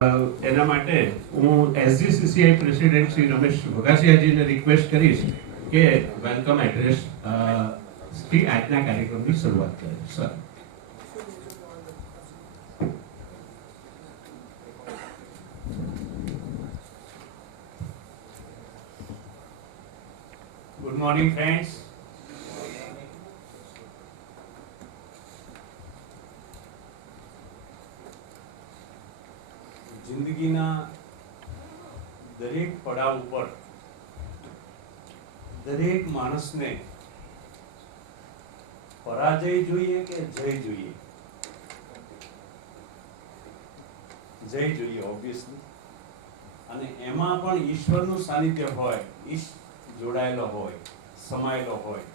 એના માટે હું એસજીસીસીઆઈ પ્રેસિડેન્ટ શ્રી રમેશ વઘાસિયાજીને રિક્વેસ્ટ કરીશ કે વેલકમ એડ્રેસ થી આજના કાર્યક્રમની શરૂઆત કરે. સર. Good morning, friends. જિંદગીના દરેક પડાવ ઉપર દરેક માણસને પરાજય જોઈએ કે જય જોઈએ? જય જોઈએ ઓબ્વિયસલી. અને એમાં પણ ઈશ્વરનું સાનિધ્ય હોય, ઈશ જોડાયેલો હોય, સમાયેલો હોય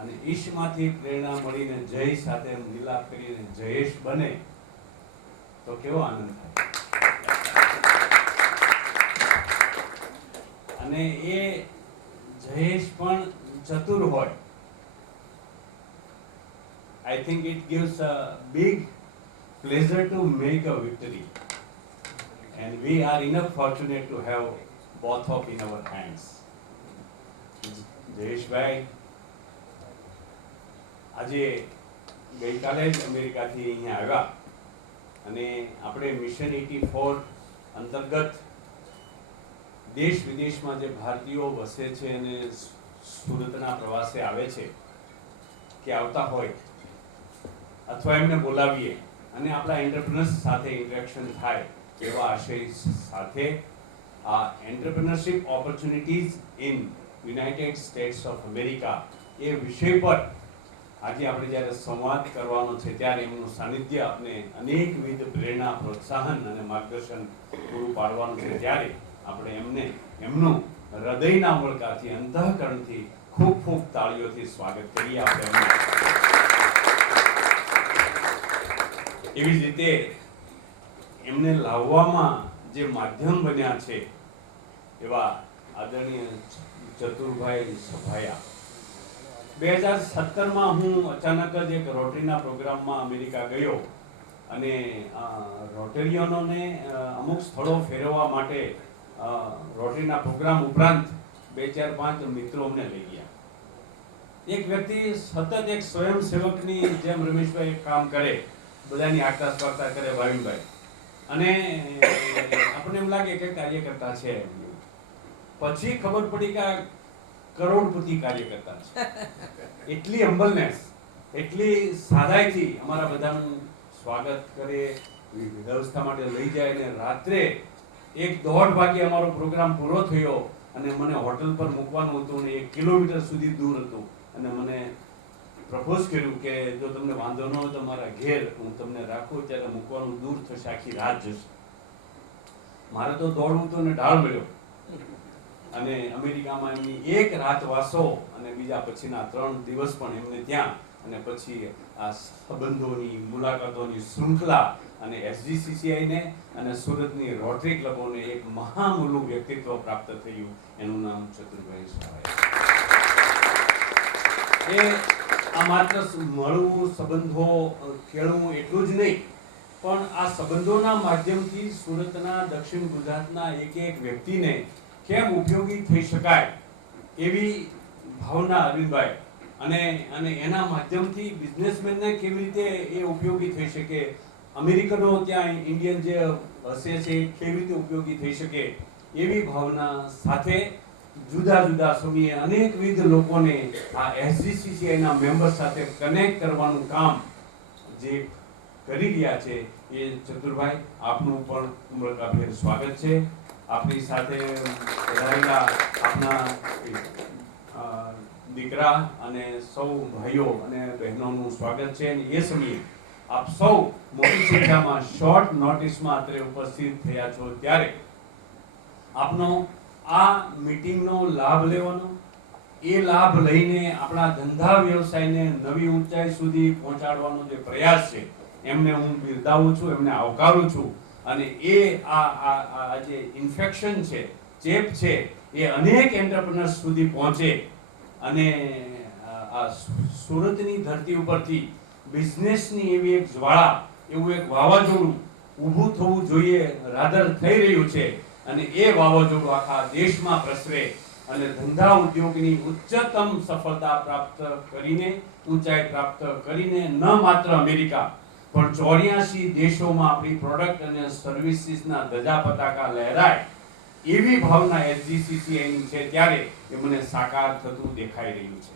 અને ઈશમાંથી પ્રેરણા મળીને જય સાથે મિલાપ કરીને જયેશ બને તો કેવો આનંદ થાય. અને એ જયેશ પણ ચતુર હોય. I think it gives a big pleasure to make a victory, and we are enough fortunate to have both of in our hands. Jayeshbhai આજે ગઈકાલે જ અમેરિકાથી અહીંયા આવ્યા અને આપણે મિશન 84 અંતર્ગત દેશ વિદેશમાં જે ભારતીયો વસે છે અને સુરતના પ્રવાસે આવે છે કે આવતા હોય અથવા એમને બોલાવીએ અને આપણા એન્ટરપ્રેનર્સ સાથે ઇન્ટરેક્શન થાય એવા આશય સાથે આ entrepreneurship opportunities in United States of America એ વિષય પર આજે આપણે જ્યારે સંવાદ કરવાનો છે ત્યારે એમનું સાનિધ્ય આપણે અનેકવિધ પ્રેરણા, પ્રોત્સાહન અને માર્ગદર્શન પૂરું પાડવાનું છે. ત્યારે આપણે એમને એમનું હૃદયના વળકાથી, અંતઃકરણથી ખૂબ ખૂબ તાળીઓથી સ્વાગત કરીએ. આપણે એવી જ રીતે એમને લાવવામાં જે માધ્યમ બન્યા છે એવા આદરણીય ચતુરભાઈ સભાયા. 2017માં હું અચાનક જ એક રોટરીના પ્રોગ્રામમાં અમેરિકા ગયો અને રોટેરિયનોને અમુક સ્થળો ફેરવવા માટે રોટરીના પ્રોગ્રામ ઉપરાંત 2-4-5 મિત્રો અમને લઈ ગયા. એક વ્યક્તિ સતત એક સ્વયંસેવકની જેમ રમેશભાઈ કામ કરે, બધાની આગતા સ્વાગતા કરે, ભાવિનભાઈ, અને આપણને એમ લાગે કે કાર્યકર્તા છે. પછી ખબર પડી કે કરોડપતિ કાર્યકર્તા છે. એટલી હમ્બલનેસ, એટલી સાદાઈથી અમારા બધાનું સ્વાગત કરે, વ્યવસ્થા માટે લઈ જાય. અને રાત્રે 1-1.5 વાગે અમારો પ્રોગ્રામ પૂરો થયો અને મને હોટલ પર મૂકવાનું હતું અને 1 કિલોમીટર સુધી દૂર હતું અને મને પ્રપોઝ કર્યું કે જો તમને વાંધો ન હોય તો મારા ઘેર હું તમને રાખું, ત્યારે મૂકવાનું દૂર થશે, આખી રાત જશે. મારે તો દોડવું હતું અને ઢાળ મળ્યો અને અમેરિકામાં એમની 1 રાત વાસો અને બીજા પછીના 3 દિવસ પણ એમને ત્યાં, અને પછી આ સંબંધોની, મુલાકાતોની શૃંખલા અને એસજીસીસીઆઈને અને સુરતની રોટરી ક્લબોને એક મહામૂલું વ્યક્તિત્વ પ્રાપ્ત થયું. એનું નામ ચતુરભાઈ સભાયા. એ આ માત્ર મળવું, સંબંધો કેળવું એટલું જ નહીં, પણ આ સંબંધોના માધ્યમથી સુરતના, દક્ષિણ ગુજરાતના એક વ્યક્તિને કેમ ઉપયોગી થઈ શકાય એવી ભાવના અરવિંદભાઈ, અને એના માધ્યમથી બિઝનેસમેનને કેવી રીતે એ ઉપયોગી થઈ શકે, અમેરિકનો ત્યાં ઇન્ડિયન જે હશે છે કેવી રીતે ઉપયોગી થઈ શકે એવી ભાવના સાથે જુદા જુદા સમયે અનેકવિધ લોકોને આ એસજીસીસીઆઈના મેમ્બર સાથે કનેક્ટ કરવાનું કામ જે કરી રહ્યા છે એ ચતુરભાઈ, આપનું પણ ઉમળકાભેર સ્વાગત છે. આપની સાથે રહેલા આપના દીકરા અને સૌ ભાઈઓ અને બહેનોનું સ્વાગત છે. અને એ સમયે આપ સૌ મોટી સંખ્યામાં શોર્ટ નોટિસમાં અત્રે ઉપસ્થિત થયા છો, ત્યારે આપનો આ મીટિંગનો લાભ લેવાનો, એ લાભ લઈને આપણા ધંધા વ્યવસાયને નવી ઊંચાઈ સુધી પહોંચાડવાનો જે પ્રયાસ છે એમને હું બિરદાવું છું, એમને આવકારું છું. અને એ આ જે ઇન્ફેક્શન છે, ચેપ છે, એ અનેક એન્ટરપ્રેનર્સ સુધી પહોંચે અને આ સુરતની ધરતી ઉપરથી બિઝનેસની એવી એક જ્વાળા, એવું એક વાવાઝોડું ઊભું થવું જોઈએ, રાધર થઈ રહ્યું છે, અને એ વાવાઝોડું આખા દેશમાં પ્રસરે અને ધંધા ઉદ્યોગની ઉચ્ચતમ સફળતા પ્રાપ્ત કરીને, ઊંચાઈ પ્રાપ્ત કરીને ન માત્ર અમેરિકા પણ 84 દેશોમાં આપણી પ્રોડક્ટ અને સર્વિસીસના ધજા પતાકા લહેરાય એવી ભાવના SGCCI ની છે, ત્યારે એ મને સાકાર થતું દેખાઈ રહ્યું છે.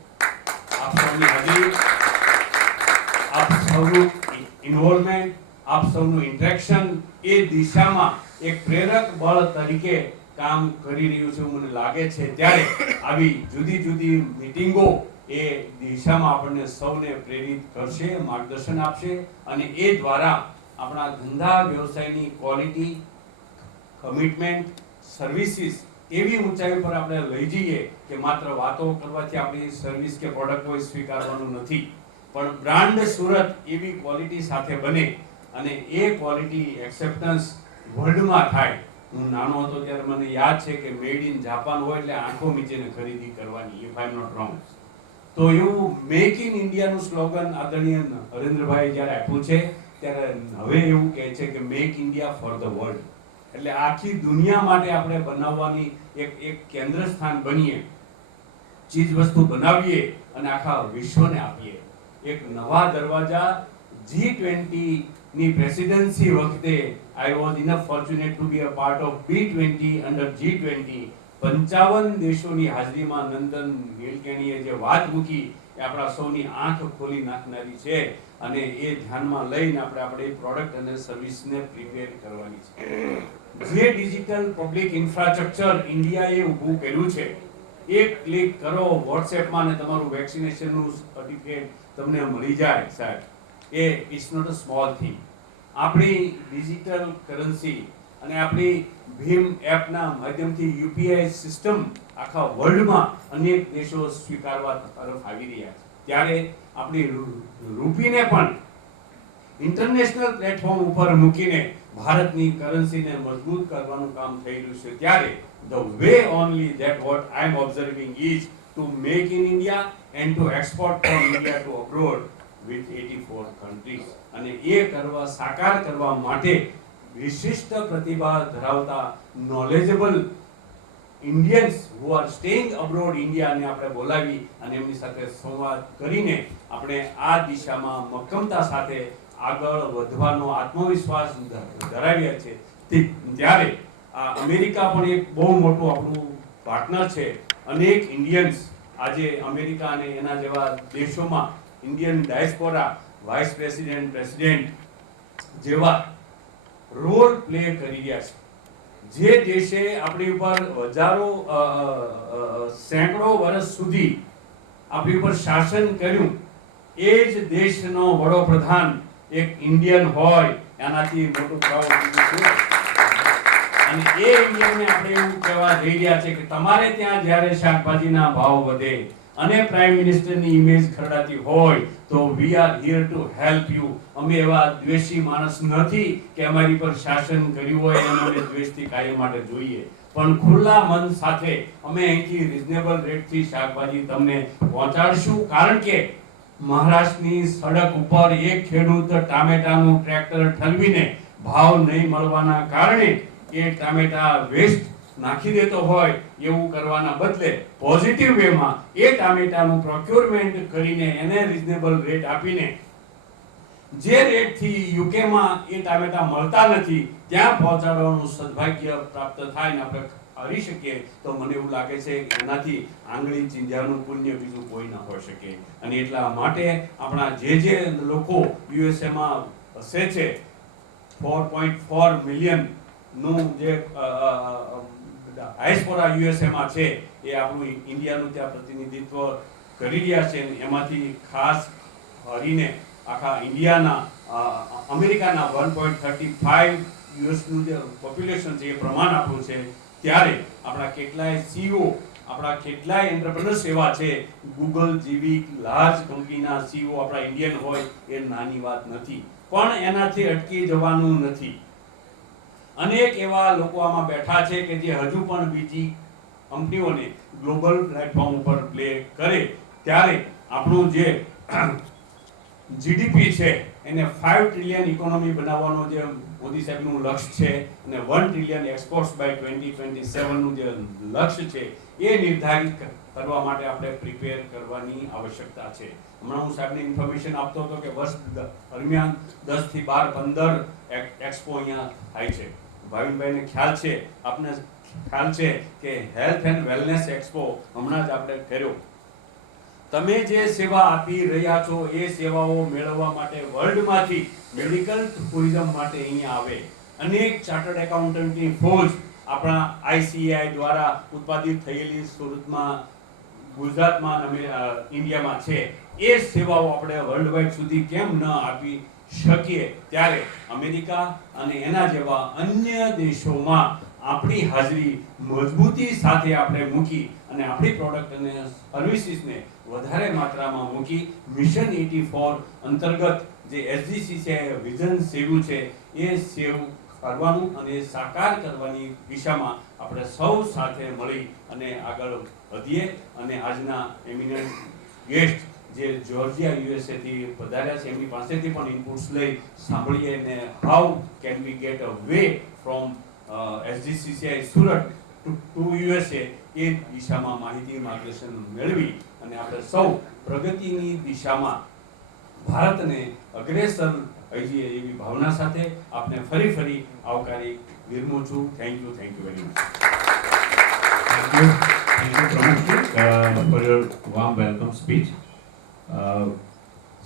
આપ સૌની હાજરી, આપ સૌનું ઇન્વોલ્વમેન્ટ, આપ સૌનું ઇન્ટરેક્શન એ દિશામાં એક પ્રેરક બળ તરીકે કામ કરી રહ્યું છે મને લાગે છે. ત્યારે આવી જુદી જુદી મીટિંગો એ દિશામાં આપણને સૌને પ્રેરિત કરશે, માર્ગદર્શન આપશે, અને એ દ્વારા આપણા ધંધા વ્યવસાયની ક્વોલિટી, કમિટમેન્ટ, સર્વિસીસ એવી ઊંચાઈ પર આપણે લઈ જઈએ કે માત્ર વાતો કરવાથી આપણી સર્વિસ કે પ્રોડક્ટ કોઈ સ્વીકારવાનું નથી, પણ બ્રાન્ડ સુરત એવી ક્વોલિટી સાથે બને અને એ ક્વોલિટી એક્સેપ્ટન્સ વર્લ્ડમાં થાય. હું નાનો હતો ત્યારે મને યાદ છે કે મેડ ઇન જાપાન હોય એટલે આંખો મીચીને ખરીદી કરવાની, if I am not wrong. તો એવું મેક ઇન ઇન્ડિયાનું સ્લોગન આદરણીય હરેન્દ્રભાઈ જ્યારે આપ્યું છે, ત્યારે હવે એવું કહે છે કે make India for the world. એટલે આખી દુનિયા માટે આપણે બનાવવાની એક કેન્દ્ર સ્થાન બનીએ, ચીજ વસ્તુ બનાવીએ અને આખા વિશ્વને આપીએ. એક નવા દરવાજા G20 ની પ્રેસિડેન્સી વખતે I was enough fortunate to be a part of B20 under G20. 55 દેશોની હાજરીમાં નંદન નીલકેણીએ જે વાત મૂકી એ આપણા સૌની આંખ ખોલી નાખનારી છે, અને એ ધ્યાનમાં લઈને આપણે પ્રોડક્ટ અને સર્વિસને પ્રિપેર કરવાની છે. જે ડિજિટલ પબ્લિક ઇન્ફ્રાસ્ટ્રક્ચર ઇન્ડિયાએ ઊભું કર્યું છે, એક ક્લિક કરો વોટ્સએપમાં અને તમારું વેક્સિનેશનનું સર્ટિફિકેટ તમને મળી જાય સાહેબ, એ it's not a small thing. આપણી ડિજિટલ કરન્સી અને આપણી ભીમ એપના માધ્યમથી યુપીઆઈ સિસ્ટમ આખા વર્લ્ડમાં અનેક દેશો સ્વીકારવા તરફ આવી રહ્યા છે. ત્યારે આપણી રૂપીને પણ ઇન્ટરનેશનલ પ્લેટફોર્મ ઉપર મૂકીને ભારતની કરન્સીને મજબૂત કરવાનું કામ થઈ રહ્યું છે. ત્યારે the way only that what I am observing is to make in India and to export from India to abroad with 84 countries. અને એ કરવા, સાકાર કરવા માટે વિશિષ્ટ પ્રતિભા ધરાવતા knowledgeable Indians who are staying abroad India ને આપણે બોલાવી અને એમની સાથે સંવાદ કરીને આપણે આ દિશામાં મક્કમતા સાથે આગળ વધવાનો આત્મવિશ્વાસ ધરાવ્યા છે. ત્યારે આ અમેરિકા પણ એક બહુ મોટું આપણું પાર્ટનર છે. અનેક ઇન્ડિયન્સ આજે અમેરિકા અને એના જેવા દેશોમાં Indian diaspora, vice president, president જેવા રોલ પ્લે કરી રહ્યા છે. જે દેશે આપણી ઉપર હજારો સેંકડો વર્ષ સુધી આપણી ઉપર શાસન કર્યું, એ જ દેશનો વડાપ્રધાન એક ઇન્ડિયન હોય, એનાથી મોટું પ્રાઉડ. અને એ ઇન્ડિયનને આપણે એવું કહેવા જઈ રહ્યા છે કે તમારે ત્યાં જ્યારે શાકભાજીના ભાવ વધે અને પ્રાઇમ મિનિસ્ટરની ઇમેજ ખરડાતી હોય તો we are here to help you. અમે એવા દ્વેષી માણસ નથી કે અમારી પર શાસન કર્યું હોય અને અમને દ્વેષથી કાયમ માટે જોઈએ, પણ ખુલ્લા મન સાથે અમે અહીંથી રિઝનેબલ રેટથી શાકભાજી તમને પહોંચાડશું. કારણ કે મહારાષ્ટ્રની સડક ઉપર એક ખેડૂત ટામેટાનું ટ્રેક્ટર ઠલવીને ભાવ નહીં મળવાના કારણે એ ટામેટા વેસ્ટ નાખી દેતો હોય એવું કરવાના બદલે પોઝિટિવ વેમાં એ ટામેટાનું પ્રોક્યોરમેન્ટ કરીને એને રિઝનેબલ રેટ આપીને જે રેટથી યુકેમાં એ ટામેટા મળતા નથી ત્યાં પહોંચાડવાનું સદભાગ્ય પ્રાપ્ત થાય ને આપણે કરી શકીએ તો મને એવું લાગે છે કે એનાથી આંગળી ચીંધ્યાનું પુણ્ય બીજું કોઈ ન હોઈ શકે. અને એટલા માટે આપણા જે લોકો યુએસએમાં વસે છે, 4.4 મિલિયન નું જે ડાયસ્પોરા યુએસએમાં છે, એ આપણું ઇન્ડિયાનું ત્યાં પ્રતિનિધિત્વ કરી રહ્યા છે. એમાંથી ખાસ કરીને આખા ઇન્ડિયાના અમેરિકાના 1.35 યુએસનું જે પોપ્યુલેશન છે એ પ્રમાણ આપણું છે. ત્યારે આપણા કેટલાય સીઈઓ, આપણા કેટલાય એન્ટરપ્રેનર્સ એવા છે, ગૂગલ જેવી લાર્જ કંપનીના સીઈઓ આપણા ઇન્ડિયન હોય એ નાની વાત નથી, પણ એનાથી અટકી જવાનું નથી. અનેક એવા લોકો આમાં બેઠા છે કે જે હજુ પણ બીજી કંપનીઓને ગ્લોબલ પ્લેટફોર્મ ઉપર પ્લે કરે. ત્યારે આપણું જે જીડીપી છે એને 5 ટ્રિલિયન ઇકોનોમી બનાવવાનો જે મોદી સાહેબનું લક્ષ્ય છે અને 1 ટ્રિલિયન એક્સપોર્ટ્સ બાય 2027 નું જે લક્ષ્ય છે એ નિર્ધારિત કરવા માટે આપણે પ્રિપેર કરવાની આવશ્યકતા છે. હમણાં હું સાહેબને ઇન્ફોર્મેશન આપતો હતો કે વર્ષ દરમિયાન 10 થી 12 15 એક્સપો અહીંયા થાય છે. ભાવિનભાઈને ખ્યાલ છે, આપને ખ્યાલ છે કે હેલ્થ એન્ડ વેલનેસ એક્સપો હમણાં જ આપણે કર્યો. તમે જે સેવા આપી રહ્યા છો એ સેવાઓ મેળવવા માટે વર્લ્ડમાંથી મેડિકલ ટુરિઝમ માટે અહીંયા આવે. અનેક ચાર્ટર્ડ એકાઉન્ટન્ટની ફોજ આપણા ICAI દ્વારા ઉત્પાદિત થયેલી સુરતમાં, ગુજરાતમાં અને ઇન્ડિયામાં છે. એ સેવાઓ આપણે વર્લ્ડ વાઇડ સુધી કેમ ન આપી શકીએ? ત્યારે અમેરિકા અને એના જેવા અન્ય દેશોમાં આપણી હાજરી મજબૂતી સાથે આપણે મૂકી અને આપણી પ્રોડક્ટ અને સર્વિસીસને વધારે માત્રામાં મૂકી મિશન 84 અંતર્ગત જે SGCCI વિઝન સેવ્યું છે એ સેવ કરવાનું અને સાકાર કરવાની દિશામાં આપણે સૌ સાથે મળી અને આગળ વધીએ. અને આજના એમિનન્ટ ગેસ્ટ જે જોર્જિયા USA થી પધાર્યા છે એમની પાસેથી પણ ઇનપુટ્સ લઈ સાંભળીએ ને how can we get a way from SGCCI Surat to USA એ દિશામાં માહિતી માર્ગદર્શન મેળવી અને આપણે સૌ પ્રગતિની દિશામાં ભારતને અગ્રેસર લઈ એવી ભાવના સાથે આપને ફરી આવકારી વિરમું છું. Thank you very much. Thank you, Pramod, for your warm welcome speech.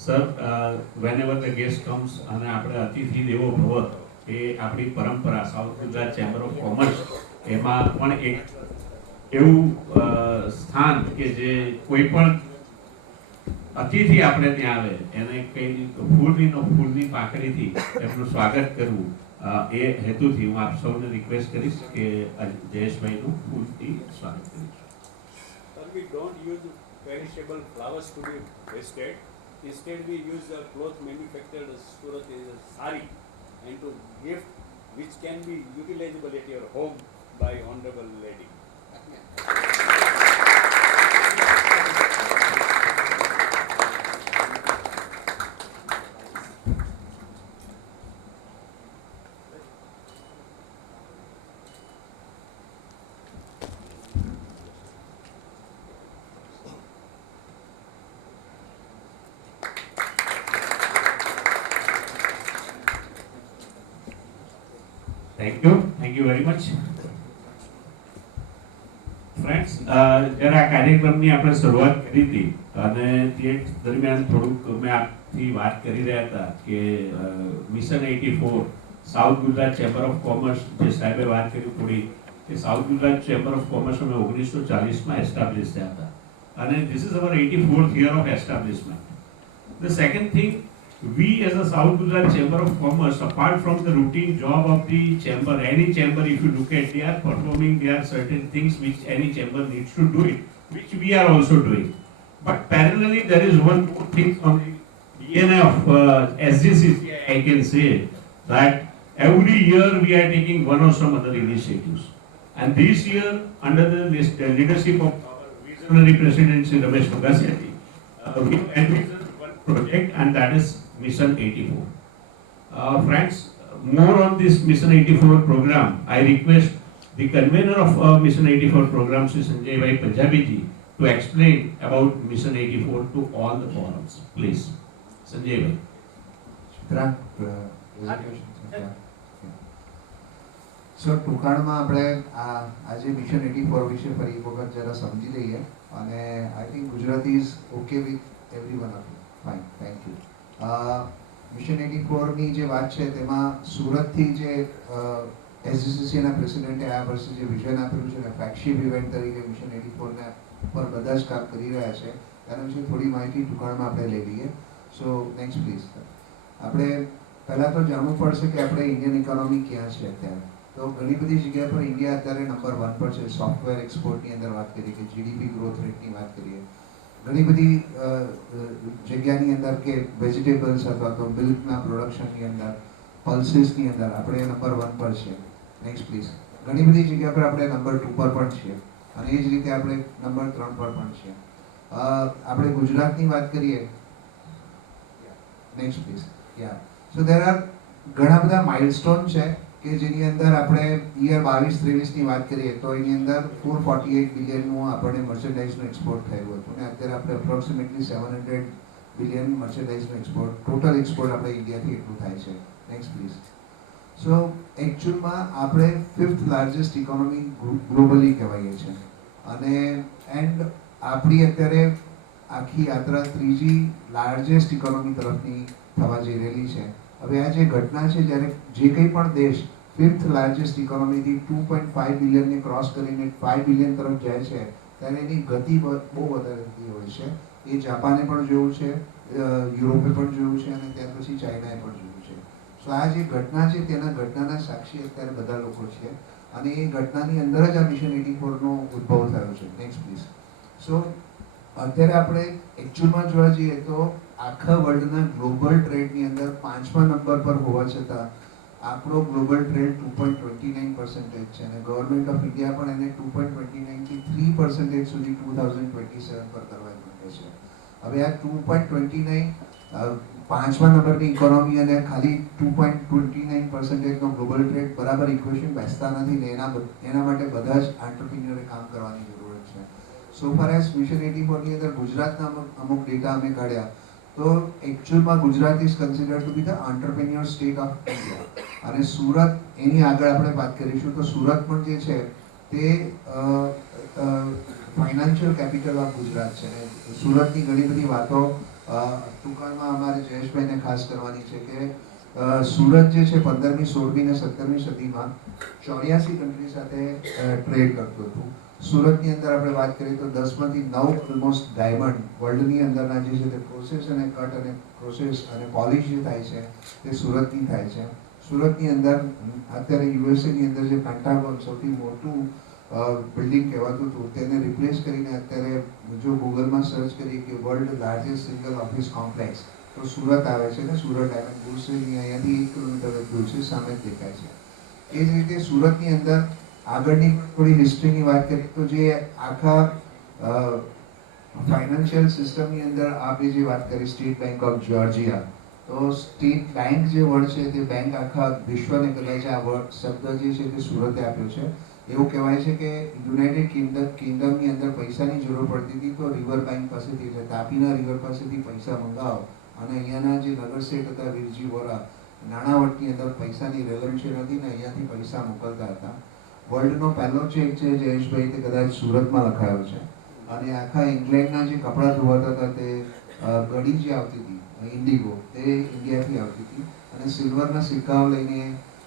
Sir, whenever the guest comes, અને આપણે અતિથિ દેવો ભવ એ આપણી પરંપરા south Gujarat chamber of commerce એમાં પણ એક એવું સ્થાન કે જે કોઈ પણ અતિથિ આપણે ત્યાં આવે એને કઈ ફૂલની પાંખડીથી એમનું સ્વાગત કરવું એ હેતુથી હું આપ સૌને રિક્વેસ્ટ કરીશ કે જયેશભાઈનું ફૂલથી સ્વાગત કરીશ. Sir, we don't use perishable flowers to be wasted. Instead, we use a cloth manufactured Surat sari and to gift which can be utilizable at your home by honorable lady. Thank you very much. Friends, જ્યારે આ કાર્યક્રમની આપણે શરૂઆત કરી હતી અને તે દરમિયાન થોડુંક મેં આપથી વાત કરી રહ્યા હતા કે mission 84 south Gujarat chamber of commerce જે સાહેબે વાત કરી થોડી કે south Gujarat chamber of commerce અમે 1940માં એસ્ટાબ્લિશ થયા હતા અને this is our 84th year of establishment. The second thing, we as a South Gujarat Chamber of Commerce, apart from the routine job of the chamber, any chamber if you look at, they are performing, there are certain things which any chamber needs to do it, which we are also doing. But parallelly there is one more thing on the DNA of SGCCI, I can say that every year we are taking one or some other initiatives. And this year, under the leadership of our visionary president, Sri Ramesh Bhagasiati, we envisioned one project and that is Mission 84. Friends, more on this Mission 84 program, I request the convener of Mission 84 program, Sri Sanjay Bhai Punjabi ji, to explain about Mission 84 to all the forums. Please, Sanjay Bhai. Sir ટૂંકાણમાં આપણે આજે mission 84 વિશે ફરી એક વખત જરા સમજી લઈએ અને I think Gujarati is okay with every one of you. Fine, thank you. Mission 84ની જે વાત છે તેમાં સુરતથી જે SGCCIના પ્રેસિડેન્ટે આ વર્ષે જે વિઝન આપેલું છે ને ફ્લેગશિપ ઇવેન્ટ તરીકે મિશન 84ના પર બધા જ કામ કરી રહ્યા છે તેના વિશે થોડી માહિતી ટૂંકાણમાં આપણે લઈ લઈએ. So next please. આપણે પહેલાં તો જાણવું પડશે કે આપણે ઇન્ડિયન ઇકોનોમી ક્યાં છે અત્યારે. તો ઘણી બધી જગ્યા પર ઇન્ડિયા અત્યારે નંબર 1 પર છે. સોફ્ટવેર એક્સપોર્ટની અંદર વાત કરીએ કે GDP ગ્રોથ રેટની વાત કરીએ, ઘણી બધી જગ્યાની અંદર કે વેજીટેબલ્સ અથવા તો મિલ્કના પ્રોડક્શનની અંદર, પલ્સીસની અંદર આપણે નંબર 1 પર છે. Next please. ઘણી બધી જગ્યા પર આપણે નંબર 2 પર પણ છીએ અને એ જ રીતે આપણે નંબર 3 પર પણ છીએ. આપણે ગુજરાતની વાત કરીએ. Next please. Yeah. So there are ઘણા બધા માઇલસ્ટોન છે કે જેની અંદર આપણે યર 22-23ની વાત કરીએ તો એની અંદર 448 બિલિયનનું આપણને મર્ચેન્ડાઇઝનું એક્સપોર્ટ થયું હતું અને અત્યારે આપણે અપ્રોક્સિમેટલી 700 બિલિયન મર્ચેન્ડાઇઝનું એક્સપોર્ટ ટોટલ એક્સપોર્ટ આપણે ઇન્ડિયાથી એટલું થાય છે. Next please. સો એકચ્યુઅલમાં આપણે 5th લાર્જેસ્ટ ઇકોનોમી ગ્લોબલી કહેવાઈએ છીએ અને એન્ડ આપણી અત્યારે આખી યાત્રા ત્રીજી લાર્જેસ્ટ ઇકોનોમી તરફની થવા જઈ રહેલી છે. હવે આ જે ઘટના છે, જ્યારે જે કંઈ પણ દેશ 5th લાર્જેસ્ટ ઇકોનોમીથી 2.5 બિલિયનને ક્રોસ કરીને 5 બિલિયન તરફ જાય છે ત્યારે એની ગતિ બહુ વધારે થતી હોય છે. એ જાપાને પણ જોયું છે, યુરોપે પણ જોયું છે અને ત્યાર પછી ચાઇનાએ પણ જોયું છે. સો આ જે ઘટના છે તેના ઘટનાના સાક્ષી અત્યારે બધા લોકો છે અને એ ઘટનાની અંદર જ આ મિશન 84નો ઉદ્ભવ થયો છે. Next please. સો અત્યારે આપણે એકચ્યુઅલમાં જોવા જઈએ તો આખા વર્લ્ડના ગ્લોબલ ટ્રેડની અંદર 5મા નંબર પર હોવા છતાં આપણો ગ્લોબલ ટ્રેડ 2.29% છે અને ગવર્મેન્ટ ઓફ ઇન્ડિયા પણ એને 2.29 થી 3% સુધી 2027 પર કરવા માંગે છે. હવે આ 2.29 5મા નંબરની ઇકોનોમી અને ખાલી 2.29%નો ગ્લોબલ ટ્રેડ બરાબર ઇક્વેશન બેસતા નથી ને એના માટે બધા જ આંટરપ્રિન્યોરે કામ કરવાની જરૂરત છે. સો ફાર એઝ મિશન 84ની અંદર ગુજરાતના અમુક ડેટા અમે કાઢ્યા તો એકચ્યુઅલમાં Gujarat is considered to be the entrepreneur state of India અને સુરત એની આગળ આપણે વાત કરીશું તો સુરત પણ જે છે તે ફાઇનાન્શિયલ કેપિટલ ઓફ ગુજરાત છે. સુરતની ઘણી બધી વાતો ટૂંકાણમાં અમારે જયેશભાઈને ખાસ કરવાની છે કે સુરત જે છે 15મી, 16મી અને 17મી સદીમાં 84 કન્ટ્રી સાથે ટ્રેડ કરતું હતું. સુરતની અંદર આપણે વાત કરીએ તો 10માંથી 9 ઓલમોસ્ટ ડાયમંડ વર્લ્ડની અંદરના જે છે તે પ્રોસેસ અને કટ અને પ્રોસેસ અને પોલિશ જે થાય છે તે સુરતની થાય છે. સુરતની અંદર અત્યારે યુએસએની અંદર જે પેન્ટાગોન સૌથી મોટું બિલ્ડિંગ કહેવાતું હતું તેને રિપ્લેસ કરીને અત્યારે જો ગૂગલમાં સર્ચ કરીએ કે world largest single office complex તો સુરત આવે છે ને સુરત ડાયમંડ ગુલશનની અહીંયાથી 1 કિલોમીટર દૂર છે, સામે જ દેખાય છે. એ જ રીતે સુરતની અંદર આગળની થોડી હિસ્ટ્રીની વાત કરીએ તો જે આખા ફાઇનાન્શિયલ સિસ્ટમની અંદર આપણે જે વાત કરી સ્ટેટ બેંક ઓફ જ્યોર્જિયા તો સ્ટેટ બેંક જે વર્ડ છે તે બેંક આખા વિશ્વને કદાચ આ વર્ડ શબ્દ જે છે તે સુરતે આપ્યો છે. એવું કહેવાય છે કે યુનાઇટેડ કિંગડમની અંદર પૈસાની જરૂર પડતી હતી તો રિવર બેંક પાસેથી એટલે તાપીના રિવર પાસેથી પૈસા મંગાવો અને અહીંયાના જે નગર શેઠ હતા વીરજી વોરા નાણાવટની અંદર પૈસાની રેલન્શન હતી ને અહીંયાથી પૈસા મોકલતા હતા. વર્લ્ડનો પહેલો ચેક છે જયેશભાઈ તે કદાચ સુરતમાં લખાયો છે અને આખા ઇંગ્લેન્ડના જે કપડાં ધોવાતા હતા તે ગડી જે આવતી હતી ઇન્ડિગો તે ઇન્ડિયાથી આવતી હતી અને સિલ્વરના સિક્કાઓ લઈને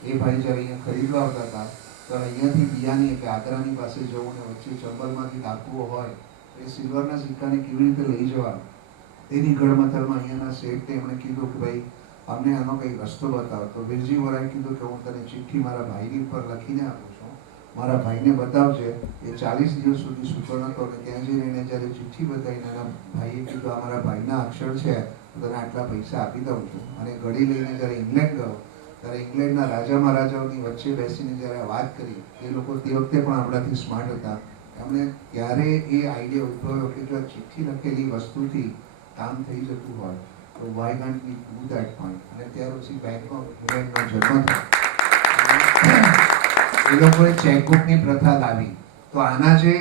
એ ભાઈ જ્યારે અહીંયા ખરીદવા આવતા હતા તો અહીંયાથી બિયાની એટલે આગ્રાની પાસે જવું ને વચ્ચે ચંબલમાંથી ડાકુઓ હોય એ સિલ્વરના સિક્કાને કેવી રીતે લઈ જવા તેની ગળમથલમાં અહીંયાના શેઠે એમણે કીધું કે ભાઈ અમને આનો કંઈક રસ્તો બતાવો તો વીરજી વોરાએ કીધું કે હું તને ચિઠ્ઠી મારા ભાઈની ઉપર લખીને આપું છું, મારા ભાઈને બતાવજે. એ 40 દિવસ સુધી સૂતો નહોતો અને ત્યાં જઈને એને જ્યારે ચિઠ્ઠી બતાવીને એના ભાઈએ કીધું આ મારા ભાઈના અક્ષર છે તો તને આટલા પૈસા આપી દઉં છું. અને ઘડી લઈને જ્યારે ઇંગ્લેન્ડ ગયો ત્યારે ઇંગ્લેન્ડના રાજા મહારાજાઓની વચ્ચે બેસીને જ્યારે વાત કરી એ લોકો તે વખતે પણ આપણાથી સ્માર્ટ હતા. એમણે ત્યારે એ આઈડિયા ઉદ્ભવ્યો કે જો આ ચિઠ્ઠી લખેલી વસ્તુથી કામ થઈ જતું હોય તો why can't we do that point. અને ત્યાર પછી બેંક ઓફ ઇંગ્લેન્ડનો જન્મ થયો. એ લોકોએ ચેકબુકની પ્રથા લાવી. તો આના જે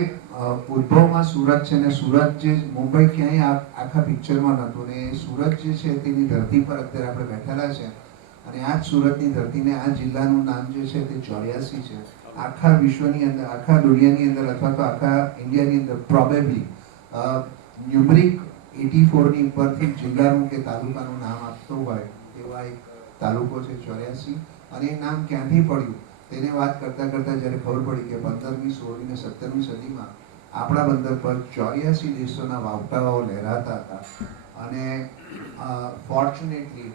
ઉદ્ભવમાં સુરત છે ને સુરત જે મુંબઈ ક્યાંય આખા પિક્ચરમાં નહોતું ને સુરત જે છે તેની ધરતી પર અત્યારે આપણે બેઠેલા છે અને આ જ સુરતની ધરતીને આ જિલ્લાનું નામ જે છે તે 84 છે. આખા વિશ્વની અંદર આખા દુનિયાની અંદર અથવા તો આખા ઇન્ડિયાની અંદર પ્રોબેબલી ન્યુમરિક 84ની ઉપરથી જિલ્લાનું કે તાલુકાનું નામ આપતો હોય એવા એક તાલુકો છે 84. અને એ નામ ક્યાંથી પડ્યું તેને વાત કરતાં કરતાં જ્યારે ખબર પડી કે 15મી, 16મી અને 17મી સદીમાં આપણા બંદર પર 84 દેશોના વાવટાઓ લહેરાતા હતા અને ફોર્ચ્યુનેટલી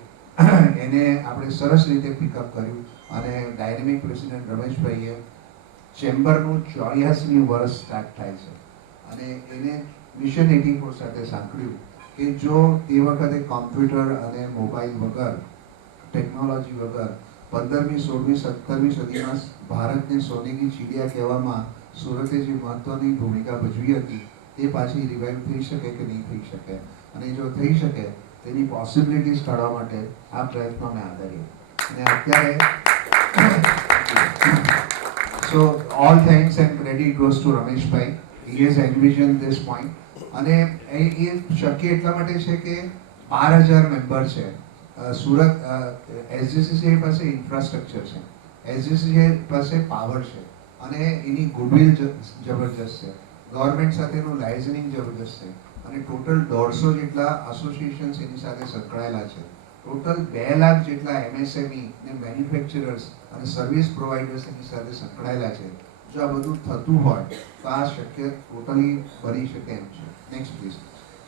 એને આપણે સરસ રીતે પિકઅપ કર્યું અને ડાયનેમિક પ્રેસિડેન્ટ રમેશભાઈએ ચેમ્બરનું 84મી વર્ષ સ્ટાર્ટ થાય છે અને એને મિશન 84 સાથે સાંકળ્યું કે જો તે વખતે કોમ્પ્યુટર અને મોબાઈલ વગર ટેકનોલોજી વગર 15મી, 16મી, 17મી સદીમાં ભારતને સોને કી ચીડિયા કહેવામાં સુરતે જે મહત્વની ભૂમિકા ભજવી હતી તે પાછી રિવાઇવ થઈ શકે કે નહીં થઈ શકે અને જો થઈ શકે તેની પોસિબિલિટીઝ કાઢવા માટે આ પ્રયત્નોને આધારીએ. અને અત્યારે so all thanks and credit goes to Rameshbhai. He has envisioned this point. અને એ શક્ય એટલા માટે છે કે 12,000 મેમ્બર છે. સુરત એસજીસીસી પાસે ઇન્ફ્રાસ્ટ્રક્ચર છે, એસજીસીસી પાસે પાવર છે અને એની ગુડવિલ જબરજસ્ત છે, ગવર્મેન્ટ સાથેનું લાઇઝનિંગ જબરજસ્ત છે અને ટોટલ 150 જેટલા એસોસિએશન્સ એની સાથે સંકળાયેલા છે. ટોટલ 2 લાખ જેટલા એમએસએમઈ ને મેન્યુફેક્ચરર્સ અને સર્વિસ પ્રોવાઇડર્સ એની સાથે સંકળાયેલા છે. જો આ બધું થતું હોય તો આ શક્ય ટોટલી બની શકે એમ છે. Next please.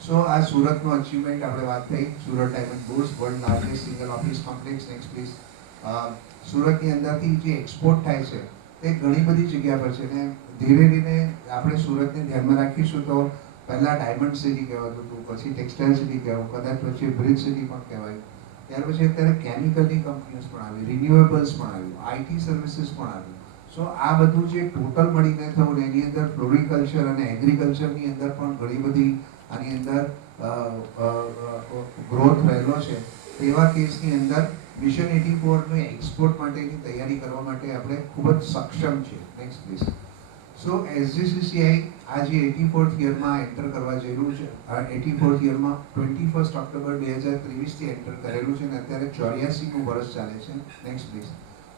સો આ સુરતનો અચીવમેન્ટ આપણે વાત થઈ. Surat diamond bourse world largest single office complex. Next please. સુરતની અંદરથી જે એક્સપોર્ટ થાય છે તે ઘણી બધી જગ્યા પર છે ને ધીરે ધીરે આપણે સુરતને ધ્યાનમાં રાખીશું તો પહેલાં ડાયમંડ સિટી કહેવાતું હતું, પછી ટેક્સટાઇલ સિટી કહેવાય, કદાચ પછી બ્રિજ સિટી પણ કહેવાય, ત્યાર પછી અત્યારે કેમિકલની કંપનીઓ પણ આવી, રિન્યુએબલ્સ પણ આવ્યું, આઈટી સર્વિસીસ પણ આવ્યું. સો આ બધું જે ટોટલ મળીને થયું એની અંદર ફ્લોરિકલ્ચર અને એગ્રીકલ્ચરની અંદર પણ ઘણી બધી આની અંદર ગ્રોથ રહેલો છે. તેવા કેસની અંદર મિશન 84 એક્સપોર્ટ માટેની તૈયારી કરવા માટે આપણે ખૂબ જ સક્ષમ છે. Next please. સો એસજીસીસીઆઈ આ જે 84th યરમાં એન્ટર કરવા જઈ રહ્યું છે, આ 84th યરમાં 21 ઓક્ટોબર 2023થી એન્ટર કરેલું છે અને અત્યારે 84મું વર્ષ ચાલે છે. Next please.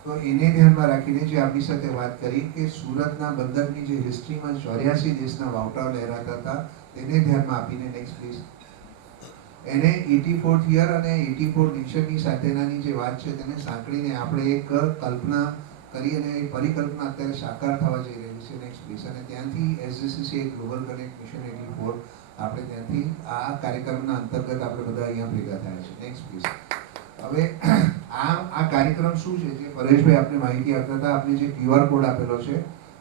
તો એને ધ્યાનમાં રાખીને જે આપણી સાથે વાત કરી કે સુરતના બંદરની જે હિસ્ટ્રીમાં 84 દેશના વાવટાઓ લહેરાતા હતા તેને ધ્યાનમાં આપીને નેક્સ્ટ પ્લીઝ એને 84th યર અને 84 મિશનની સાથેનાની જે વાત છે તેને સાંકળીને આપણે એક કલ્પના કરી અને એ પરિકલ્પના અત્યારે સાકાર થવા જઈ રહી છે. Next please. અને ત્યાંથી એસજીસીસી ગ્લોબલ કનેક્ટ મિશન 84 આપણે ત્યાંથી આ કાર્યક્રમના અંતર્ગત આપણે બધા અહીંયા ભેગા થયા છે. Next please. હવે આ કાર્યક્રમ શું છે જે પરેશભાઈ આપને માહિતી આપતા હતા, આપણે જે QR કોડ આપેલો છે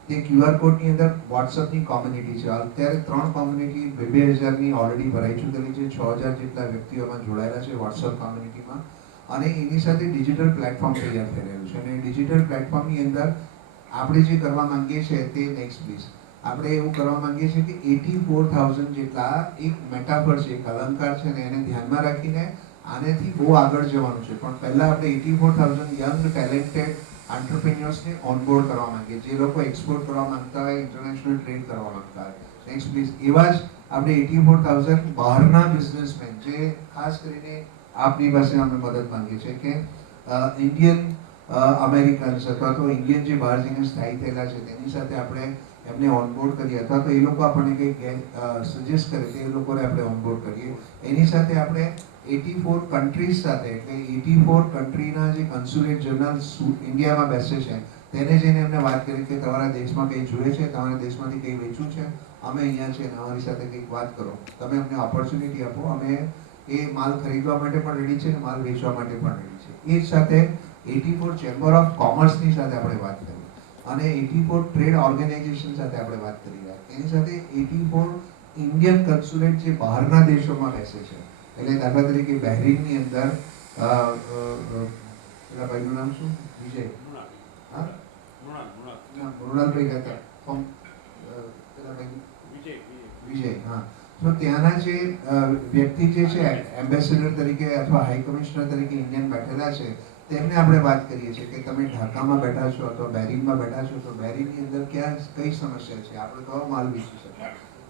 તે QR કોડની અંદર વોટ્સઅપની કોમ્યુનિટી છે. અત્યારે 3 કોમ્યુનિટી 2,000ની ઓલરેડી ભરાઈ ચૂકેલી છે. 6,000 જેટલા વ્યક્તિઓમાં જોડાયેલા છે વોટ્સઅપ કોમ્યુનિટીમાં અને એની સાથે ડિજિટલ પ્લેટફોર્મ તૈયાર થઈ રહ્યું છે. અને ડિજિટલ પ્લેટફોર્મની અંદર આપણે જે કરવા માંગીએ છીએ તે નેક્સ્ટ પ્લીઝ આપણે એવું કરવા માંગીએ છીએ કે 84,000 જેટલા એક મેટાફર છે, એક અલંકાર છે ને એને ધ્યાનમાં રાખીને આનેથી બહુ આગળ જવાનું છે. પણ પહેલાં આપણે 84,000 યંગ ટેલેન્ટેડ એન્ટરપ્રેન્યોર્સને ઓનબોર્ડ કરવા માંગીએ, જે લોકો એક્સપોર્ટ કરવા માંગતા હોય, ઇન્ટરનેશનલ ટ્રેડ કરવા માંગતા હોય. Next please. એવા જ આપણે 84,000 બહારના બિઝનેસમેન જે ખાસ કરીને આપની પાસે અમે મદદ માંગીએ છીએ કે ઇન્ડિયન અમેરિકન્સ અથવા તો ઇન્ડિયન જે બહાર જઈને સ્થાયી થયેલા છે તેની સાથે આપણે એમને ઓનબોર્ડ કરીએ અથવા તો એ લોકો આપણને કંઈક સજેસ્ટ કરે તે લોકોને આપણે ઓનબોર્ડ કરીએ. એની સાથે આપણે 84 કન્ટ્રીઝ સાથે એટલે 84 કન્ટ્રીના જે કન્સ્યુલેટ જનરલ ઇન્ડિયામાં બેસે છે તેને જઈને એમને વાત કરી કે તમારા દેશમાં કંઈ જોઈએ છે, તમારા દેશમાંથી કંઈ વેચવું છે, અમે અહીંયા છે અને અમારી સાથે કંઈક વાત કરો, તમે અમને ઓપોર્ચ્યુનિટી આપો, અમે એ માલ ખરીદવા માટે પણ રેડી છે અને માલ વેચવા માટે પણ રેડી છે. એ જ સાથે 84 ચેમ્બર ઓફ કોમર્સની સાથે આપણે વાત કરી અને 84 ટ્રેડ ઓર્ગેનાઇઝેશન સાથે આપણે વાત કરી રહ્યા. એની સાથે 84 ઇન્ડિયન કન્સ્યુલેટ જે બહારના દેશોમાં બેસે છે એટલે દાખલા તરીકે બહેરીનની અંદર પેલા ભાઈનું નામ શું? વિજય. હા, મૃણાલભાઈ હતા ફોર્મ પેલા ભાઈ વિજય. હા. તો ત્યાંના જે વ્યક્તિ જે છે એમ્બેસેડર તરીકે અથવા હાઈ કમિશનર તરીકે ઇન્ડિયન બેઠેલા છે તેમને આપણે વાત કરીએ છીએ કે તમે ઢાકામાં બેઠા છો અથવા બેરિનમાં બેઠા છો તો બેરિનની અંદર ક્યાં કઈ સમસ્યા છે, આપણે કયો માલ વેચી શકીએ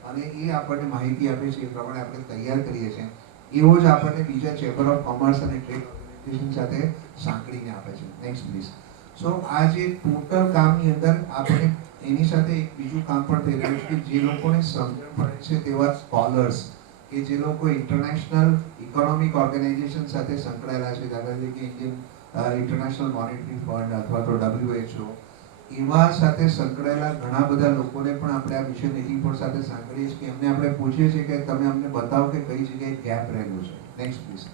અને એ આપણને માહિતી આપે છે. એ પ્રમાણે આપણે તૈયાર કરીએ છીએ. એવો જ આપણને બીજા ચેમ્બર ઓફ કોમર્સ અને ટ્રેડ ઓર્ગેનાઇઝેશન સાથે સાંકળીને આપે છે. Next please. સો આ જે ટોટલ કામની અંદર આપણે એની સાથે એક બીજું કામ પણ થઈ રહ્યું છે કે જે લોકોને સમજણ પડે છે તેવા સ્કોલર્સ કે જે લોકો ઇન્ટરનેશનલ ઇકોનોમિક ઓર્ગેનાઇઝેશન સાથે સંકળાયેલા છે, દાખલા તરીકે ઇન્ડિયન ઇન્ટરનેશનલ મોનેટરી ફંડ અથવા તો WHO એવા સાથે સંકળાયેલા ઘણા બધા લોકોને પણ આપણે આ મિશન 84 સાથે સાંકળીએ છીએ. એમને આપણે પૂછીએ છીએ કે તમે અમને બતાવો કે કઈ જગ્યાએ ગેપ રહેલું છે. Next please.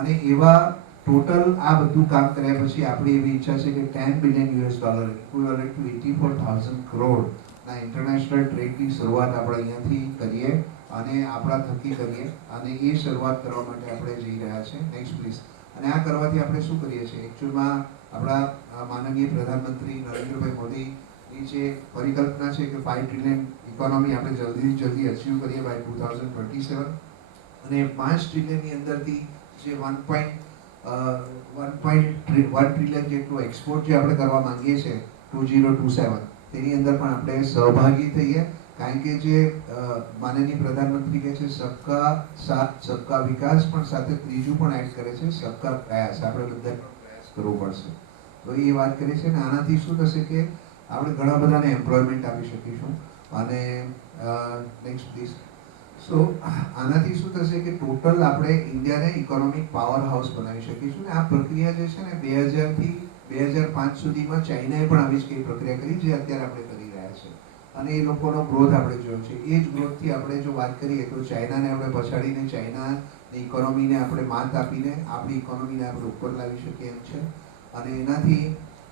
અને એવા ટોટલ આ બધું કામ કર્યા પછી આપણી એવી ઈચ્છા છે કે $10 બિલિયન ઇક્વિવેલન્ટ ટુ 84,000 કરોડ ના ઇન્ટરનેશનલ ટ્રેડની શરૂઆત આપણે અહીંયાથી કરીએ અને આપણા થકી કરીએ અને એ શરૂઆત કરવા માટે આપણે જઈ રહ્યા છે. Next please. અને આ કરવાથી આપણે શું કરીએ છીએ એકચ્યુઅલમાં આપણા માનનીય પ્રધાનમંત્રી નરેન્દ્રભાઈ મોદીની જે પરિકલ્પના છે કે 5 ટ્રિલિયન ઇકોનોમી આપણે જલ્દીથી જલ્દી અચીવ કરીએ બાય 2027 અને 5 ટ્રિલિયનની અંદરથી જે 1.5 1.1 ટ્રિલિયન જેટલું એક્સપોર્ટ જે આપણે કરવા માંગીએ છીએ 2027 તેની અંદર પણ આપણે સહભાગી થઈએ, કારણ કે જે માનનીય પ્રધાનમંત્રી કહે છે સબકા સાથ સબકા વિકાસ, પણ સાથે ત્રીજું પણ એડ કરે છે સબકા પ્રયાસ. આપણે બધા પ્રયાસ કરવો પડશે. તો એ વાત કરી છે ને આનાથી શું થશે કે આપણે ઘણા બધાને એમ્પ્લોયમેન્ટ આપી શકીશું. અને નેક્સ્ટ પ્લીઝ. સો આનાથી શું થશે કે ટોટલ આપણે ઇન્ડિયાને ઇકોનોમિક પાવર હાઉસ બનાવી શકીશું. ને આ પ્રક્રિયા જે છે ને 2000 થી 2005 સુધીમાં ચાઇનાએ પણ આવી જ કઈ પ્રક્રિયા કરી જે અત્યારે આપણે કરી રહ્યા છે. અને એ લોકોનો ગ્રોથ આપણે જોયો છે. એ જ ગ્રોથથી આપણે જો વાત કરીએ તો ચાઇનાને આપણે પછાડીને ચાઇનાની ઇકોનોમીને આપણે માત આપીને આપણી ઇકોનોમીને આપણે ઉપર લાવી શકીએ એમ છે. અને એનાથી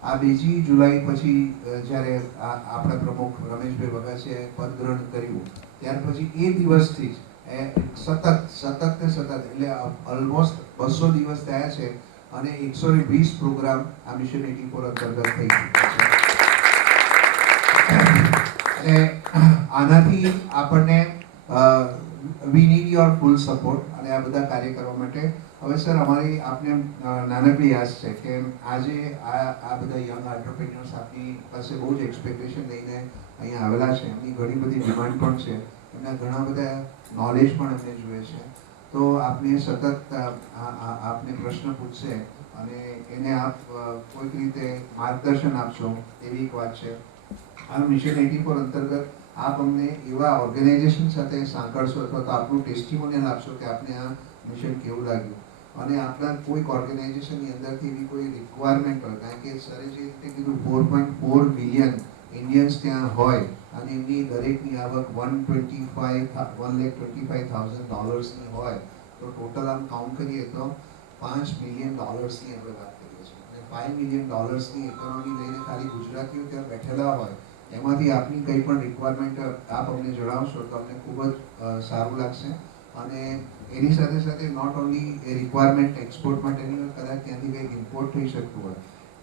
આ 2 જુલાઈ પછી જ્યારે આપણા પ્રમુખ રમેશભાઈ વઘાસિયાએ પદ ગ્રહણ કર્યું ત્યાર પછી એ દિવસથી જ સતત એટલે ઓલમોસ્ટ 200 દિવસ થયા છે અને 120 પ્રોગ્રામ આ મિશન 84 અંતર્ગત થઈ ચૂક્યા છે. અને આનાથી આપણને we need your full support. અને આ બધા કાર્ય કરવા માટે હવે સર અમારી આપને નાનકડી આશ છે કે આજે આ બધા યંગ એન્ટરપ્રેન્યોર્સ આપની પાસે બહુ જ એક્સપેક્ટેશન લઈને અહીંયા આવેલા છે. એમની ઘણી બધી ડિમાન્ડ પણ છે, એમના ઘણા બધા નોલેજ પણ એમને જોઈએ છે. તો આપને સતત આપને પ્રશ્ન પૂછશે અને એને આપ કોઈક રીતે માર્ગદર્શન આપશો એવી એક વાત છે. આ મિશન 84 અંતર્ગત આપ અમને એવા ઓર્ગેનાઇઝેશન સાથે સાંકળશો અથવા તો આપનું ટેસ્ટિમોનિયલ આપશો કે આપને આ મિશન કેવું લાગ્યું. અને આપણા કોઈક ઓર્ગેનાઇઝેશનની અંદરથી એવી કોઈ રિક્વાયરમેન્ટ હોય, કારણ કે સરે જે રીતે કીધું 4.4 મિલિયન ઇન્ડિયન્સ ત્યાં હોય અને એમની દરેકની આવક $1,25,000 હોય તો ટોટલ આમ કાઉન્ટ કરીએ તો $5 મિલિયન આપણે વાત કરીએ છીએ. અને $5 મિલિયન ઇકોનોમી લઈને ખાલી ગુજરાતીઓ ત્યાં બેઠેલા હોય એમાંથી આપની કંઈ પણ રિક્વાયરમેન્ટ આપ અમને જણાવશો તો અમને ખૂબ જ સારું લાગશે. અને એની સાથે સાથે not only a requirement export માટેની હોય, કદાચ ત્યાંથી કંઈક ઇમ્પોર્ટ થઈ શકતું હોય,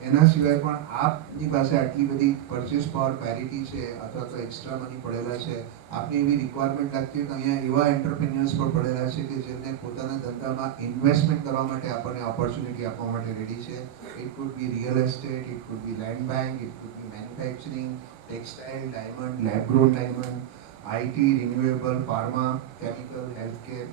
એના સિવાય પણ આપની પાસે આટલી બધી પરચેસ પાવર પેરિટી છે અથવા તો એક્સ્ટ્રા મની પડેલા છે, આપની એવી રિક્વાયરમેન્ટ લાગતી હોય તો અહીંયા એવા એન્ટરપ્રેન્યોર્સ પણ પડેલા છે કે જેમને પોતાના ધંધામાં ઇન્વેસ્ટમેન્ટ કરવા માટે આપણને ઓપોર્ચ્યુનિટી આપવા માટે રેડી છે. It could B real estate, it could B land bank, it could B manufacturing, textile, diamond, lab grown diamond, IT, renewable, pharma, chemical, healthcare.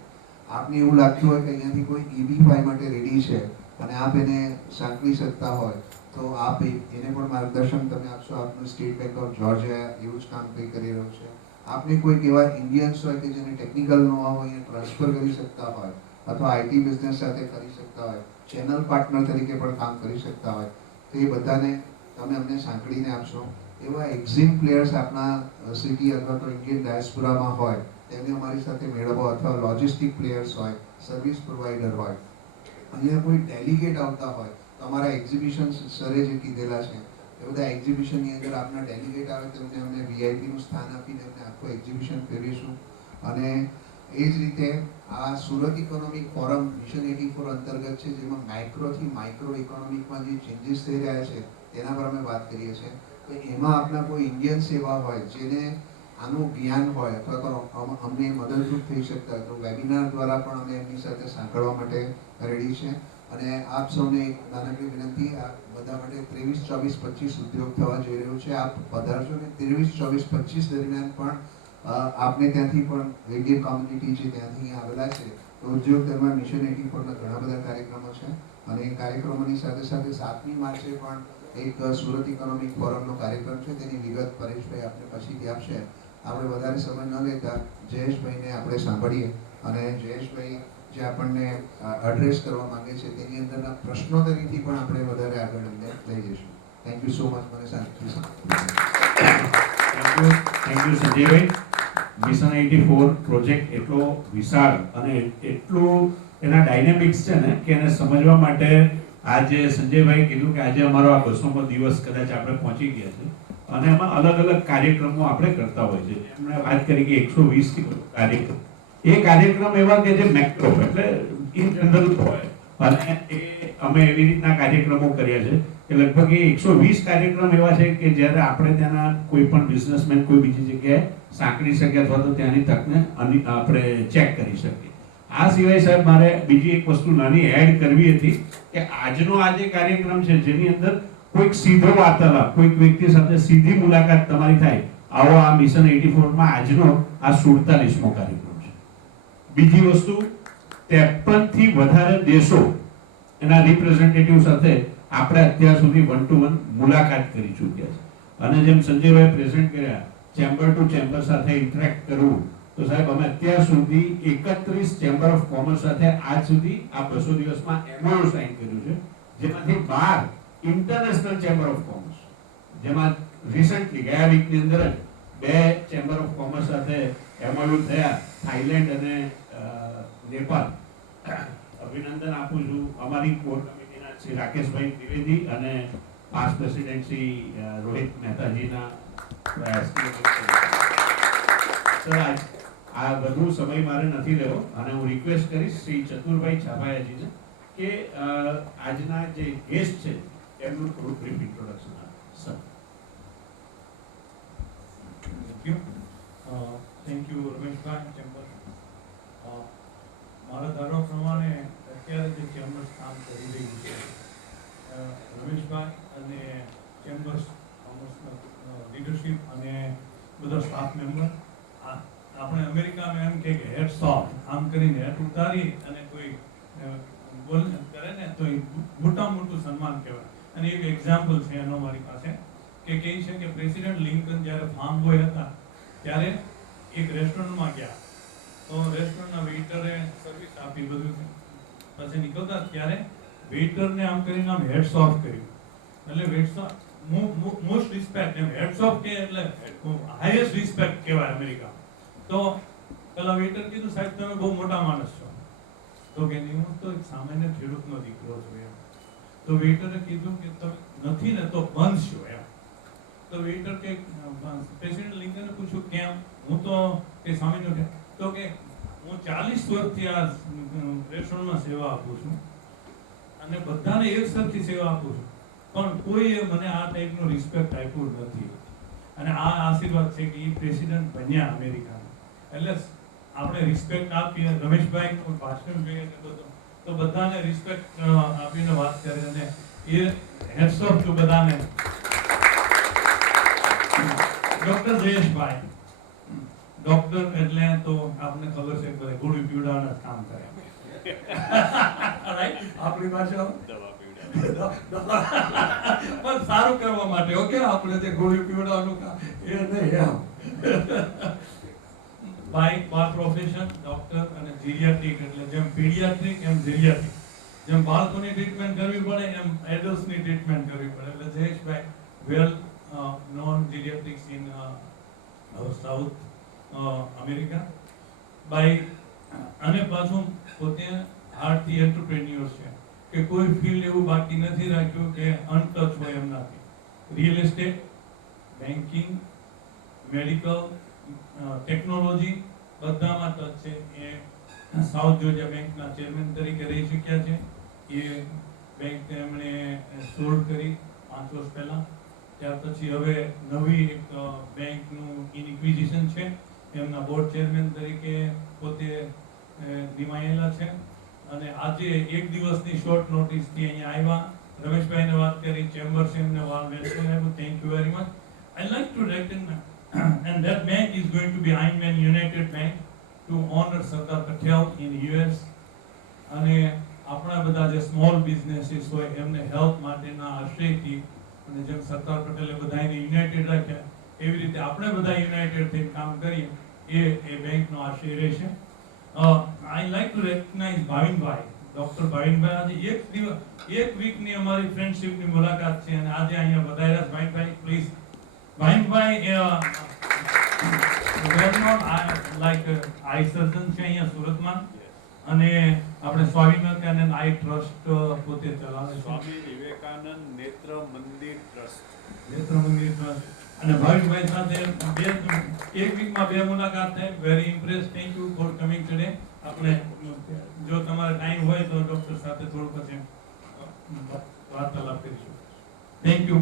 આપને એવું લાગતું હોય કે અહીંયાથી કોઈ EB5 માટે રેડી છે અને આપ એને સાંકળી શકતા હોય તો આપ એને પણ માર્ગદર્શન તમે આપશો. આપનું સ્ટેટ બેંક ઓફ જોર્જિયા એવું જ કામ કંઈ કરી રહ્યું છે. આપને કોઈક એવા ઇન્ડિયન્સ હોય કે જેને ટેકનિકલ નો હોય એને ટ્રાન્સફર કરી શકતા હોય અથવા આઈટી બિઝનેસ સાથે કરી શકતા હોય, ચેનલ પાર્ટનર તરીકે પણ કામ કરી શકતા હોય તો એ બધાને તમે અમને સાંકળીને આપશો. એવા એક્ઝિમ પ્લેયર્સ આપના સિટી અથવા તો ઇન્ડિયન ડાયસ્પોરામાં હોય તેને અમારી સાથે મેળવો, અથવા લોજિસ્ટિક પ્લેયર્સ હોય, સર્વિસ પ્રોવાઈડર હોય, અહીંયા કોઈ ડેલિગેટ આવતા હોય તો અમારા એક્ઝિબિશન સરે જે કીધેલા છે એ બધા એક્ઝિબિશનની અંદર આપના ડેલિગેટ આવે તેમને અમને VIPનું સ્થાન આપીને અમને આખું એક્ઝિબિશન ફેરવીશું. અને એ જ રીતે આ સુરત ઇકોનોમિક ફોરમ મિશન 84 અંતર્ગત છે, જેમાં માઇક્રોથી માઇક્રો ઇકોનોમિકમાં જે ચેન્જીસ થઈ રહ્યા છે તેના પર અમે વાત કરીએ છીએ. તો એમાં આપના કોઈ ઇન્ડિયન્સ એવા હોય જેને આનું જ્ઞાન હોય અથવા તો અમને મદદરૂપ થઈ શકતા તો વેબિનાર દ્વારા પણ અમે એમની સાથે સાંકળવા માટે રેડી છે. અને આપ સૌને એક નાનકડી વિનંતી, આ બધા માટે 23, 24, 25 ઉદ્યોગ થવા જઈ રહ્યો છે. આપ પધારશો ને 23, 24, 25 દરમિયાન પણ આપને ત્યાંથી પણ ઇન્ડિયન કોમ્યુનિટી છે ત્યાંથી આવેલા છે તો ઉદ્યોગ દરમિયાન મિશન 84ના ઘણા બધા કાર્યક્રમો છે. અને એ કાર્યક્રમોની સાથે સાથે 7મી માર્ચે પણ એક સુરત ઇકોનોમિક ફોરમનો કાર્યક્રમ છે, તેની વિગત પરેશભાઈ આપને પછીથી આપશે. આપણે વધારે સમય ન લેતા જયેશભાઈને આપણે સાંભળીએ અને જયેશભાઈ જે આપણને એડ્રેસ કરવા માંગે છે તેની અંદરના પ્રશ્નોત્તરીથી પણ આપણે વધારે આગળ એમને લઈ જઈશું. Thank you so much. મને શાંતિથી thank you Sanjaybhai. Mission 84 project એટલો વિશાળ અને એટલું એના ડાયનેમિક્સ છે ને કે એને સમજવા માટે આજે સંજયભાઈ કીધું કે આજે અમારો આ 200મો દિવસ કદાચ આપણે પહોંચી ગયા છે અને એમાં અલગ અલગ કાર્યક્રમો આપણે કરતા હોય છે. એમણે વાત કરી કે 120 થી કાર્યક્રમ, એ કાર્યક્રમ એવા કે જે મેક્રો એટલે ઇન જનરલ હોય અને એ અમે એવી રીતના કાર્યક્રમો કર્યા છે કે લગભગ એ 120 કાર્યક્રમ એવા છે કે જ્યારે આપણે ત્યાંના કોઈ પણ બિઝનેસમેન કોઈ બીજી જગ્યાએ સાંકળી શકે અથવા તો ત્યાંની તકને આપણે ચેક કરી શકીએ. આ સિવાય સાહેબ મારે બીજી એક વસ્તુ નાની એડ કરવી હતી કે આજનો આ જે કાર્યક્રમ છે જેની અંદર કોઈક સીધો વાર્તાલાપ, કોઈક વ્યક્તિ સાથે સીધી મુલાકાત તમારી થાય, આવો આ મિશન 84 માં આજનો આ 47મો કાર્યક્રમ છે. બીજી વસ્તુ, 53 થી વધારે દેશો એના રિપ્રેઝેન્ટેટિવ સાથે આપણે અત્યાર સુધી 1-to-1 મુલાકાત કરી ચૂક્યા છે. અને જેમ સંજયભાઈ પ્રેઝન્ટ કર્યા, ચેમ્બર ટુ ચેમ્બર સાથે ઇન્ટરેક્ટ કરવું, તો સાહેબ અમે અત્યાર સુધી 31 ચેમ્બર ઓફ કોમર્સ સાથે આજ સુધી આ 200 દિવસમાં MOU સાઇન કર્યું છે, જેમાંથી 12 ઇન્ટરનેશનલ ચેમ્બર ઓફ કોમર્સ, જેમાં રિસન્ટલી ગયા વીકની અંદર જ 2 ચેમ્બર ઓફ કોમર્સ સાથે MOU થયા, થાઈલેન્ડ અને નેપાળ. અભિનંદન આપું છું અમારી કોર કમિટીના શ્રી રાકેશભાઈ દ્વિવેદી અને પાસ્ટ પ્રેસિડેન્ટ શ્રી રોહિત મહેતાજીના પ્રયાસથી. સર, આ બધું સમય મારે નથી લેવો અને હું રિક્વેસ્ટ કરીશ શ્રી ચતુરભાઈ છાપાયાજીને કે આજના જે ગેસ્ટ છે એમનું થોડું બ્રીફ ઇન્ટ્રોડક્શન આપે. Sir. Thank you Rameshbhai. Chamber મારા ધારણા પ્રમાણે અત્યારે જે ચેમ્બર્સ કામ કરી રહ્યું છે, રમેશભાઈ અને ચેમ્બર્સ કોમર્સના લીડરશિપ અને બધા સ્ટાફ મેમ્બર, આપણે અમેરિકામાં એમ કે હેડ્સ ઓફ આમ કરીને હેડ ઉતારી અને કોઈ બોલ કરે ને તો એ મોટામાં મોટું સન્માન કહેવાય. અને એક એક્ઝામ્પલ છે એનો મારી પાસે કે કહે છે કે પ્રેસિડેન્ટ લિંકન જ્યારે ફાર્મ બોય હતા ત્યારે એક રેસ્ટોરન્ટમાં ગયા, તો રેસ્ટોરન્ટના વેઇટરે સર્વિસ આપી બધું, પછી નીકળતા ત્યારે વેઇટરને આમ કરીને આમ હેડ્સ ઓફ કર્યું. એટલે હેડ્સ ઓફ મોસ્ટ રિસ્પેક્ટ, એમ હેડ્સ ઓફ કે એટલે હાઈએસ્ટ રિસ્પેક્ટ કહેવાય અમેરિકા. તો પેલા વેઇટર કીધું, સાહેબ તમે બહુ મોટા માણસ છો. તો કે નહીં, હું તો એક સામાન્ય ખેડૂતનો દીકરો છું એમ. તો વેઇટરે કીધું કે તમે નથી ને તો બનશો એમ. તો વેઇટર કે પ્રેસિડેન્ટ લિંકને પૂછ્યું કેમ? હું તો કે સામાન્ય, તો કે હું 40 વર્ષથી આ રેસ્ટોરન્ટમાં સેવા આપું છું અને બધાને એક સરખી સેવા આપું છું, પણ કોઈએ મને આ ટાઈપનો રિસ્પેક્ટ આપ્યો નથી. અને આ આશીર્વાદ છે કે એ પ્રેસિડેન્ટ બન્યા અમેરિકાના. એટલે આપણે રિસ્પેક્ટ આપીને રમેશભાઈનું ભાષણ જોઈએ તો બધાને રિસ્પેક્ટ આપીને વાત કરે અને એ હેડ્સ ઓફ ટુ બધાને. ડોક્ટર જયેશભાઈ, ડોક્ટર એટલે તો આપને ખબર છે કે ગોળી પીવડાવવાના કામ કરે, રાઈટ? આપણી ભાષા પણ સારું કરવા માટે, ઓકે? આપણે જે ગોળી પીવડાવવાનું કામ એ નહીં એમ. બાય પ્રોફેશન ડોક્ટર અને જીરિયાટ્રિક, એટલે જેમ પીડિયાટ્રિક એમ જીરિયાટ્રિક, જેમ બાળકોની ટ્રીટમેન્ટ કરવી પડે એમ એડલ્ટ્સની ટ્રીટમેન્ટ કરવી પડે. એટલે Jayeshbhai well known geriatrics in South America by, અને પાછું પોતે હાર્ટથી એન્ટરપ્રેન્યોર છે કે કોઈ ફિલ્ડ એવું બાકી નથી રાખ્યું કે અનટચ હોય એમનાથી. Real estate, banking, medical, technology બધામાં ટચ છે. એ સાઉથ જોર્જિયા બેંકના ચેરમેન તરીકે રહી ચૂક્યા છે. એ બેંક એમણે સોલ્ડ કરી 5 વર્ષ પહેલા. ત્યાર પછી હવે નવી એક બેંકનું ઇન્ક્વિઝિશન છે, એમના બોર્ડ ચેરમેન તરીકે પોતે નિમાયેલા છે. અને આજે એક દિવસની શોર્ટ નોટિસથી અહીંયા આવ્યા. રમેશભાઈને વાત કરી, ચેમ્બર્સ એમને વેલકમ આપ્યું. Thank you very much. I like to recognize and that bank is going to be Ironman United Bank to honor Sardar Patel in US. અને આપણા બધા જે સ્મોલ બિઝનેસીસ હોય એમને હેલ્પ માટેના આશ્રયથી, અને જેમ સરદાર પટેલે બધાને યુનાઇટેડ રાખ્યા એવી રીતે આપણે બધા યુનાઇટેડ થઈને કામ કરીએ એ બેંકનો આશ્રય રહેશે. I like to recognize Bhavinbhai, doctor Bhavinbhai. આજે એક વીકની અમારી ફ્રેન્ડશિપની મુલાકાત છે અને આજે અહીંયા વધાર્યા. Bhavinbhai please. Bhavinbhai well known like I surgeon છે અહીંયા સુરતમાં, અને આપણે સ્વામી વિવેકાનંદ આઈ ટ્રસ્ટ પોતે ચલાવે છે. સ્વામી વિવેકાનંદ નેત્ર મંદિર ટ્રસ્ટ. નેત્ર મંદિર ટ્રસ્ટ. અને ભાવિનભાઈ સાથે એક વીકમાં 2 મુલાકાત થઈ. Very Impress. Thank you for coming today. આપણે જો તમારે ટાઈમ હોય તો ડોક્ટર સાથે થોડું પછી વાર્તાલાપ કરીશું. Thank you.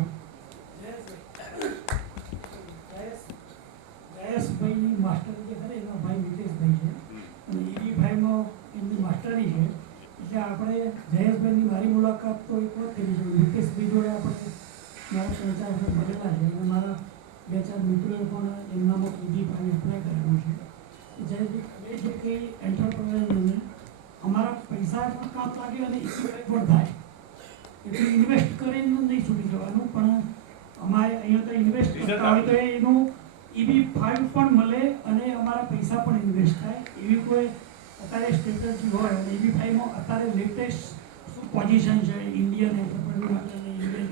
જયેશભાઈની માસ્ટર જે ખરે એનો ભાઈ મિતેશભાઈ છે, અને ઈડી ભાઈનો એમનો 4 વખત મળેલા છે અને મારા 2-4 મિત્રોએ પણ એમનામાં EB-5 એપ્લાય કરેલું છે. જયેશભાઈ, તમે જે કંઈ એન્ટરપ્રેનરને અમારા પૈસા પણ કામ લાગે અને EB-5 પણ થાય એટલે ઇન્વેસ્ટ કરીને નહીં છૂટી જવાનું, પણ અમારે અહીંયા તો ઇન્વેસ્ટ કરતા હોય તો એનું EB-5 પણ મળે અને અમારા પૈસા પણ ઇન્વેસ્ટ થાય એવી કોઈ અત્યારે સ્ટ્રેટેજી હોય. અને EB-5માં અત્યારે લેટેસ્ટ શું પોઝિશન છે ઇન્ડિયન એન્ટરપ્રેનર માટે અને ઇન્ડિયન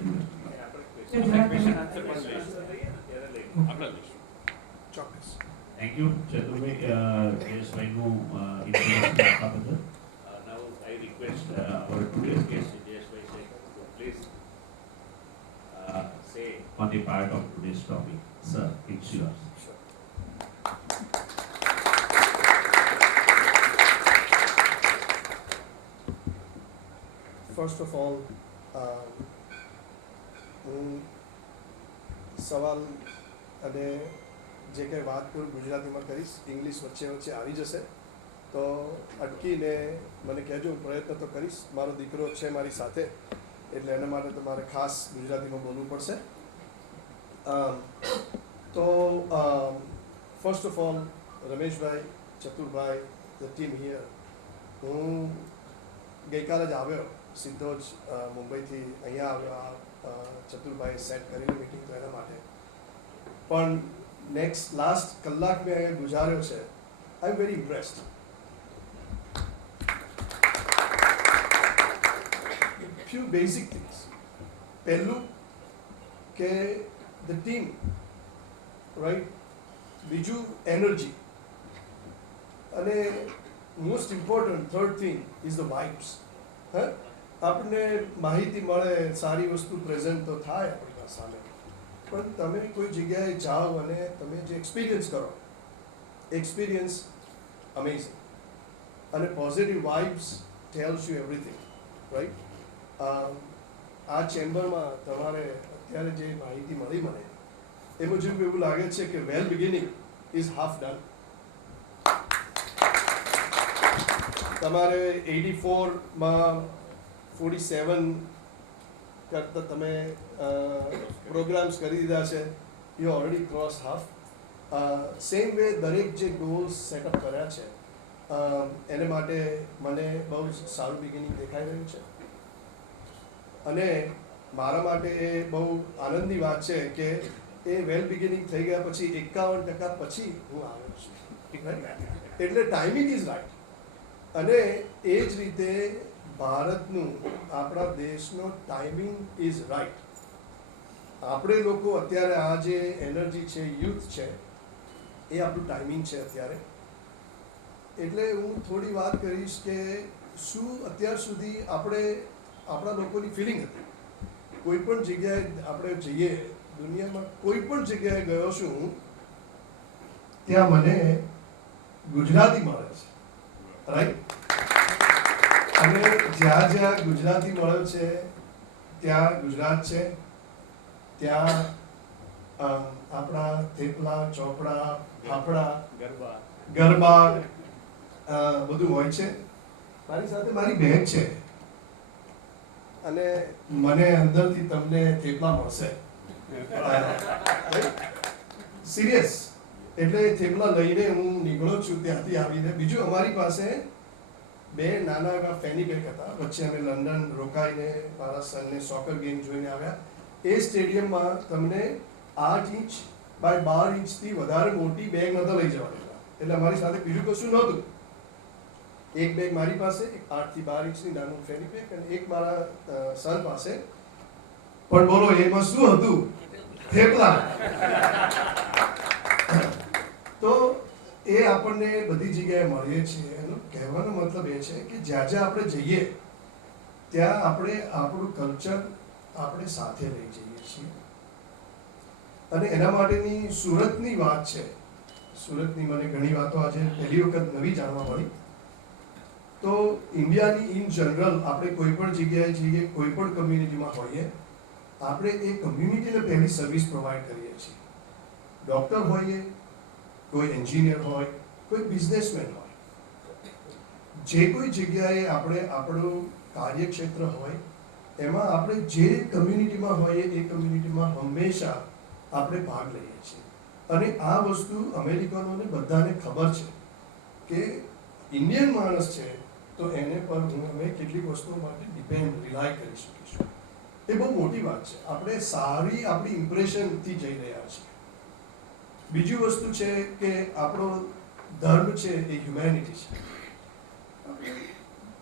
ચોક્કસ. થેન્ક યુ ચતુરભાઈ, જયેશભાઈનું ઇન્ફોર્મેશન આપવા બદલ. Now I request our today's guest Jayeshbhai to please say on the part of today's topic. Sir, it's yours. First of all હું સવાલ અને જે કંઈ વાત કરું ગુજરાતીમાં કરીશ, ઇંગ્લિશ વચ્ચે વચ્ચે આવી જશે તો અટકીને મને કહેજો, હું પ્રયત્ન તો કરીશ. મારો દીકરો છે મારી સાથે એટલે એના માટે તો મારે ખાસ ગુજરાતીમાં બોલવું પડશે. તો first of all Rameshbhai, Chaturbhai, the team here, હું ગઈકાલે જ આવ્યો સીધો જ મુંબઈથી અહીંયા આવ્યો. ચતુરભાઈ સેટ કરેલી મીટિંગ તો એના માટે, પણ લાસ્ટ કલાક મેં અહીંયા ગુજાર્યો છે. I am very impressed. Few basic things. પહેલું કે ધ ટીમ, રાઈટ. બીજું એનર્જી, અને most important third thing is the vibes. આપણને માહિતી મળે, સારી વસ્તુ પ્રેઝન્ટ તો થાય આપણી સામે, પણ તમે કોઈ જગ્યાએ જાઓ અને તમે જે એક્સપિરિયન્સ કરો, એક્સપિરિયન્સ અમેઝિંગ, અને positive vibes tells you everything, right. આ ચેમ્બરમાં તમારે અત્યારે જે માહિતી મળી મને એ મુજબ એવું લાગે છે કે well beginning is half done. તમારે 84માં 47 કરતાં તમે પ્રોગ્રામ્સ કરી દીધા છે. You already cross half. Same way દરેક જે ગોલ્સ સેટઅપ કર્યા છે એને માટે મને બહુ જ સારું બિગિનિંગ દેખાઈ રહ્યું છે. અને મારા માટે એ બહુ આનંદની વાત છે કે એ વેલ બિગિનિંગ થઈ ગયા પછી 51% પછી હું આવ્યો છું, એટલે ટાઈમિંગ ઇઝ રાઈટ. અને એ જ રીતે ભારતનું, આપણા દેશનો ટાઈમિંગ ઇઝ રાઈટ. આપણે લોકો અત્યારે આ જે એનર્જી છે, યુથ છે, એ આપણું ટાઈમિંગ છે અત્યારે. એટલે હું થોડી વાત કરીશ કે શું અત્યાર સુધી આપણા લોકોની ફિલિંગ હતી. કોઈ પણ જગ્યાએ આપણે જઈએ, દુનિયામાં કોઈ પણ જગ્યાએ ગયો છું હું, ત્યાં મને ગુજરાતી મળે છે, રાઈટ. અને જ્યાં જ્યાં ગુજરાતી મળ્યો છે ત્યાં ગુજરાત છે, ત્યાં આપણા થેપલા, ચોપડા, ફાફડા, ગરબા બધું હોય છે. મારી સાથે મારી બહેન છે અને મને અંદરથી તમને થેપલા મળશે, સિરિયસ. એટલે થેપલા લઈને હું નીકળ્યો છું ત્યાંથી આવીને. બીજું, અમારી પાસે 2 નાના એવા ફેની પેક હતા. વચ્ચે અમે લંડન રોકાઈને મારા સનને સોકર ગેમ જોઈને આવ્યા. એ સ્ટેડિયમમાં તમને 8 ઇંચ બાય 12 ઇંચથી વધારે મોટી બેગ નહોતા લઈ જવાની, એટલે અમારી સાથે બીજું કશું નહોતું. એક બેગ મારી પાસે, 8 થી 12 ઇંચની નાનું ફેની પેક, અને એક મારા સન પાસે. પણ બોલો એમાં શું હતું? થેપલા. તો એ આપણને બધી જગ્યાએ મળીએ છીએ. એનો કહેવાનો મતલબ એ છે કે જ્યાં જ્યાં આપણે જઈએ ત્યાં આપણે આપણું કલ્ચર આપણે સાથે લઈ જઈએ છીએ. અને એના માટેની સુરતની વાત છે. સુરતની મને ઘણી વાતો આજે પહેલી વખત નવી જાણવા મળી. તો ઇન્ડિયાની ઇન જનરલ આપણે કોઈ પણ જગ્યાએ જઈએ, કોઈ પણ કમ્યુનિટીમાં હોઈએ, આપણે એ કમ્યુનિટીને પહેલી સર્વિસ પ્રોવાઈડ કરીએ છીએ. ડૉક્ટર હોઈએ, કોઈ એન્જિનિયર હોય, કોઈ બિઝનેસમેન હોય, જે કોઈ જગ્યાએ આપણે આપણું કાર્યક્ષેત્ર હોય એમાં આપણે જે કમ્યુનિટીમાં હોઈએ એ કમ્યુનિટીમાં હંમેશા આપણે ભાગ લઈએ છીએ. અને આ વસ્તુ અમેરિકનોને બધાને ખબર છે કે ઇન્ડિયન માણસ છે તો એને પર અમે કેટલીક વસ્તુઓ માટે રિલાય કરી શકીશું. એ બહુ મોટી વાત છે. આપણે સારી આપણી ઇમ્પ્રેશનથી જઈ રહ્યા છીએ. બીજી વસ્તુ છે કે આપણો ધર્મ છે એ હ્યુમેનિટી છે.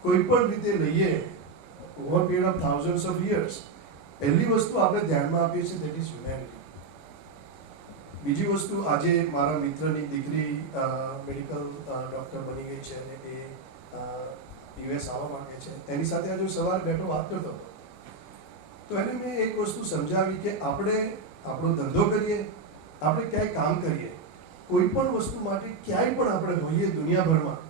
કોઈ પણ રીતે લઈએ over period of thousands of years, પહેલી વસ્તુ આપણે ધ્યાનમાં આપીએ છીએ દેટ ઇઝ હ્યુમેનિટી. બીજી વસ્તુ, આજે મારા મિત્રની દીકરી મેડિકલ ડૉક્ટર બની ગઈ છે અને એ યુએસ આવવા માંગે છે. એની સાથે આજે હું સવારે બેઠો વાત કરતો હતો તો એને મેં એક વસ્તુ સમજાવી કે આપણે આપણો ધંધો કરીએ, આપણે ક્યાંય કામ કરીએ, કોઈ પણ વસ્તુ માટે ક્યાંય પણ આપણે હોઈએ દુનિયાભરમાં,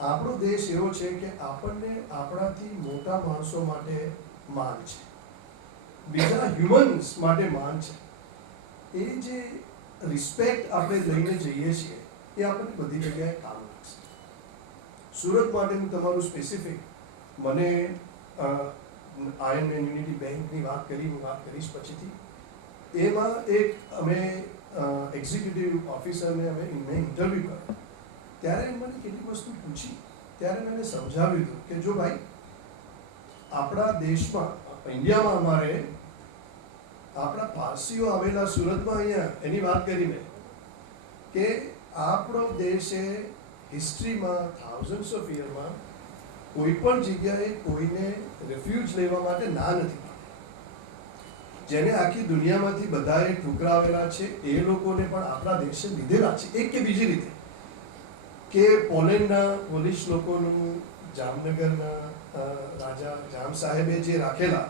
આપણો દેશ એવો છે કે આપણને આપણાથી મોટા માણસો માટે માન છે, બીજા હ્યુમન્સ માટે માન છે. એ જે રિસ્પેક્ટ આપણે લઈને જઈએ છીએ એ આપણને બધી જગ્યાએ કામ લાગશે. સુરત માટે હું તમારું સ્પેસિફિક, મને આયર્નમેન યુનિટી બેંકની વાત કરી, હું વાત કરીશ પછીથી. એમાં એક અમે એક્ઝિક્યુટિવ ઓફિસરને મેં ઇન્ટરવ્યૂ કર્યો ત્યારે મને કેટલીક વસ્તુ પૂછી. ત્યારે મેં એને સમજાવ્યું હતું કે જો ભાઈ, આપણા દેશમાં ઇન્ડિયામાં અમારે આપણા પારસીઓ આવેલા સુરતમાં, અહીંયા એની વાત કરી મેં કે આપણો દેશે હિસ્ટ્રીમાં થાઉઝન્ડ્સ ઓફ યરમાં કોઈ પણ જગ્યાએ કોઈને રેફ્યુજ લેવા માટે ના નથી પાડી. જેને આખી દુનિયામાંથી બધાએ ઠુકરાવેલા છે એ લોકોને પણ આપણા દેશે લીધેલા છે. એક કે બીજી રીતે કે પોલેન્ડના પોલિશ લોકોનું જામનગરના રાજા જામ સાહેબે જે રાખેલા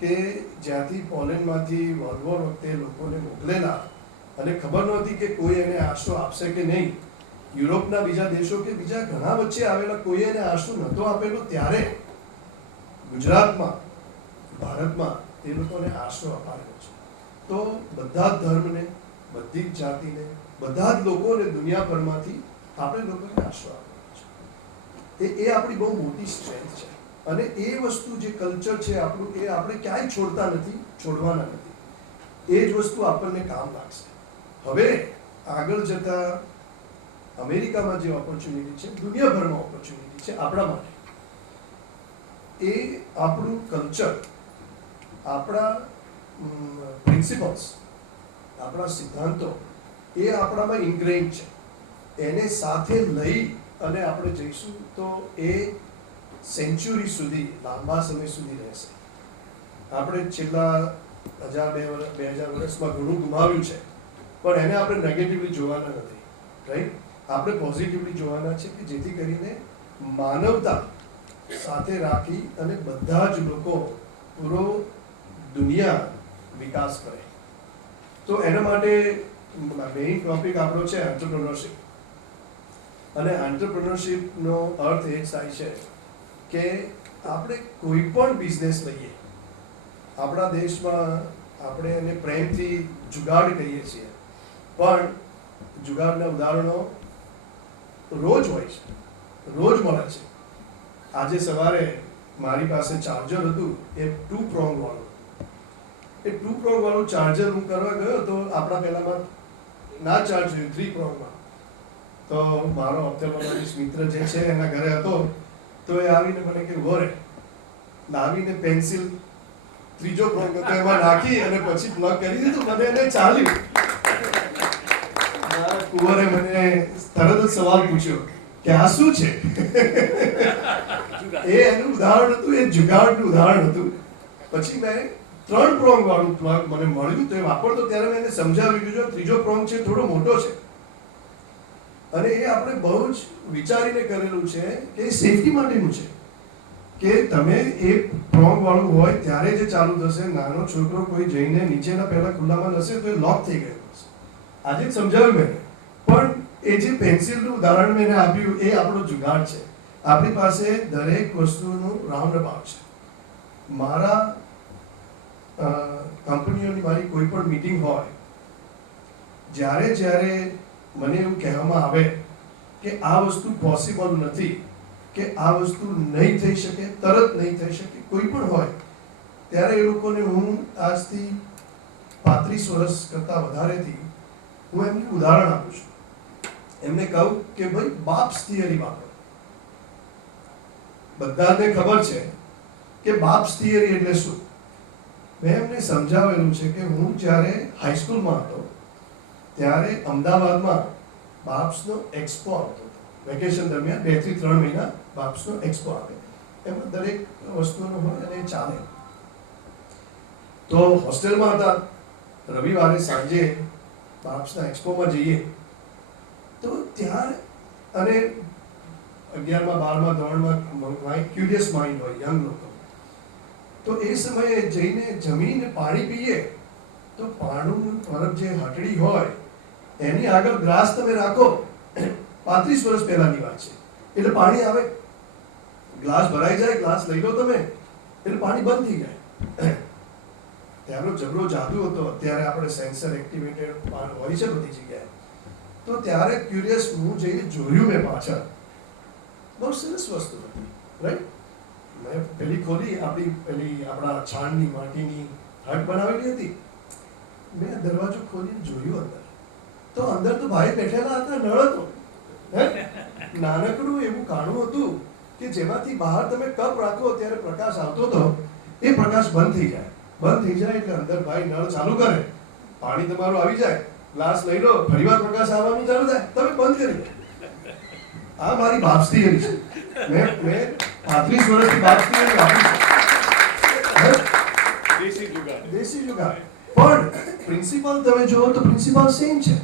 કે જ્યાંથી પોલેન્ડમાંથી વર્લ્ડ વોર વખતે લોકોને મોકલેલા અને ખબર નહોતી કે કોઈ એને આશરો આપશે કે નહીં. યુરોપના બીજા દેશો કે બીજા ઘણા વચ્ચે આવેલા કોઈએ એને આશરો નહોતો આપેલો, ત્યારે ગુજરાતમાં, ભારતમાં એ લોકોને આશરો અપાયેલો છે. તો બધા જ ધર્મને, બધી જ જાતિને, બધા જ લોકોને દુનિયાભરમાંથી આપણે લોકોને આશરો આપેલો છે. એ આપણી બહુ મોટી સ્ટ્રેન્થ છે. અને એ વસ્તુ જે કલ્ચર છે આપણું, એ આપણે ક્યાંય છોડતા નથી, છોડવાના નથી. એ જ વસ્તુ આપણને કામ લાગશે. હવે આગળ જતા અમેરિકામાં જે ઓપોર્ચ્યુનિટી છે, દુનિયાભરમાં ઓપોર્ચ્યુનિટી છે આપણા માટે, એ આપણું કલ્ચર, આપણા પ્રિન્સિપલ્સ, આપણા સિદ્ધાંતો એ આપણામાં ઇન્ગ્રેઇન્ડ છે. એને સાથે લઈ અને આપણે જઈશું તો એ સેન્ચુરી સુધી, લાંબા સમય સુધી રહેશે. આપણે છેલ્લા 2000 વર્ષમાં ઘણું ગુમાવ્યું છે, પણ એને આપણે નેગેટિવલી જોવાના નથી, રાઈટ? આપણે પોઝિટિવલી જોવાના છે કે જેથી કરીને માનવતા સાથે રાખી અને બધા જ લોકો, પૂરો દુનિયા વિકાસ કરે. તો એના માટે મેઇન ટોપિક આપણો છે એન્ટરપ્રેન્યોરશિપ. અને એન્ટરપ્રેન્યોરશિપનો અર્થ એ થાય છે કે આપણે કોઈ પણ બિઝનેસ લઈએ, આપણા દેશમાં આપણે એને પ્રેમથી જુગાડ કહીએ છીએ, પણ જુગાડના ઉદાહરણો રોજ હોય છે, રોજ મળે છે. આજે સવારે મારી પાસે ચાર્જર હતું, એ 2 prong વાળું. એ 2 prong વાળું ચાર્જર હું કરવા ગયો તો આપણા પહેલામાં ના ચાર્જ થયું 3 prongમાં. તો મારો ઓપ્થેલ્મોલોજીસ્ટ મિત્ર જે છે એના ઘરે હતો, તો એ આવીને મને કે ઉભો રહે, લાવીને પેન્સિલ 3જો prong હતો એમાં નાખી અને પછી પ્લગ કરી દીધું. મને એને ચાલ્યું. મારા કુંવરે મને તરત જ સવાલ પૂછ્યો કે આ શું છે? એ એનું ઉદાહરણ હતું, એ જુગાડનું ઉદાહરણ હતું. પછી મેં 3 prong વાળું પ્લગ મને મળ્યું તો એ વાપરતો ત્યારે મેં એને સમજાવ્યું કે જો 3જો prong છે થોડો મોટો છે, અને એ આપણે બહુ જ વિચારીને કરેલું છે કે એ સેફટી માટેનું છે કે તમે એ prong વાળું હોય ત્યારે જે ચાલુ થશે. નાનો છોકરો કોઈ જઈને નીચેના પહેલા ખુલ્લામાં હશે તો એ લોક થઈ ગયો હશે. આજે જ સમજાવ્યું મેં. પણ એ જે પેન્સિલનું ઉદાહરણ મેં આપ્યું એ આપણો જુગાડ છે. આપણી પાસે દરેક વસ્તુનું રાઉન્ડ અબાઉટ છે. મારા કંપનીઓની મારી કોઈ પણ મીટિંગ હોય, જ્યારે મને એવું કહેવામાં આવે કે આ વસ્તુ પોસિબલ નથી, કે આ વસ્તુ નહીં થઈ શકે, તરત નહીં થઈ શકે, કોઈ પણ હોય, ત્યારે એ લોકોને હું આજથી 35 વર્ષ કરતાં વધારેથી હું એમને ઉદાહરણ આપું છું. એમને કહું કે ભાઈ બાપ્સ થિયરી વાપરો. બધાને ખબર છે કે બાપ્સ થિયરી એટલે શું. મેં એમને સમજાવેલું છે કે હું જ્યારે હાઈસ્કૂલમાં હતો ત્યારે અમદાવાદમાં બાપ્સનો એક્સપો આવતો હતો. વેકેશન દરમિયાન 2 થી 3 મહિના બાપ્સનો એક્સપો આવે. એમાં દરેક વસ્તુનો હોય અને એ ચાલે. તો હોસ્ટેલમાં હતા, રવિવારે સાંજે બાપ્સના એક્સપોમાં જઈએ તો ત્યાં અને 11મા 12મા ધોરણમાં ક્યુરિયસ માઇન્ડ હોય યંગ લોકો, તો એ સમયે જઈને જમીને પાણી પીએ તો પાણીનું તરફ જે હટડી હોય એની આગળ ગ્લાસ તમે રાખો, 35 વર્ષ પહેલાની વાત છે, એટલે પાણી આવે, ગ્લાસ ભરાઈ જાય, ગ્લાસ લઈ લો તમે એટલે પાણી બંધ થઈ જાય. ત્યારનો જબરો જાદુ હતો. અત્યારે આપણે સેન્સર એક્ટિવેટેડ હોય છે બધી જગ્યાએ. તો ત્યારે ક્યુરિયસ હું જઈને જોયું મેં પાછળ, બહુ સરસ વસ્તુ હતી, રાઈટ. મેં પેલી ખોલી, આપણા છાણની માટીની હટ બનાવેલી હતી. મેં દરવાજો ખોલીને જોયું અંદર, તો અંદર તો ભાઈ બેઠેલા હતા, નળ હતો, નાનકડું એવું કાણું હતું કે જેમાંથી બહાર તમે કપ રાખો ત્યારે પ્રકાશ આવતો હતો, એ પ્રકાશ બંધ થઈ જાય. બંધ થઈ જાય એટલે અંદર ભાઈ નળ ચાલુ કરે, પાણી તમારું આવી જાય, ગ્લાસ લઈ લો, ફરીવાર પ્રકાશ આવવાનું ચાલુ થાય, તમે બંધ કરી દો. આ મારી બાપ્સ થિયરી છે. મેં 35 વર્ષથી બાપ્સ થિયરી વાપરી છે. દેશી જુગાડ. પણ પ્રિન્સિપલ તમે જુઓ તો પ્રિન્સિપલ સેમ છે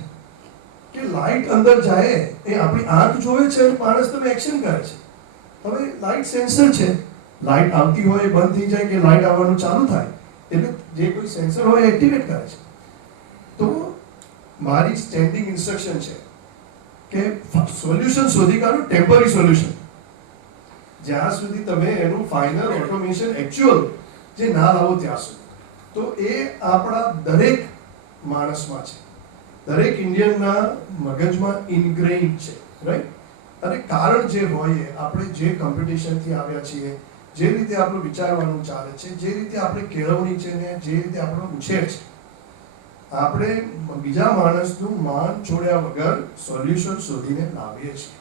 કે લાઇટ અંદર જાય એ આપણી આંખ જોવે છે અને માણસ તમે એક્શન કરે છે. હવે લાઇટ સેન્સર છે, લાઇટ આવતી હોય બંધ થઈ જાય કે લાઇટ આવવાનું ચાલુ થાય એટલે જે કોઈ સેન્સર હોય એક્ટિવેટ કરે છે. તો મારી સ્ટેન્ડિંગ ઇન્સ્ટ્રક્શન છે કે સોલ્યુશન શોધી કાઢો, ટેમ્પરરી સોલ્યુશન, જ્યાં સુધી તમે એનું ફાઇનલ ઓટોમેશન એકચ્યુઅલ જે ના લાવો ત્યાં સુધી. તો એ આપણા દરેક માણસમાં છે, દરેક ઇન્ડિયનના મગજમાં ઇનગ્રેઇન્ડ છે, રાઈટ. અને કારણ જે હોય, આપણે જે કોમ્પિટિશનથી આવ્યા છીએ, જે રીતે આપણું વિચારવાનું ચાલે છે, જે રીતે આપણે કેળવણી છે ને જે રીતે આપણો ઉછેર છે, આપણે બીજા માણસનું માન છોડ્યા વગર સોલ્યુશન શોધીને લાવીએ છીએ.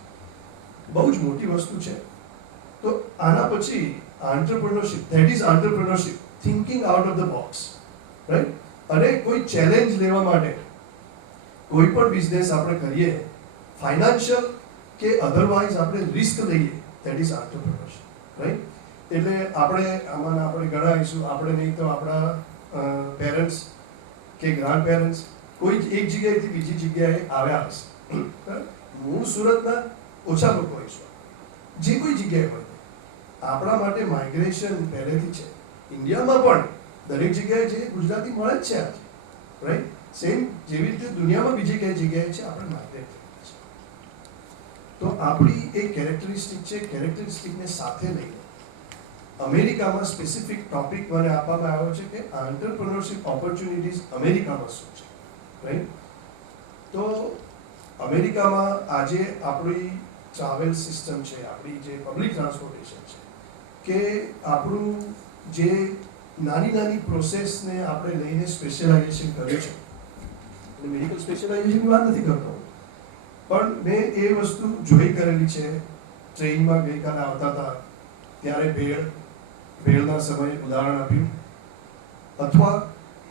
બહુ જ મોટી વસ્તુ છે. તો આના પછી entrepreneurship, that is entrepreneurship, thinking out of the box, right. અને કોઈ ચેલેન્જ લેવા માટે કોઈ પણ બિઝનેસ આપણે કરીએ, ફાઇનાન્શિયલ કે અધરવાઇઝ આપણે રિસ્ક લઈએ, ધેટ ઇઝ આંટરપ્રિન્યોરશિપ, રાઈટ. એટલે આપણે ગણાવીશું, આપણે નહીં તો આપણા પેરેન્ટ્સ કે ગ્રાન્ડ પેરેન્ટ્સ કોઈ એક જગ્યાએથી બીજી જગ્યાએ આવ્યા હશે. હું સુરતના ઓછા લોકો હોઈશું, જે કોઈ જગ્યાએ હોય. આપણા માટે માઇગ્રેશન પહેલેથી છે. ઇન્ડિયામાં પણ દરેક જગ્યાએ જે ગુજરાતી મળે જ છે આજે, રાઈટ. સેમ જેવી રીતે દુનિયામાં બીજી કઈ જગ્યાએ છે, આપણે માઇગ્રેટ થઈએ છીએ. તો આપણી એ કેરેક્ટરિસ્ટિક છે. કેરેક્ટરિસ્ટિકને સાથે લઈને અમેરિકામાં સ્પેસિફિક ટોપિક મને આપવામાં આવ્યો છે કે આંટરપ્રિન્યોરશિપ ઓપોર્ચ્યુનિટીઝ અમેરિકામાં શું છે, રાઈટ. તો અમેરિકામાં આજે આપણી ટ્રાવેલ સિસ્ટમ છે, આપણી જે પબ્લિક ટ્રાન્સપોર્ટેશન છે, કે આપણું જે નાની નાની પ્રોસેસને આપણે લઈને સ્પેશિયલાઇઝેશન કર્યું છે. એટલે મેડિકલ સ્પેશિયલાઇઝેશનની વાત નથી કરતો, પણ મેં એ વસ્તુ જોઈ કરેલી છે. ટ્રેનમાં ગઈકાલે આવતા હતા ત્યારે ભેળના સમયે ઉદાહરણ આપ્યું, અથવા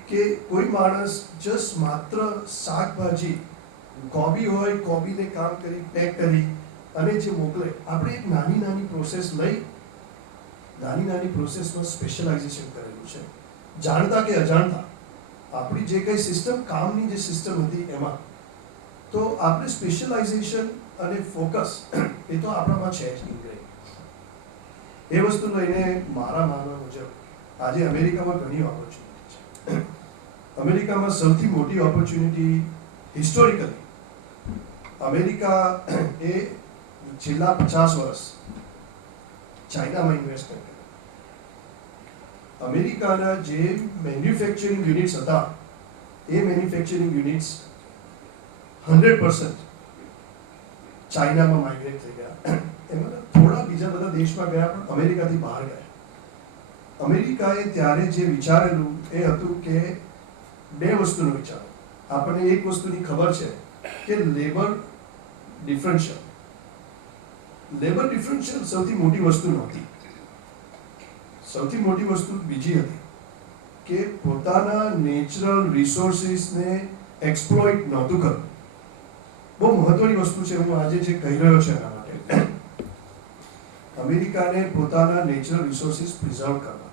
કે કોઈ માણસ જસ્ટ માત્ર શાકભાજી, કોબી હોય, કોબીને કામ કરી પેક કરી અને જે મોકલે, આપણે એક નાની નાની પ્રોસેસ લઈ નાની નાની પ્રોસેસમાં સ્પેશિયલાઇઝેશન કરેલું છે. જાણતા કે અજાણતા આપણી જે કંઈ સિસ્ટમ, કામની જે સિસ્ટમ હતી એમાં, તો આપણે સ્પેશિયલાઇઝેશન અને ફોકસ એ તો આપણામાં છે જ ઇન્ગ્રેડ. એ વસ્તુ લઈને મારા માનવા મુજબ આજે અમેરિકામાં ઘણી ઓપોર્ચ્યુનિટી છે. અમેરિકામાં સૌથી મોટી ઓપોર્ચ્યુનિટી હિસ્ટોરિકલી અમેરિકા એ છેલ્લા 50 વર્ષ ચાઇનામાં ઇન્વેસ્ટ કર્યું. અમેરિકાના જે મેન્યુફેક્ચરિંગ યુનિટ્સ હતા, એ મેન્યુફેક્ચરિંગ યુનિટ્સ 100% ચાઇનામાં માઇગ્રેટ થઈ ગયા. એમાં થોડા બીજા બધા દેશમાં ગયા, પણ અમેરિકાથી બહાર ગયા. અમેરિકાએ ત્યારે જે વિચારેલું એ હતું કે બે વસ્તુનો વિચાર. આપણને એક વસ્તુની ખબર છે કે લેબર ડિફરન્શિયલ સૌથી મોટી વસ્તુ નહોતી. સૌથી મોટી વસ્તુ બીજી હતી કે પોતાના નેચરલ રિસોર્સિસને એક્સપ્લોઇટ નહોતું કરવું. બહુ મહત્વની વસ્તુ છે. હું આજે જે કહી રહ્યો છું એના માટે અમેરિકાને પોતાના નેચરલ રિસોર્સિસ પ્રિઝર્વ કરવા,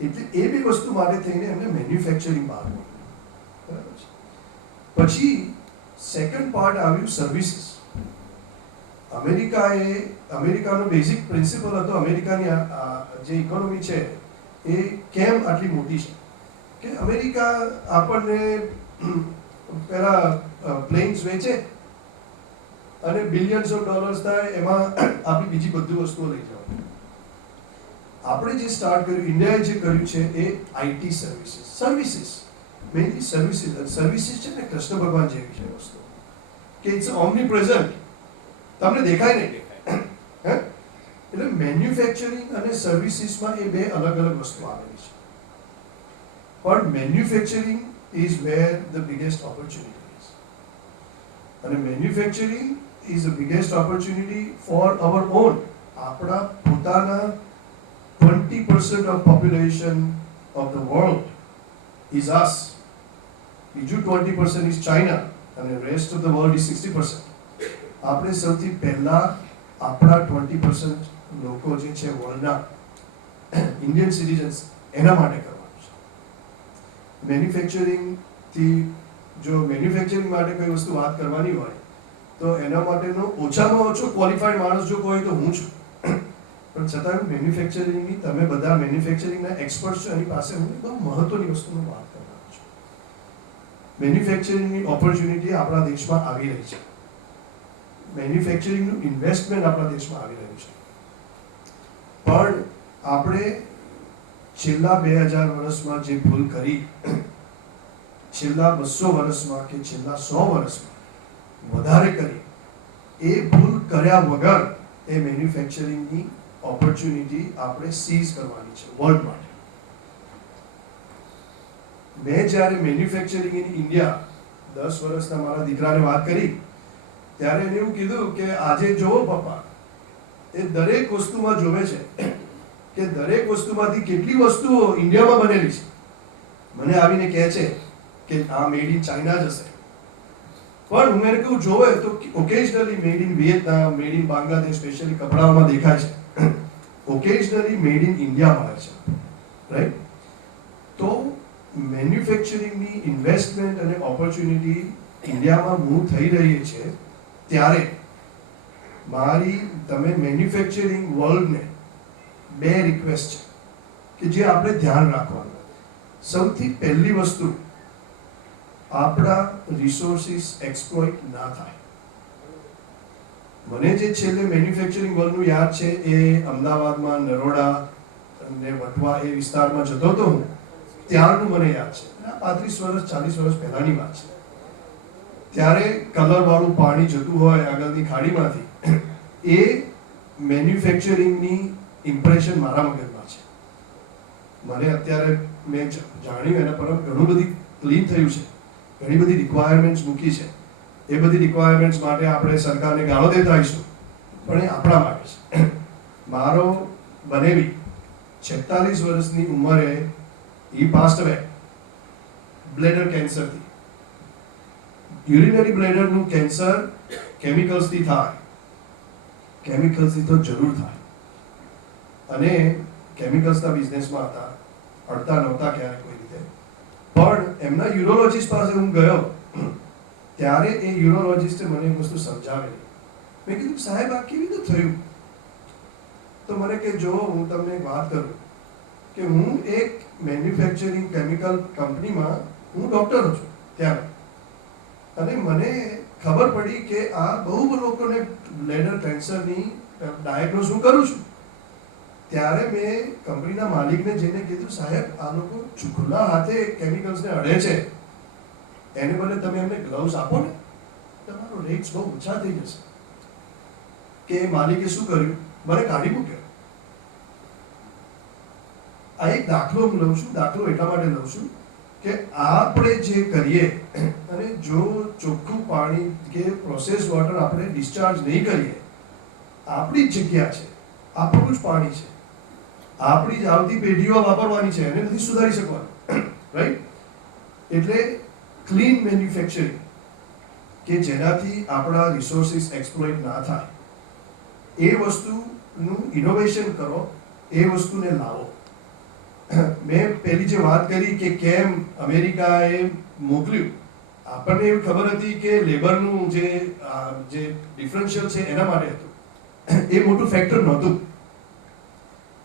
એટલે એ બે વસ્તુ માટે થઈને એમને મેન્યુફેક્ચરિંગ બહાર મૂક્યું. બરાબર છે. પછી સેકન્ડ પાર્ટ આવ્યું સર્વિસીસ. અમેરિકાનો બેઝિક પ્રિન્સિપલ હતો, અમેરિકાની જે ઇકોનોમી છે એ કેમ આટલી મોટી છે કે અમેરિકા આપણને પહેલા પ્લેન્સ વેચે અને બિલિયન્સ ઓફ ડોલર્સ થાય, એમાં આપણી બીજી બધી વસ્તુઓ લઈ જાઓ. આપણે જે સ્ટાર્ટ કર્યું, ઇન્ડિયાએ જે કર્યું છે એ આઈટી સર્વિસીસ મેઇનલી સર્વિસીસ છે ને કૃષ્ણ ભગવાન જેવી છે વસ્તુ કે ઇટ્સ ઓમની પ્રેઝન્ટ, તમને દેખાય નહીં. એટલે મેન્યુફેક્ચરિંગ અને સર્વિસીસમાં એ બે અલગ અલગ વસ્તુ આવેલી છે. પણ manufacturing is where the biggest opportunity is, અને manufacturing is the biggest opportunity for our own. આપણા પોતાના 20% of population of the world is us, બીજું 20% ઇઝ ચાઇના, અને rest of the world is 60%. આપણે સૌથી પહેલા આપણા 20% લોકો જે છે વર્લ્ડના ઇન્ડિયન સિટીઝન્સ એના માટે કરવાનું છે. મેન્યુફેક્ચરિંગથી જો મેન્યુફેક્ચરિંગ માટે કોઈ વસ્તુ વાત કરવાની હોય તો એના માટેનો ઓછામાં ઓછો ક્વોલિફાઈડ માણસ જો કોઈ તો હું છું. પણ છતાં મેન્યુફેક્ચરિંગની, તમે બધા મેન્યુફેક્ચરિંગના એક્સપર્ટ છો, એની પાસે હું બહુ મહત્વની વસ્તુનો વાત કરવાનો છું. મેન્યુફેક્ચરિંગની ઓપોર્ચ્યુનિટી આપણા દેશમાં આવી રહી છે. મેન્યુફેક્ચરિંગનું ઇન્વેસ્ટમેન્ટ આપણા દેશમાં આવી રહ્યું છે. પણ આપણે છેલ્લા 2000 વર્ષમાં જે ભૂલ કરી, છેલ્લા 200 વર્ષમાં કે છેલ્લા 100 વર્ષમાં વધારે કરી, એ ભૂલ કર્યા વગર એ મેન્યુફેક્ચરિંગની ઓપોર્ચ્યુનિટી આપણે સીઝ કરવાની છે વર્લ્ડ માટે. મેં જ્યારે મેન્યુફેક્ચરિંગ ઇન ઇન્ડિયા 10 વર્ષના મારા દીકરાને વાત કરી ત્યારે એને એવું કીધું કે આજે જોવો પપ્પા, એ દરેક વસ્તુમાં જોવે છે કે દરેક વસ્તુમાંથી કેટલી વસ્તુઓ ઇન્ડિયામાં બનેલી છે. મને આવીને કહે છે કે આ મેડ ઇન ચાઇના જ હશે, પણ હું એને કહું જોવે તો occasionally made in Vietnam, made in Bangladesh, specially કપડાઓમાં દેખાય છે. ઓકેઝનલી મેડ ઇન ઇન્ડિયા મળે છે, રાઈટ? તો મેન્યુફેક્ચરિંગની ઇન્વેસ્ટમેન્ટ અને ઓપોર્ચ્યુનિટી ઇન્ડિયામાં મૂવ થઈ રહી છે. ત્યારે મારી તમે મેન્યુફેક્ચરિંગ વર્લ્ડને બે રિક્વેસ્ટ છે કે જે આપણે ધ્યાન રાખવાનું. સૌથી પહેલી વસ્તુ, આપણા રિસોર્સિસ એક્સપ્લોઇટ ના થાય. મને જે છેલ્લે મેન્યુફેક્ચરિંગ વર્લ્ડનું યાદ છે એ અમદાવાદમાં નરોડા અને વટવા એ વિસ્તારમાં જતો હતો હું, ત્યારનું મને યાદ છે. 35 વર્ષ 40 વર્ષ પહેલાની વાત છે. ત્યારે કલર વાળું પાણી જતું હોય આગળની ખાડીમાંથી, એ મેન્યુફેક્ચરિંગની ઇમ્પ્રેશન મારા મગજમાં છે. મને અત્યારે મેં જાણ્યું એના પર ઘણું બધી ક્લીન થયું છે, ઘણી બધી રિક્વાયરમેન્ટ્સ મૂકી છે. એ બધી રિક્વાયરમેન્ટ્સ માટે આપણે સરકારને ગાળો દેતા આવીશું, પણ એ આપણા માટે છે. મારો બનેવી 46 વર્ષની ઉંમરે he passed away બ્લેડર કેન્સરથી. યુરિનરી બ્લેડરનું કેન્સર કેમિકલ્સથી થાય, કેમિકલ્સથી તો જરૂર થાય, અને કેમિકલ્સના બિઝનેસમાં હતા, અડતા નહોતા ક્યારે કોઈ રીતે. પણ એમના યુરોલોજીસ્ટ પાસે હું ગયો ત્યારે એ યુરોલોજીસ્ટે મને એક વસ્તુ સમજાવેલી. મેં કીધું સાહેબ આ કેવી રીતે થયું? તો મને કે જો હું તમને એક વાત કરું કે હું એક મેન્યુફેક્ચરિંગ કેમિકલ કંપનીમાં હું ડૉક્ટર છું ત્યારે, અને મને ખબર પડી કે આ બહુ લોકોને બ્લેડર કેન્સરની ડાયગ્નોઝ હું કરું છું. ત્યારે મેં કંપનીના માલિકને જઈને કીધું સાહેબ આ લોકો ખુલ્લા હાથે કેમિકલ્સને અડે છે, એને બદલે તમે એમને ગ્લવ્સ આપો ને, તમારો રેટ્સ બહુ ઓછા થઈ જશે. કે માલિકે શું કર્યું, મને કાઢી મૂક્યો. આ એક દાખલો હું લઉં છું, દાખલો એટલા માટે લઉં છું કે આપણે જે કરીએ અને જો ચોખ્ખું પાણી કે પ્રોસેસ વોટર આપણે ડિસ્ચાર્જ નહીં કરીએ, આપણી જ જગ્યા છે, આપણું જ પાણી છે, આપણી જ આવતી પેઢીઓ વાપરવાની છે, એને નથી સુધારી શકવાનું, રાઈટ? એટલે ક્લીન મેન્યુફેક્ચરિંગ કે જેનાથી આપણા રિસોર્સિસ એક્સપ્લોઇટ ના થાય, એ વસ્તુનું ઇનોવેશન કરો, એ વસ્તુને લાવો. મેં પહેલી જે વાત કરી કે કેમ અમેરિકાએ મોકલ્યું, આપણને એવી ખબર હતી કે લેબરનું જે ડિફરન્શિયલ છે એના માટે હતું, એ મોટું ફેક્ટર નહોતું.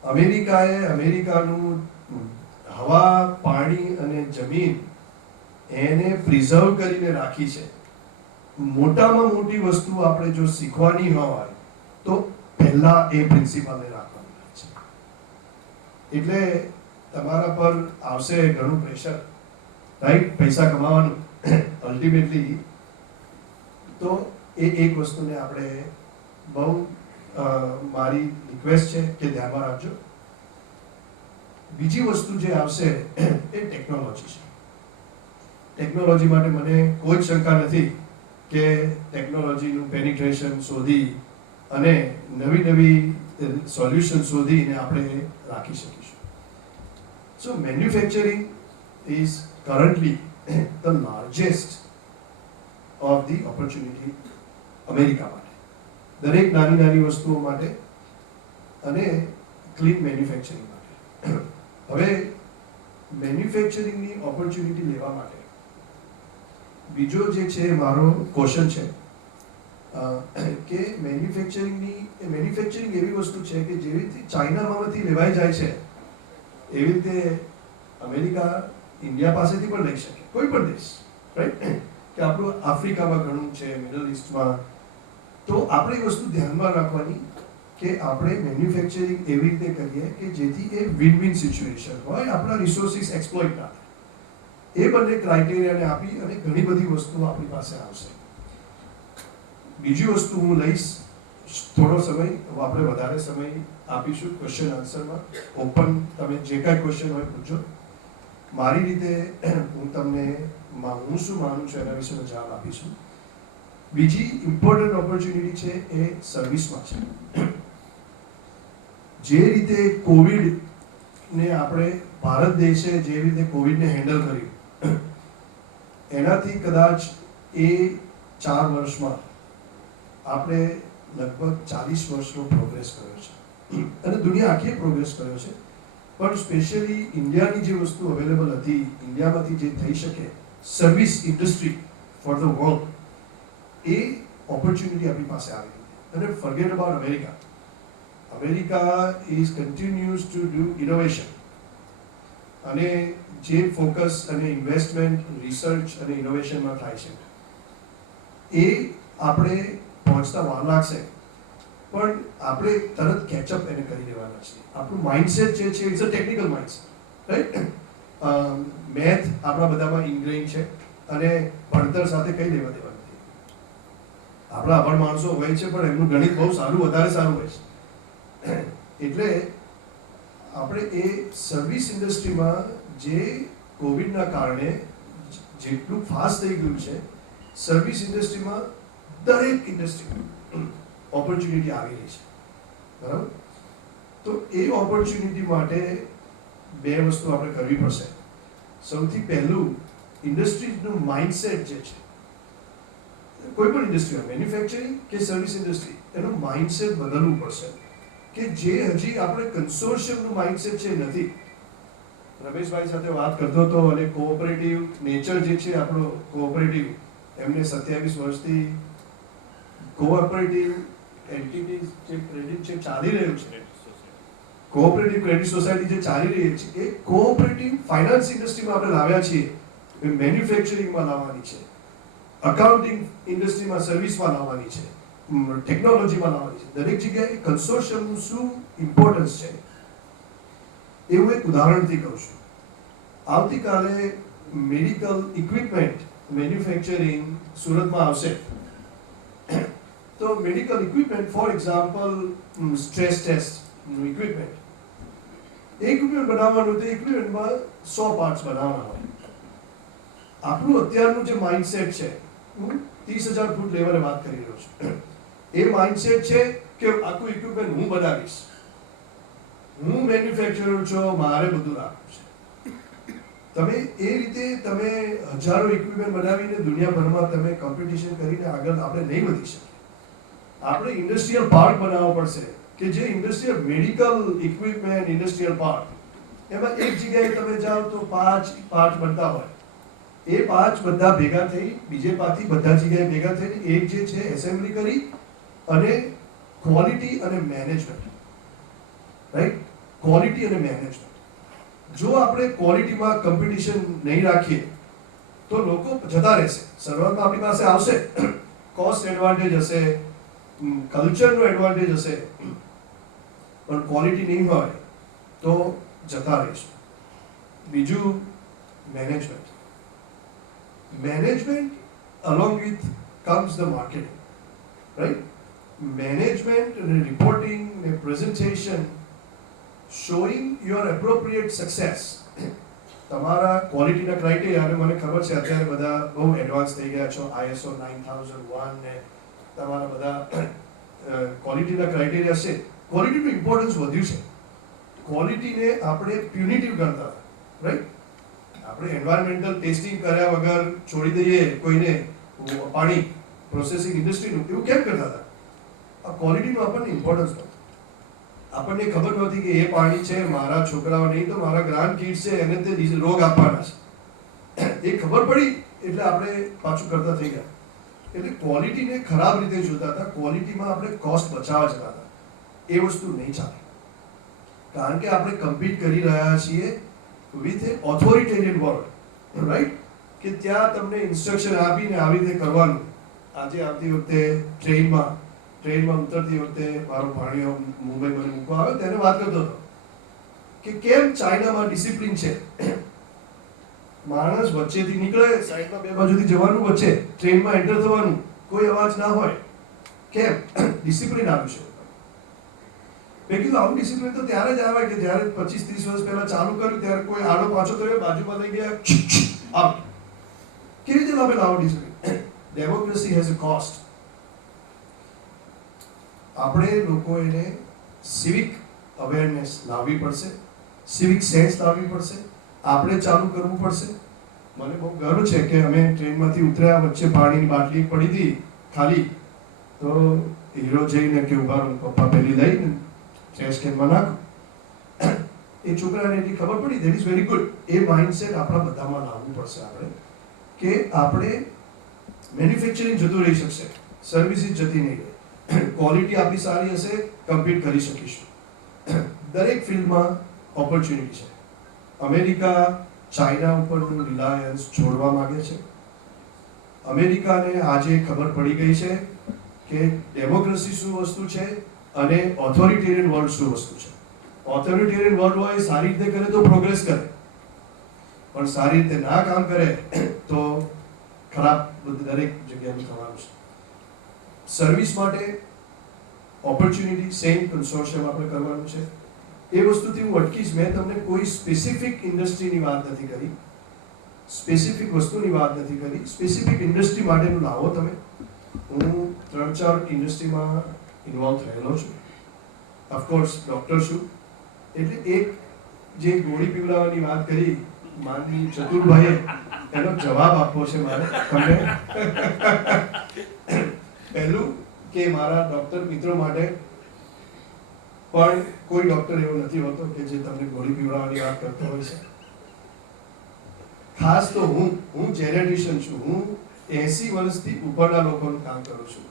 અમેરિકાનું હવા, પાણી અને જમીન એને પ્રિઝર્વ કરીને રાખી છે. મોટામાં મોટી વસ્તુ આપણે જો શીખવાની હોય તો પહેલા એ પ્રિન્સિપલને રાખવાની છે. એટલે તમારા પર આવશે ઘણું પ્રેશર, રાઈટ, પૈસા કમાવાનું અલ્ટિમેટલી. તો એ એક વસ્તુને આપણે બહુ મારી રિક્વેસ્ટ છે કે ધ્યાનમાં રાખજો. બીજી વસ્તુ જે આવશે એ ટેકનોલોજી છે. ટેકનોલોજી માટે મને કોઈ જ શંકા નથી કે ટેકનોલોજીનું પેનિટ્રેશન શોધી અને નવી સોલ્યુશન શોધીને આપણે રાખી શકીશું. So manufacturing is currently the largest of the opportunity America માટે, દરેક નાની વસ્તુઓ માટે અને ક્લીન મેન્યુફેક્ચરિંગ માટે. હવે મેન્યુફેક્ચરિંગની ઓપોર્ચ્યુનિટી લેવા માટે બીજો જે છે મારો ક્વેશ્ચન છે કે મેન્યુફેક્ચરિંગ એવી વસ્તુ છે કે જેવી રીતે ચાઇનામાંથી લેવાઈ જાય છે એવી રીતે અમેરિકા ઇન્ડિયા પાસેથી પણ લઈ શકે, કોઈ પણ દેશ, રાઈટ? કે આપણું આફ્રિકામાં ઘણું છે, મિડલ ઇસ્ટમાં. તો આપણે એ વસ્તુ ધ્યાનમાં રાખવાની કે આપણે મેન્યુફેક્ચરિંગ એવી રીતે કરીએ કે જેથી એ વિન વિન સિચ્યુએશન હોય, આપણા રિસોર્સિસ એક્સપ્લોઇટ ના થાય. એ બંને ક્રાઇટેરિયાને આપી અને ઘણી બધી વસ્તુઓ આપણી પાસે આવશે. બીજી વસ્તુ હું લઈશ, થોડો સમય, આપણે વધારે સમય આપીશું ક્વેશ્ચન આન્સરમાં. ઓપન, તમે જે કાંઈ ક્વેશ્ચન હોય પૂછજો. મારી રીતે હું તમને હું શું માનું છું એના વિશેનો જવાબ આપીશું. બીજી ઇમ્પોર્ટન્ટ ઓપોર્ચ્યુનિટી છે એ સર્વિસમાં છે. જે રીતે કોવિડને આપણે ભારત દેશે જે રીતે કોવિડને હેન્ડલ કર્યું, એનાથી કદાચ એ 4 વર્ષમાં આપણે લગભગ 40 વર્ષનો પ્રોગ્રેસ કર્યો છે અને દુનિયા આખી પ્રોગ્રેસ કર્યો છે. પણ સ્પેશિયલી ઇન્ડિયાની જે વસ્તુ અવેલેબલ હતી, ઇન્ડિયામાંથી જે થઈ શકે, service industry for the world, A opportunity આપણી પાસે આવી. અને forget about America. America is continues to do innovation, અને જે ફોકસ અને ઇન્વેસ્ટમેન્ટ રિસર્ચ અને ઇનોવેશનમાં થાય છે એ આપણે પહોંચતા વાર લાગશે, પણ આપણે તરત કેચઅપ એને કરી દેવાના છે. આપણું માઇન્ડસેટ જે છે it's a technical mindset, right? Math આપણા બધામાં ઇન્ગ્રેઇન છે અને ભણતર સાથે કંઈ લેવા દેવા નથી. આપણા અભણ માણસો હોય છે પણ એમનું ગણિત બહુ સારું, વધારે સારું હોય છે. એટલે આપણે એ સર્વિસ ઇન્ડસ્ટ્રીમાં જે કોવિડના કારણે જેટલું ફાસ્ટ થઈ ગયું છે, સર્વિસ ઇન્ડસ્ટ્રીમાં દરેક ઇન્ડસ્ટ્રીમાં ઓપોર્ચ્યુનિટી આવી રહી છે, બરાબર? તો એ ઓપોર્ચ્યુનિટી માટે 2 વસ્તુ આપણે કરવી પડશે. સૌથી પહેલું, ઇન્ડસ્ટ્રીનું માઇન્ડસેટ જે છે, કોઈ પણ ઇન્ડસ્ટ્રી હોય, મેન્યુફેક્ચરિંગ કે સર્વિસ ઇન્ડસ્ટ્રી, એનું માઇન્ડસેટ બદલવું પડશે કે જે હજી આપણે કન્સોર્શિયમનું માઇન્ડસેટ છે નથી. રમેશભાઈ સાથે વાત કરતો હતો અને કોઓપરેટિવ નેચર જે છે આપણો કોઓપરેટિવ, એમને 27 વર્ષથી કોઓપરેટિવ એન્ટિટીઝ જે ક્રેડિટ છે ચાલી રહ્યું છે, કોઓપરેટિવ ક્રેડિટ સોસાયટી જે ચાલી રહી છે, એ કોઓપરેટિવ ફાઇનાન્સ ઇન્ડસ્ટ્રીમાં આપણે લાવ્યા છીએ, મેન્યુફેક્ચરિંગમાં લાવવાની છે, અકાઉન્ટિંગ ઇન્ડસ્ટ્રીમાં સર્વિસમાં લાવવાની છે, ટેકનોલોજીમાં લાવવાની છે. દરેક જગ્યાએ કન્સોર્શિયમનું શું ઇમ્પોર્ટન્સ છે એવું એક ઉદાહરણથી કહું છું. આવતીકાલે મેડિકલ ઇક્વિપમેન્ટ મેન્યુફેક્ચરિંગ સુરતમાં આવશે. તો medical equipment, for example stress ટેસ્ટનું ઇક્વિપમેન્ટ, ઇક્વિપમેન્ટ બનાવવાનું તો ઇક્વિપમેન્ટમાં 100 પાર્ટ્સ બનાવવાના હોય. આપણું અત્યારનું જે માઇન્ડસેટ છે, હું 30,000 ફૂટ લેવલે વાત કરી રહ્યો છું, એ માઇન્ડસેટ છે કે આખું ઇક્વિપમેન્ટ હું બનાવીશ, હું મેન્યુફેક્ચરર છું, મારે બધું રાખવું છે. તમે એ રીતે તમે હજારો ઇક્વિપમેન્ટ બનાવીને દુનિયાભરમાં તમે કોમ્પિટિશન કરીને આગળ આપણે નહીં વધી શકીએ. આપણે ઇન્ડસ્ટ્રીયલ પાર્ક બનાવવો પડશે કે જે industrial medical equipment industrial park, એમાં એક જગ્યાએ તમે જાઓ તો 5 પાર્ટ બનતા હોય, એ 5 બધા ભેગા થઈ બીજે પાથી બધા જગ્યાએ ભેગા થઈને એક જે છે એસેમ્બલી કરી અને ક્વોલિટી અને મેનેજમેન્ટ, રાઈટ, ક્વોલિટી અને મેનેજમેન્ટ. જો આપણે ક્વોલિટીમાં કોમ્પિટિશન નહીં રાખીએ તો લોકો જતા રહેશે. શરૂઆતમાં આપણી પાસે આવશે, કોસ્ટ એડવાન્ટેજ હશે, કલ્ચરનો એડવાન્ટેજ હશે, પણ ક્વોલિટી નહીં હોય તો જતા રહીશું. બીજું management. Management along with comes the marketing, right? Management and reporting and presentation showing your appropriate success. તમારા ક્વોલિટીના ક્રાઇટેરિયા, અને મને ખબર છે અત્યારે બધા બહુ એડવાન્સ થઈ ગયા છો, ISO 9001 ને તમારા બધા ક્વોલિટીના ક્રાઇટેરિયા છે. ક્વોલિટીનું ઇમ્પોર્ટન્સ વધ્યું છે. ક્વોલિટીને આપણે પ્યુનિટિવ કરતા, રાઈટ? આપણે એન્વાયરમેન્ટલ ટેસ્ટિંગ કર્યા વગર છોડી દઈએ કોઈને પાણી, પ્રોસેસિંગ ઇન્ડસ્ટ્રીનું, એવું કેમ કરતા હતા? આ ક્વોલિટીનું આપણને ઇમ્પોર્ટન્સ નહોતું. આપણને ખબર નહોતી કે એ પાણી છે મારા છોકરાઓ નહીં તો મારા ગ્રાન્ડ કિડ્સ છે એને તે રોગ આપવાના છે. એ ખબર પડી એટલે આપણે પાછું કરતા થઈ ગયા. એટલે ક્વોલિટીને ખરાબ રીતે જોતા હતા, ક્વોલિટીમાં આપણે કોસ્ટ બચાવવા જતા હતા. એ વસ્તુ નહીં ચાલે, કારણ કે આપણે કમ્પીટ કરી રહ્યા છીએ વિથ એ ઓથોરિટેરિયન વર્લ્ડ, રાઈટ? કે ત્યાં તમને ઇન્સ્ટ્રક્શન આપીને આવી રીતે કરવાનું. આજે આવતી વખતે ટ્રેનમાં ઉતરતી વખતે મારો ભાણિયો મુંબઈ મને મૂકવા આવ્યો, તેને વાત કરતો હતો કે કેમ ચાઇનામાં ડિસિપ્લિન છે. માણસ વચ્ચેથી નીકળે, સાઈડમાં બે બાજુથી જવાનું, વચ્ચે ટ્રેનમાં એન્ટર થવાનું, કોઈ અવાજ ના હોય. કેમ? ડિસિપ્લિન આવ્યું છે. મેં કીધું આવું ડિસિપ્લિન તો ત્યારે જ આવે કે જ્યારે 25-30 વર્ષ પહેલા ચાલુ કર્યું ત્યારે કોઈ આડો પાછો થયો, બાજુમાં લઈ ગયા, આમ. કેવી રીતે લાવે આવું discipline? Democracy has a cost. આપણે લોકોને સિવિક અવેરનેસ લાવવી પડશે, સિવિક સેન્સ લાવવી પડશે, આપણે ચાલુ કરવું પડશે. મને બહુ ગર્વ છે કે અમે ટ્રેનમાંથી ઉતર્યા, વચ્ચે પાણીની બાટલી પડી હતી ખાલી, તો હીરો જઈને કે ઉભા રહો, પપ્પા પહેલી લઈને ટ્રેશ કેનમાં નાખો. એ છોકરાને એટલી ખબર પડી, that is very good. A mindset આપણા બધામાં લાવવું પડશે આપણે, કે આપણે મેન્યુફેક્ચરિંગ જતું રહી શકશે, સર્વિસીસ જતી નહીં રહે. ક્વોલિટી આપણી સારી હશે, કમ્પીટ કરી શકીશું. દરેક ફિલ્ડમાં ઓપોર્ચ્યુનિટી છે. અમેરિકા ચાઇના ઉપરનું રિલાયન્સ છોડવા માંગે છે. અમેરિકાને આજે ખબર પડી ગઈ છે કે ડેમોક્રેસી શું વસ્તુ છે અને ઓથોરિટેરિયન વર્લ્ડ શું વસ્તુ છે. ઓથોરિટેરિયન વર્લ્ડ હોય સારી રીતે કરે તો પ્રોગ્રેસ કરે, પણ સારી રીતે ના કામ કરે તો ખરાબ દરેક જગ્યાએ થવાનું છે. સર્વિસ માટે ઓપોર્ચ્યુનિટી સેમ કન્સોર્શિયમ આપણે કરવાનું છે. એ વસ્તુથી હું અટકીશ. મેં તમને કોઈ સ્પેસિફિક ઇન્ડસ્ટ્રીની વાત નથી કરી, સ્પેસિફિક વસ્તુની વાત નથી કરી. સ્પેસિફિક ઇન્ડસ્ટ્રી માટેનું લાવો તમે. હું 3-4 ઇન્ડસ્ટ્રીમાં ઇન્વોલ્વ થયેલો છું. ઓફકોર્સ ડૉક્ટર છું, એટલે એક જે ગોળી પીવડાવવાની વાત કરી માનની ચતુરભાઈએ, એનો જવાબ આપવો છે મારે તમને. પહેલું કે મારા ડૉક્ટર મિત્રો માટે પણ કોઈ ડૉક્ટર એવો નથી હોતો કે જે તમને ગોળી પીવડાવવાની વાત કરતો હોય છે. ખાસ તો હું જેનેટિશિયન છું. હું 80 વર્ષથી ઉપરના લોકોનું કામ કરું છું.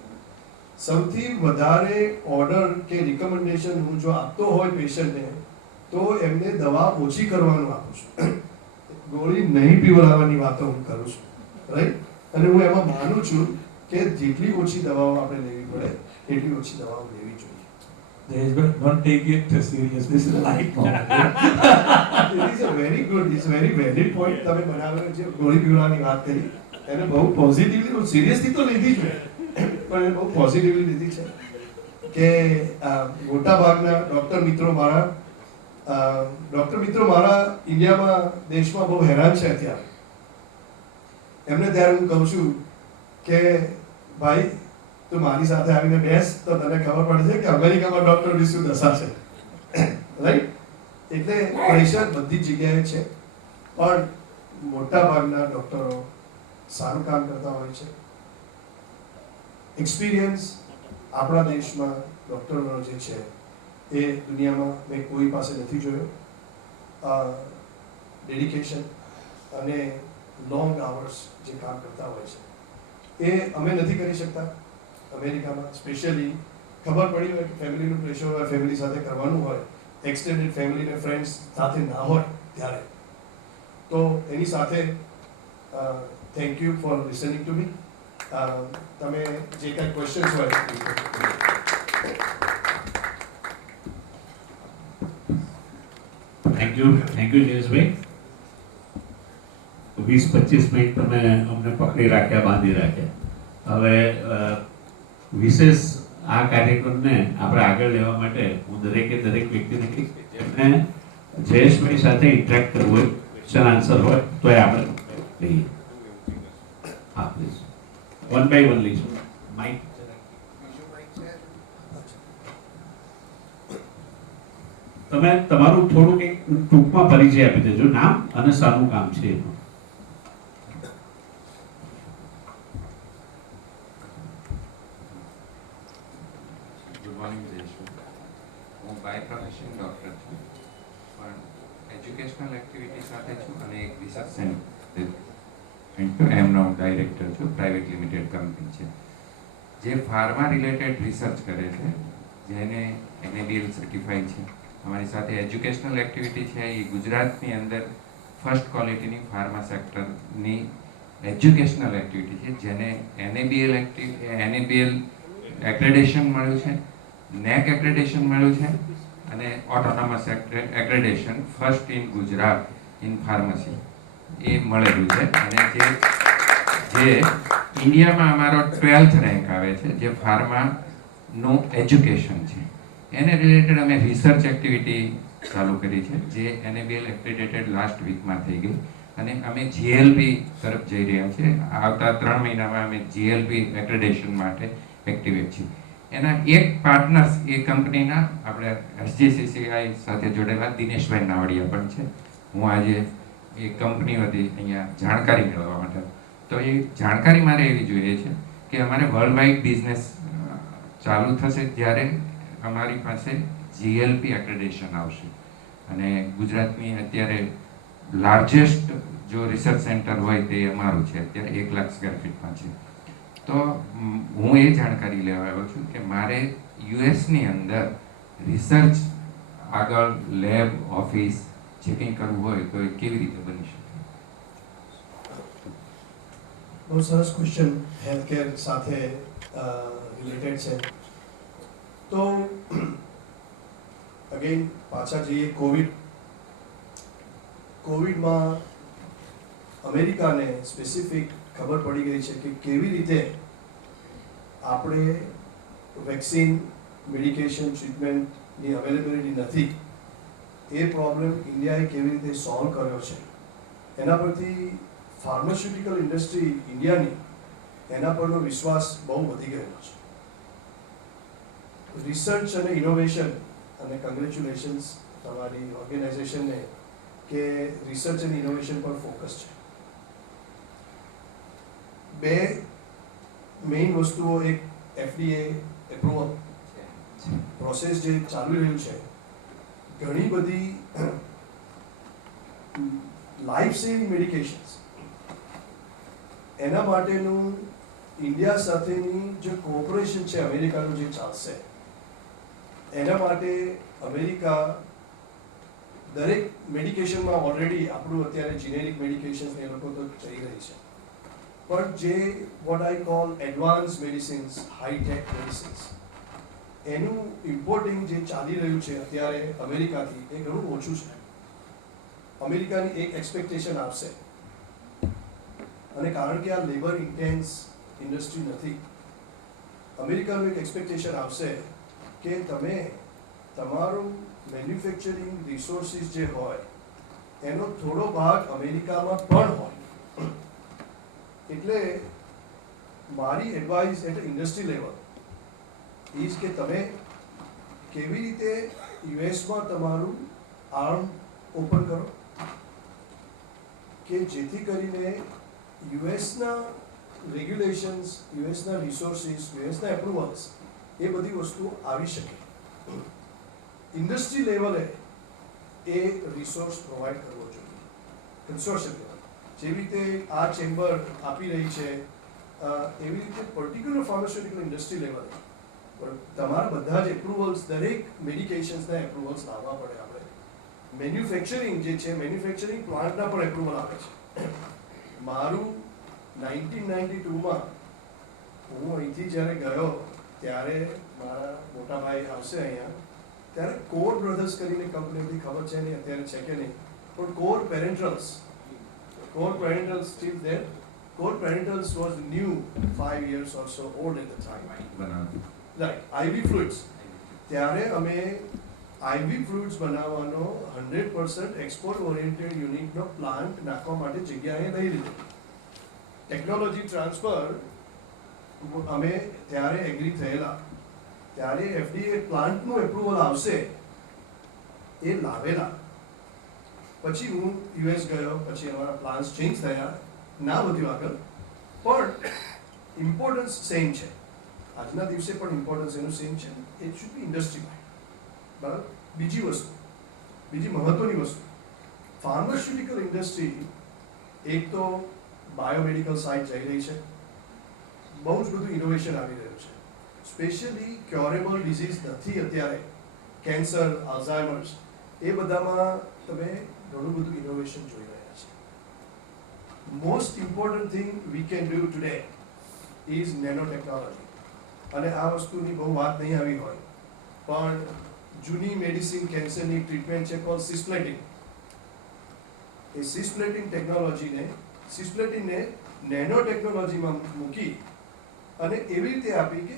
સૌથી વધારે ઓર્ડર કે રિકમેન્ડેશન હું જો આપતો હોય પેશન્ટને, તો એમને દવા ઓછી કરવાનું આપું છું, ગોળી નહીં પીવડાવવાની વાતો હું કરું છું, રાઈટ? અને હું એમાં માનું છું કે જેટલી ઓછી દવાઓ આપણે લેવી પડે એટલી ઓછી દવાઓ લેવી જોઈએ. Don't take it serious. This is light moment. It is a very good, it's a very valid point. તમે બનાવેલો છે, ગોળી પીવડાવવાની વાત કરી, એને બહુ પોઝિટિવલી, સિરિયસલી તો લીધી જ મેં, પણ એને બહુ પોઝિટિવલી લીધી છે કે મોટા ભાગના ડૉક્ટર મિત્રો મારા ડૉક્ટર મિત્રો મારા ઇન્ડિયામાં દેશમાં બહુ હેરાન છે અત્યારે. એમને ત્યારે હું કહું છું કે ભાઈ તું મારી સાથે આવીને બેસ તો તને ખબર પડશે કે અમેરિકામાં ડૉક્ટરની શું દશા છે. રાઈટ? એટલે પ્રેશર બધી જ જગ્યાએ છે, પણ મોટા ભાગના ડૉક્ટરો સારું કામ કરતા હોય છે. એક્સપિરિયન્સ આપણા દેશમાં ડૉક્ટરોનો જે છે એ દુનિયામાં મેં કોઈ પાસે નથી જોયો. ડેડિકેશન અને લોંગ આવર્સ જે કામ કરતા હોય છે એ અમે નથી કરી શકતા અમેરિકામાં. સ્પેશિયલી ખબર પડી હોય કે ફેમિલીનું પ્રેશર હોય, ફેમિલી સાથે કરવાનું હોય, એક્સટેન્ડેડ ફેમિલી ને ફ્રેન્ડ્સ સાથે ના હોય ત્યારે, તો એની સાથે thank you for listening to me. તમે જે કાંઈ ક્વેશ્ચન્સ હોય થેન્ક યુ જયેશભાઈ. 20-25 મિનિટ તમે અમને પકડી રાખ્યા, બાંધી રાખ્યા. હવે વિશેષ આ કાર્યક્રમને આપણે આગળ લેવા માટે હું દરેક વ્યક્તિને કહીશ કે જેમને જયેશભાઈ સાથે ઇન્ટરેક્ટ કરવું હોય, ક્વેશ્ચન આન્સર હોય તો એ આપણે લઈએ. હા પ્લીઝ, વન બાય વન લઈશું. માઇક તમે તમારું થોડુંક એક ટૂંકમાં પરિચય આપી દેજો, નામ અને શાનું કામ છે એનું. Good morning Jayeshbhai. હું બાય પ્રોફેશન ડૉક્ટર છું, પણ એજ્યુકેશનલ એક્ટિવિટી સાથે છું અને એક રિસર્ચ સેન્ટર એમનો ડાયરેક્ટર છું. પ્રાઇવેટ લિમિટેડ કંપની છે જે ફાર્મા રિલેટેડ રિસર્ચ કરે છે, જેને NABL સર્ટિફાઈડ છે. અમારી સાથે એજ્યુકેશનલ એક્ટિવિટી છે એ ગુજરાતની અંદર ફર્સ્ટ ક્વોલિટીની ફાર્મા સેક્ટરની એજ્યુકેશનલ એક્ટિવિટી છે, જેને NABL એક્રેડિશન મળ્યું છે, NAC એક્રેડિશન મળ્યું છે અને autonomous accreditation first in Gujarat in pharmacy એ મળેલું છે. અને જે ઇન્ડિયામાં અમારો 12th રેન્ક આવે છે, જે ફાર્માનું એજ્યુકેશન છે, એને રિલેટેડ અમે રિસર્ચ એક્ટિવિટી ચાલુ કરી છે, જે NABL એક્રેડિટેડ લાસ્ટ વીકમાં થઈ ગઈ અને અમે GLP તરફ જઈ રહ્યા છીએ. આવતા 3 મહિનામાં અમે GLP એક્રેડિશન માટે એક્ટિવેટ છીએ. એના એક પાર્ટનર્સ એ કંપનીના આપણે SGCCI સાથે જોડેલા દિનેશભાઈ નાવડિયા પણ છે. હું આજે એ કંપની વતી અહીંયા જાણકારી મેળવવા માટે, તો એ જાણકારી મારે એવી જોઈએ છે કે અમારે વર્લ્ડ વાઇડ બિઝનેસ ચાલુ થશે જ્યારે અમારી પાસે GLP એક્રેડિશન આવશે. અને ગુજરાતની અત્યારે લાર્જેસ્ટ જો રિસર્ચ સેન્ટર હોય તે અમારું છે, અત્યારે 1 લાખ સ્ક્વેર ફીટમાં છે. તો હું એ જાણકારી લેવા આવ્યો છું કે મારે યુએસની અંદર રિસર્ચ આગળ લેબ, ઓફિસ જે કંઈ કરવું હોય તો એ કેવી રીતે બની શકે? બહુ સરસ ક્વેશ્ચન હેલ્થકેર સાથે રિલેટેડ છે. તો અગેન પાછા જઈએ કોવિડમાં અમેરિકાને સ્પેસિફિક ખબર પડી ગઈ છે કે કેવી રીતે આપણે વેક્સિન, મેડિકેશન, ટ્રીટમેન્ટની અવેલેબિલિટી નથી. એ પ્રોબ્લેમ ઇન્ડિયાએ કેવી રીતે સોલ્વ કર્યો છે એના પરથી ફાર્માસ્યુટિકલ ઇન્ડસ્ટ્રી ઇન્ડિયાની એના પરનો વિશ્વાસ બહુ વધી ગયેલો છે. રિસર્ચ અને ઇનોવેશન, અને કંગ્રેચ્યુલેશન્સ તમારી ઓર્ગેનાઇઝેશનને કે રિસર્ચ અને ઇનોવેશન પર ફોકસ છે. બે મેઇન વસ્તુઓ, એક FDA એપ્રુવલ પ્રોસેસ જે ચાલુ રહ્યું છે, ઘણી બધી લાઈફ સેવિંગ મેડિકેશન્સ, એના માટેનું ઇન્ડિયા સાથેની જે કોઓપરેશન છે અમેરિકાનું જે ચાલશે, એના માટે અમેરિકા દરેક મેડિકેશનમાં ઓલરેડી આપણું અત્યારે જીનેરિક મેડિકેશન એ લોકો તો જઈ રહી છે, પણ જે what I call advance medicines, hitech medicines, એનું ઇમ્પોર્ટિંગ જે ચાલી રહ્યું છે અત્યારે અમેરિકાથી, એ ઘણું ઓછું છે. અમેરિકાની એક એક્સપેક્ટેશન આપશે, અને કારણ કે આ લેબર ઇન્ટેન્સ ઇન્ડસ્ટ્રી નથી, અમેરિકાનું એક એક્સપેક્ટેશન આવશે કે તમે તમારું મેન્યુફેક્ચરિંગ રિસોર્સિસ જે હોય એનો થોડો ભાગ અમેરિકામાં પણ હોય. એટલે મારી advice at industry level is કે તમે કેવી રીતે યુએસમાં તમારું આર્મ ઓપન કરો કે જેથી કરીને યુએસના રેગ્યુલેશન્સ, યુએસના રિસોર્સિસ, યુએસના એપ્રુવલ્સ એ બધી વસ્તુઓ આવી શકે. ઇન્ડસ્ટ્રી લેવલે એ રિસોર્સ પ્રોવાઈડ કરવો જોઈએ. કન્સોર્શિયમ લેવલ જેવી રીતે આ ચેમ્બર આપી રહી છે એવી રીતે પર્ટિક્યુલર ફાર્માસ્યુટિકલ ઇન્ડસ્ટ્રી લેવલે પણ તમારા બધા જ એપ્રુવલ્સ, દરેક મેડિકેશન્સના એપ્રુવલ્સ લાવવા પડે. આપણે મેન્યુફેક્ચરિંગ જે છે, મેન્યુફેક્ચરિંગ પ્લાન્ટના પણ એપ્રુવલ આવે છે. મારું 1992માં હું અહીંથી જ્યારે ગયો ત્યારે મારા મોટા ભાઈ આવશે અહીંયા, ત્યારે કોર બ્રધર્સ કરીને કંપની હતી, ખબર છે નહીં અત્યારે છે કે નહીં, પણ core parentals still there. Core parentals was new 5 years or so old at the time. Right, IV fluids. ત્યારે અમે આઈવી ફ્લુઇડ્સ બનાવવાનો 100% એક્સપોર્ટ ઓરિએન્ટેડ યુનિટનો પ્લાન્ટ નાખવા માટે જગ્યાએ લઈ લીધી. ટેકનોલોજી ટ્રાન્સફર અમે ત્યારે એગ્રી થયેલા, ત્યારે FDA પ્લાન્ટનું એપ્રુવલ આવશે એ લાવેલા. પછી હું યુએસ ગયો, પછી અમારા પ્લાન્સ ચેન્જ થયા, ના વધ્યું આગળ, પણ ઇમ્પોર્ટન્સ સેમ છે. આજના દિવસે પણ ઇમ્પોર્ટન્સ એનું સેમ છે. ઇટ શુડ બી ઇન્ડસ્ટ્રીમાં. બરાબર. બીજી વસ્તુ, બીજી મહત્વની વસ્તુ, ફાર્માસ્યુટિકલ ઇન્ડસ્ટ્રી એક તો બાયોમેડિકલ સાઇડ જઈ રહી છે, બહુ જ બધું ઇનોવેશન આવી રહ્યું છે. સ્પેશિયલી ક્યોરેબલ ડિઝીઝ નથી અત્યારે, કેન્સર, આલ્ઝાઇમર્સ, એ બધામાં તમે ઘણું બધું ઇનોવેશન જોઈ રહ્યા છે. Most important thing we can do today is nano technology. અને આ વસ્તુની બહુ વાત નહીં આવી હોય, પણ જૂની મેડિસિન કેન્સરની ટ્રીટમેન્ટ છે કોલ સિસ્પ્લેટિન. એ સિસ્પ્લેટિનને નેનો ટેકનોલોજીમાં મૂકી અને એવી રીતે આપી કે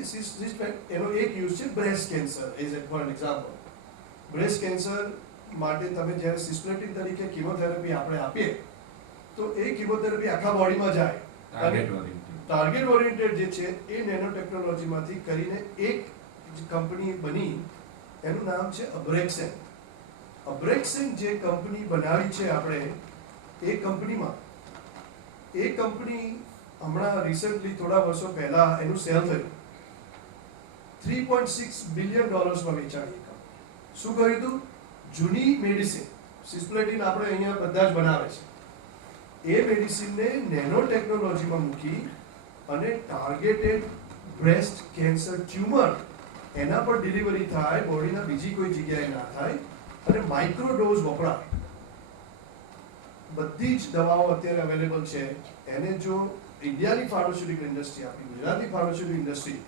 એનો એક યુઝ છે breast cancer. As a for example, breast cancer માટે તમે જ્યારે સિસ્પ્લેટિન તરીકે કિમોથેરાપી આપણે આપીએ તો એ કિમોથેરાપી આખા બોડીમાં જાય. ટાર્ગેટ ઓરિએન્ટેડ જે છે એ નેનો ટેકનોલોજીમાંથી કરીને એક કંપની બની, એનું નામ છે અબ્રેક્સેન. અબ્રેક્સેન જે કંપની બનાવી છે આપણે, એ કંપની હમણાં રિસન્ટલી થોડા વર્ષો પહેલા એનું સેલ થયું, $3.6 billion વેચાણી. શું કર્યું હતું? જૂની મેડિસિન, સિસ્પ્લેટિન આપણે અહીંયા બધા જ બનાવે છે, એ મેડિસિનને નેનો ટેકનોલોજીમાં મૂકી અને ટાર્ગેટેડ બ્રેસ્ટ કેન્સર ટ્યુમર એના પર ડિલિવરી થાય, બોડીના બીજી કોઈ જગ્યાએ ના થાય, અને માઇક્રો ડોઝ વપરાય. બધી જ દવાઓ અત્યારે અવેલેબલ છે. એને જો ઇન્ડિયાની ફાર્માસ્યુટિકલ ઇન્ડસ્ટ્રી આપી, ગુજરાતની pharmaceutical industry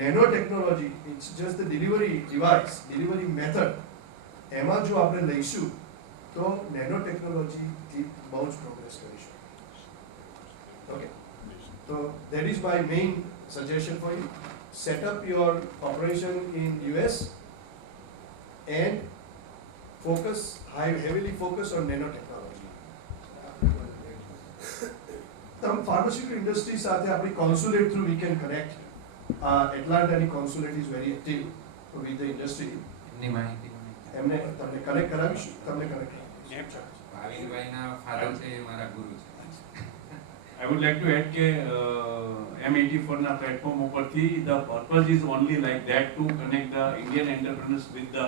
nano technology, it's just the delivery device, delivery method, એમાં જો આપણે લઈશું તો નેનો ટેકનોલોજીથી બહુ જ પ્રોગ્રેસ કરીશું. ઓકે, તો that is my main suggestion for you. Set up your operation in US and heavily focus on nanotechnology. Pharmaceutical industry સાથે આપણી consulate through we can connect. Atlantaની consulate is very active with the industry. એમની માહિતી એમને તમને connect કરાવીશું, તમને connect. ભાવિનભાઈના father છે એ મારા ગુરુ છે. I would like to add કે M84 ના પ્લેટફોર્મ ઉપરથી the purpose is only like that to connect the Indian entrepreneurs with the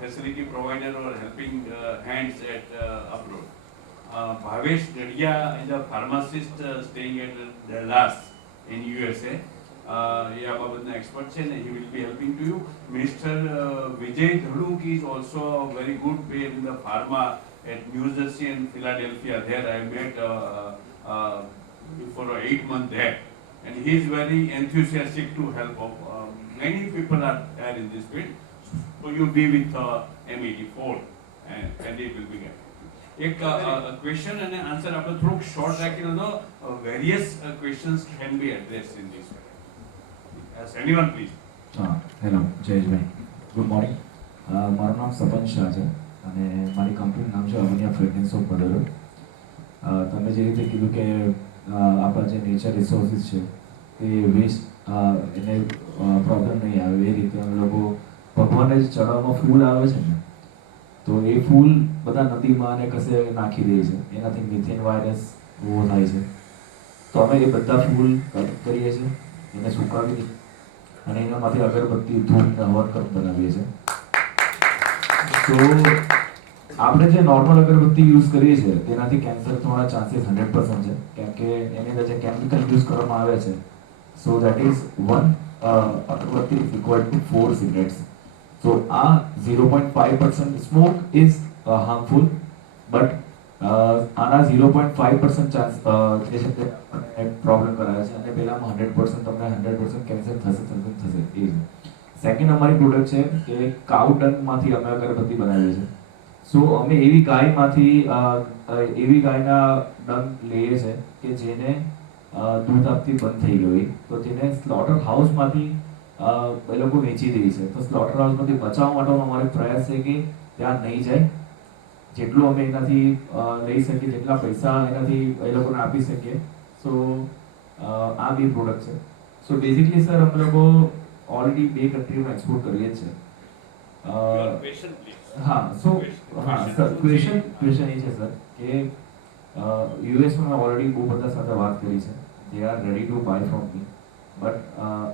facility provider or helping hands at abroad. Bhavesh Dadia is a pharmacist staying at Dallas in USA. એ આ બાબતના expert છે ને, he will be helping to you. Mr. Vijay Dhaduk is also a very good pair in the pharma at New Jersey and Philadelphia. There I met for 8 months there, and he is very enthusiastic to help. Many people are there in this field, so you be with M84 and it will be good. એક question અને answer આપણે થોડુંક short રાખીને તો various questions can be addressed in this way. Anyone please. Hello Jayeshbhai, good morning. મારું નામ સપન શાહ છે અને મારી કંપનીનું નામ છે અવનિયા ફ્રેગ્રન્સ ઓફ મધરહુડ. તમે જે રીતે કીધું કે આપણા જે નેચર રિસોર્સિસ છે તે વેસ્ટ એને પ્રોબ્લેમ નહીં આવે એ રીતે અમે લોકો ભગવાનને જે ચડાવવામાં ફૂલ આવે છે ને તો એ ફૂલ બધા નદીમાં અને કશે નાખી દે છે, એનાથી મિથેન વાયરસ ઉભો થાય છે. તો અમે એ બધા ફૂલ કલેક્ટ કરીએ છીએ, એને સુકાવી દઈએ અને એનામાંથી અગરબત્તી ધૂપ હવન બનાવીએ છીએ. તો આપણે જે નોર્મલ અગરબત્તી યુઝ કરીએ છીએ તેનાથી કેન્સર થવાના ચાન્સીસ 100% છે, કેમ કે એની અંદર જે કેમિકલ યુઝ કરવામાં આવે છે સો દેટ ઇઝ 1 અગરબત્તી ઇઝ ઇક્વલ ટુ 4 સિગરેટ્સ. સો આ 0.5% સ્મોક ઇઝ હાર્મફુલ, બટ આના 0.5% ચાન્સ જે છે તે પ્રોબ્લેમ કરાવે છે અને પહેલામાં 100% તમને 100% કેન્સર થશે એ છે. સેકન્ડ અમારી પ્રોડક્ટ છે કે કાઉ ડંગમાંથી અમે અગરબત્તી બનાવીએ છીએ. સો અમે એવી ગાયના ડંગ લઈએ છીએ કે જેને દૂધ આપતી બંધ થઈ ગઈ, તો તેને સ્લોટર હાઉસમાંથી એ લોકો વેચી દે છે. તો સ્લોટર હાઉસમાંથી બચાવવા માટેનો અમારો પ્રયાસ છે કે ત્યાં નહીં જાય, જેટલું અમે એનાથી લઈ શકીએ, જેટલા પૈસા એનાથી એ લોકોને આપી શકીએ. સો આ બે પ્રોડક્ટ છે. સો બેઝિકલી સર અમે લોકો ઓલરેડી 2 કન્ટ્રીમાં એક્સપોર્ટ કરીએ જ છે. હા, સો હા સર, ક્વેશ્ચન એ છે સર કે યુએસમાં મેં ઓલરેડી બહુ બધા સાથે વાત કરી છે, they are ready to buy from me, but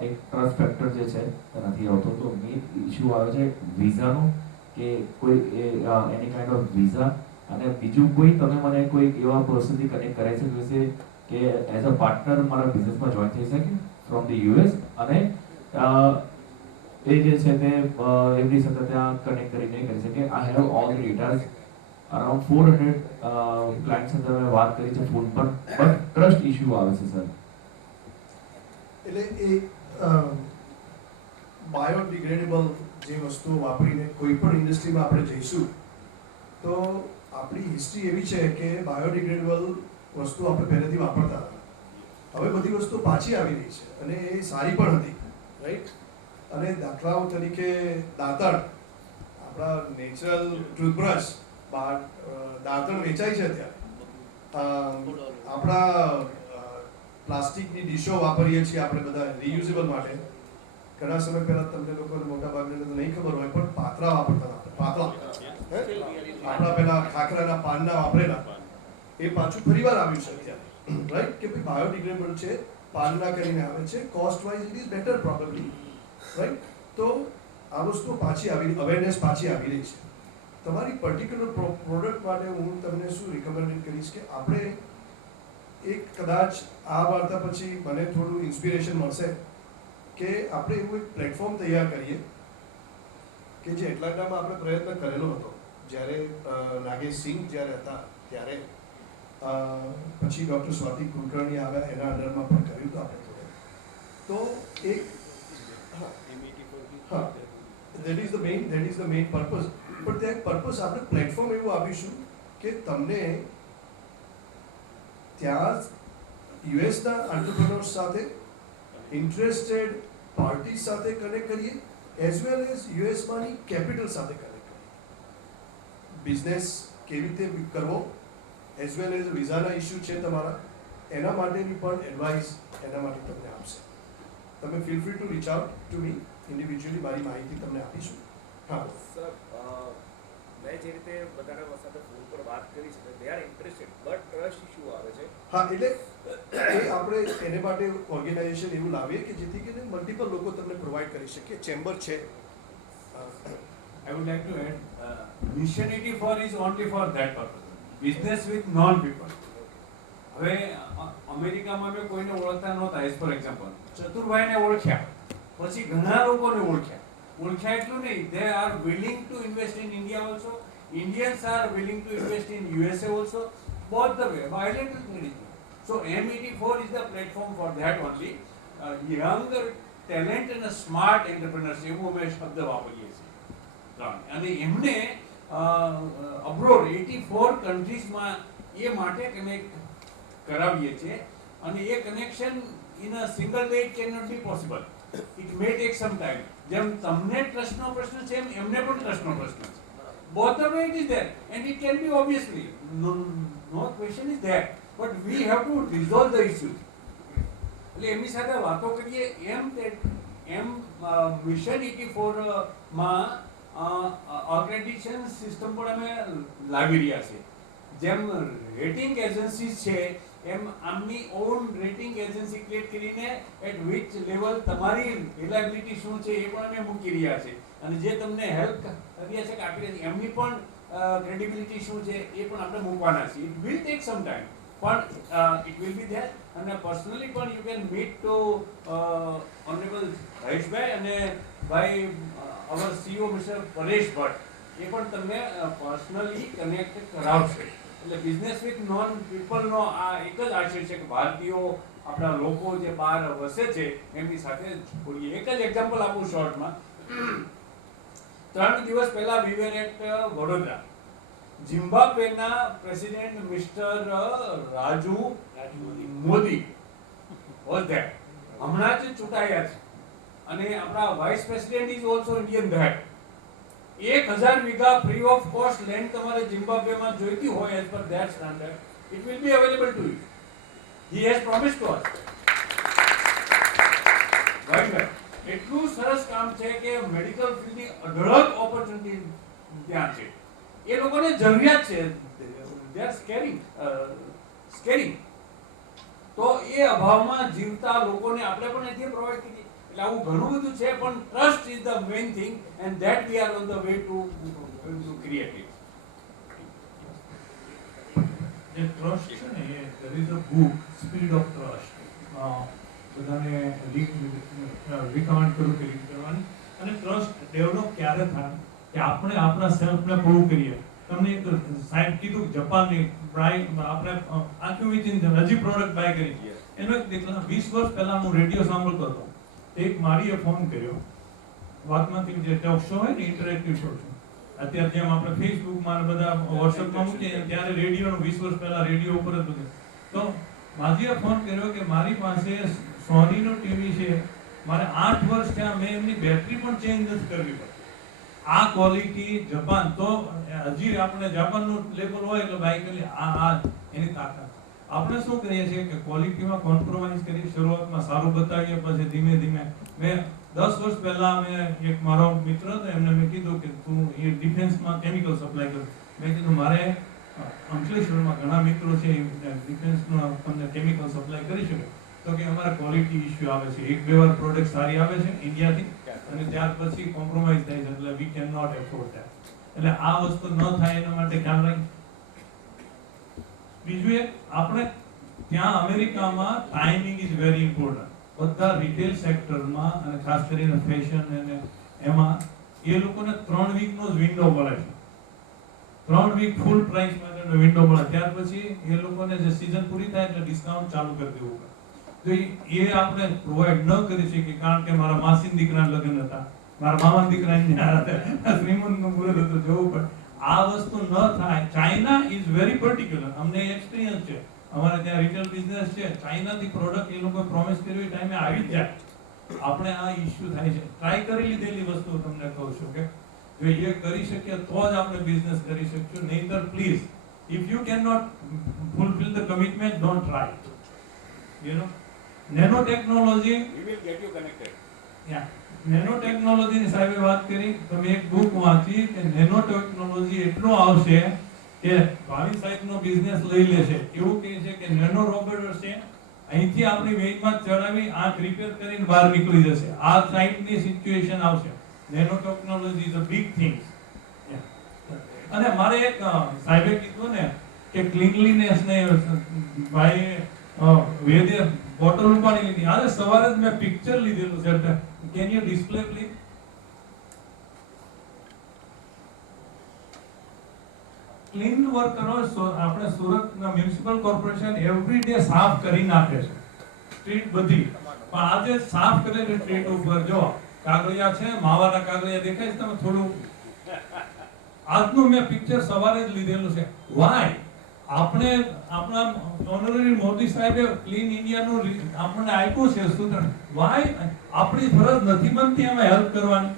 એક ટ્રસ્ટ ફેક્ટર જે છે તે નથી આવતો. તો મેઇન ઇશ્યુ આવે છે વિઝાનો, કે કોઈ એની કાઇન્ડ ઓફ વિઝા, અને બીજું કોઈ તમે મને કોઈ એવા પર્સનથી કનેક્ટ કરે છે વિશે કે એઝ અ પાર્ટનર મારા બિઝનેસમાં જોઈન થઈ શકે ફ્રોમ ધ યુએસ, અને એ જે છે તે એમની સાથે ત્યાં કનેક્ટ કરીને કરી શકે. I have all the datas, around 400 client સાથે મેં વાત કરી છે ફોન પર, બટ ટ્રસ્ટ ઇશ્યુ આવે છે સર. એટલે એ બાયોડિગ્રેડેબલ જે વસ્તુઓ વાપરીને કોઈ પણ ઇન્ડસ્ટ્રીમાં આપણે જઈશું તો આપણી હિસ્ટ્રી એવી છે કે બાયોડિગ્રેડેબલ વસ્તુ આપણે પહેલેથી વાપરતા હતા. હવે બધી વસ્તુ પાછી આવી રહી છે અને એ સારી પણ હતી, રાઈટ. અને દાખલાઓ તરીકે દાંતણ, આપણા નેચરલ ટૂથબ્રશ, દાંતણ વેચાય છે અત્યારે. આપણા પ્લાસ્ટિકની ડીશો વાપરીએ છીએ આપણે બધા રિયુઝેબલ માટે. ઘણા સમય પહેલા તમને લોકોને મોટા ભાગને તો નહીં ખબર હોય, પણ પાત્રા વાપરતા હતા. પાતળા આપણા પેલા ખાખરાના પાનના વાપરેલા, એ પાછું ફરીવાર આવ્યું છે અત્યારે, રાઈટ. કે ભાઈ બાયોડિગ્રેડેબલ છે, પાનના કરીને આવે છે, cost wise it is better probably, right. તો આ વસ્તુ પાછી આવી, અવેરનેસ પાછી આવી રહી છે. તમારી પર્ટિક્યુલર પ્રોડક્ટ માટે હું તમને શું રિકમેન્ડ કરીશ કે આપણે એક કદાચ આ વાર્તા પછી મને થોડું ઇન્સ્પિરેશન મળશે કે આપણે એવું એક પ્લેટફોર્મ તૈયાર કરીએ કે જે એટલાન્ટામાં આપણે પ્રયત્ન કરેલો હતો જ્યારે નાગેશ સિંહ જ્યારે હતા ત્યારે, પછી ડૉક્ટર સ્વાતિ કુલકર્ણી આવ્યા, એના અંડરમાં પણ કર્યું હતું આપણે થોડે. તો એક હા, that is the main purpose. પણ ત્યાં એક પર્પઝ આપણે પ્લેટફોર્મ એવું આપીશું કે તમને ત્યાં યુએસના એન્ટરપ્રેન્યોર્સ સાથે, ઇન્ટરેસ્ટેડ પાર્ટી સાથે કનેક્ટ કરીએ, એઝ વેલ એઝ યુએસમાંની કેપિટલ સાથે કનેક્ટ કરીએ. બિઝનેસ કેવી રીતે કરવો, એઝ વેલ એઝ વિઝાના ઇસ્યુ છે તમારા, એના માટેની પણ એડવાઇસ એના માટે તમને આપશે. તમે feel free to reach out to me individually, મારી માહિતી તમને આપીશું. હા સર, મેં જે રીતે બધાના સાથે ફોન પર વાત કરી છે, they R interested, but trust issue આવે છે. હા, એટલે એ આપણે એને માટે ઓર્ગેનાઇઝેશન એવું લાવીએ કે જેથી કરીને મલ્ટિપલ લોકો તમને પ્રોવાઈડ કરી શકીએ. ચેમ્બર છે. I would like to add, Mission 84 is only for that purpose. Business with non-people. હવે અમેરિકામાં મેં કોઈને ઓળખતા નહોતા, એઝ ફોર એક્ઝામ્પલ ચતુરભાઈને ઓળખ્યા, પછી ઘણા લોકોને ઓળખ્યા એટલું નહીં, they are willing to invest in India also, Indians are willing to invest in USA also, both the way, bilateral trade. So M84 is the platform for that only. Young talent and smart entrepreneurs, એવું અમે શબ્દ વાપરીએ છીએ. અને એમને abroad 84 કન્ટ્રીઝમાં એ માટે connect કરાવીએ છીએ, અને એ connection in a single day can not be possible. It may take some time. જેમ તમને ટ્રસ્ટનો પ્રશ્ન છે એમ એમને પણ ટ્રસ્ટનો પ્રશ્ન છે. Both the way it is there, and it can be obviously no question is there, but we have to resolve the issue. એટલે એમની સાથે વાતો કરીએ એમ મિશન 84 માં ઓર્ગેનાઇઝેશન સિસ્ટમ પણ અમે લાવી રહ્યા છે. જેમ રેટિંગ એજન્સીસ છે એમ આમની ઓન રેટિંગ એજન્સી ક્રિએટ કરીને એટ વિચ લેવલ તમારી રિલાયબિલિટી શું છે એ પણ અમે મૂકી રહ્યા છે. અને જે તમને હેલ્પ કરીએ છે કે આપી રહ્યા છે એમની પણ ક્રેડિબિલિટી શું છે એ પણ આપણે મૂકવાના છે. It will take some time, પણ ઇટ વિલ બી ધેર. અને પર્સનલી પણ you can meet to honourable Hareshbhai અને ભાઈ our CEO mister Paresh Bhatt, એ પણ તમને પર્સનલી કનેક્ટ કરાવશે. એટલે બિઝનેસ વિથ નોન પીપલનો આ એક જ આશય છે કે ભારતીયો આપણા લોકો જે બહાર વસે છે એમની સાથે જોડીએ. એક જ એક્ઝામ્પલ આપું શોર્ટમાં. 3 દિવસ પહેલા વી વેર એટ વડોદરા. ઝિમ્બાબ્વેના president mister Raju Modi was there. હમણાં જ ચૂંટાયા છે અને આપણા vice president is also Indian there. 1000 વીઘા ફ્રી ઓફ કોસ્ટ લેન્ડ તમારે ઝિમ્બાબ્વેમાં જોઈતી હોય as per that standard, it will B available to you. He has promised two અસ. ભાઈ એટલું સરસ કામ છે કે મેડિકલ ફિલ્ડની અઢળક ઓપોર્ચ્યુનિટી ત્યાં છે. એ લોકોને જરૂરિયાત છે. They are scaring. તો એ અભાવમાં જીવતા લોકોને આપણે પણ અહીંથી પ્રોવાઈડ કરીએ. એટલે આવું ઘણું બધું છે, પણ trust is the main thing and that we are on the way to create it. જે ટ્રસ્ટ છે ને એ there is a book speed of trust, બધાને રિકમેન્ડ કરું કે રીડ કરવાની. અને ટ્રસ્ટ ડેવલપ ક્યારે થાય કે આપણે આપણા સેલ્ફને પ્રૂવ કરીએ. તમને એક સાહેબ કીધું જપાનની આપણે આખું વિચિન હજી પ્રોડક્ટ બાય કરી. એનો એક 20 વર્ષ પહેલા હું રેડિયો સાંભળતો હતો. એક મારીએ ફોન કર્યો, વાતમાંથી જે ટોક શો હોય ને ઇન્ટરેક્ટિવ શો છે અત્યારે જેમ આપણે ફેસબુકમાં બધા વોટ્સએપમાં મૂકીએ ત્યારે રેડિયોનું 20 વર્ષ પહેલા રેડિયો ઉપર જ હતું. તો માજીએ ફોન કર્યો કે મારી પાસે સોનીનું ટીવી છે, મારે 8 વર્ષ થયા, મેં એમની બેટરી પણ ચેન્જ નથી કરવી પડતી. આ ક્વોલિટી જાપાન, તો હજી આપણે જાપાનનું લેબલ હોય એટલે બાઈકલી આ એની તાકાત. આપણે શું કરીએ છીએ કે ક્વોલિટીમાં કોમ્પ્રોમાઇઝ કરી શરૂઆતમાં સારું બતાવીએ, પછી ધીમે ધીમે. મેં 10 વર્ષ પહેલા મેં એક મારો મિત્ર હતો, એમને મેં કીધું કે તું એ ડિફેન્સમાં કેમિકલ સપ્લાય કર. મેં કીધું મારે અંકલેશ્વરમાં ઘણા મિત્રો છે ડિફેન્સનો તમને કેમિકલ સપ્લાય કરી શકે. તો કે અમારા ક્વોલિટી ઇશ્યુ આવે છે, 1-2 વાર પ્રોડક્ટ સારી આવે છે ઇન્ડિયાથી અને ત્યાર પછી કોમ્પ્રોમાઇઝ થાય છે, એટલે we can not afford that. એટલે આ વસ્તુ ન થાય એના માટે ખ્યાલ રાખી. બીજું એક, આપણે ત્યાં અમેરિકામાં ટાઈમિંગ ઇઝ વેરી ઇમ્પોર્ટન્ટ. બધા રિટેલ સેક્ટરમાં અને ખાસ કરીને ફેશન અને એમાં એ લોકોને 3 વીકનો જ વિન્ડો મળે છે. 3 વીક ફૂલ પ્રાઇસ માટેનો વિન્ડો મળે. ત્યાર પછી એ લોકોને જે સીઝન પૂરી થાય એટલે ડિસ્કાઉન્ટ ચાલુ કરી દેવું પડે. તો એ આપણે પ્રોવાઈડ ન કરી શકીએ, કારણ કે મારા માસીના દીકરાના લગ્ન હતા, મારા મામાના દીકરાના શ્રીમંતનું મુહૂર્ત હતું, જવું પડે. આ વસ્તુ ન થાય. China is very particular. અમને એક્સપિરિયન્સ છે, અમારે ત્યાં રિટેલ બિઝનેસ છે. ચાઇનાથી પ્રોડક્ટ એ લોકો પ્રોમિસ કર્યું એ ટાઈમે આવી જ જાય. આપણે આ ઇશ્યુ થાય છે. ટ્રાય કરી લીધેલી વસ્તુ તમને કહું છું કે જો એ કરી શકીએ તો જ આપણે બિઝનેસ કરી શકીશું. નહીંતર please, if you can not fulfil the commitment, don't try. You know, nano technology, we will get you connected. યા નેનો ટેકનોલોજીની સાહેબે વાત કરી. તમે એક બુક વાંચી કે નેનો ટેકનોલોજી એટલો આવશે કે ભાવિ સાહેબનો બિઝનેસ લઈ લેશે. એવું કહે છે કે નેનો રોબોટ હશે, અહીંથી આપણી વેઇટમાં ચડાવી આંખ રિપેર કરીને બહાર નીકળી જશે. આ ટાઈપની સિચ્યુએશન આવશે. Nano technology is a big thing. અને મારે એક સાહેબે કીધું ને કે ક્લીનલીનેસ ને ભાઈ વેદે બોટલ ઉપાડી લીધી. આજે સવારે જ મેં પિક્ચર લીધેલું છે. Can you display please? Clean વર્કરો આપણે સુરતના મ્યુનિસિપલ કોર્પોરેશન એવરી ડે સાફ કરી નાખે છે સ્ટ્રીટ બધી. પણ આજે સાફ કરેલી સ્ટ્રીટ ઉપર જો કાગળિયા છે, માવાના કાગળિયા દેખાય છે તમે થોડું. આજનું મેં પિક્ચર સવારે જ લીધેલું છે. વાય? આપણે આપણા ઓનરરી મોદી સાહેબે ક્લીન ઇન્ડિયાનું આપણને આપ્યું છે સૂત્ર. વાય આપણી ફરજ નથી બનતી એમાં હેલ્પ કરવાની?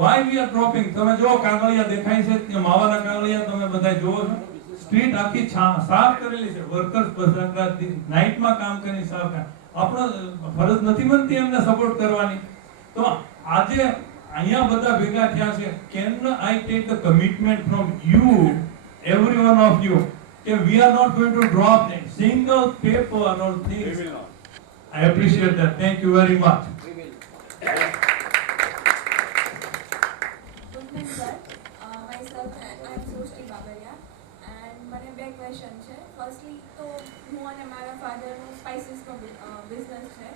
Why we are dropping? તમે જો કાગળિયા દેખાય છે ત્યાં માવાના કાગળિયા તમે બધા જોવો છો. સ્ટ્રીટ આખી સાફ કરેલી છે. વર્કર્સ બધા નાઇટમાં કામ કરીને સાફ કરે. આપણો ફરજ નથી બનતી એમને સપોર્ટ કરવાની? તો આજે અહીંયા બધા ભેગા થયા છે. Can I take the commitment from you, every one of you, that we are not going to drop a single paper or We things. will not. I appreciate that. Thank you very much. We will. Good evening, sir. Myself, I am Srushti Babaria, and મને બે question છે. Firstly તો હું અને મારા ફાધરનું સ્પાઇસીસનો business છે,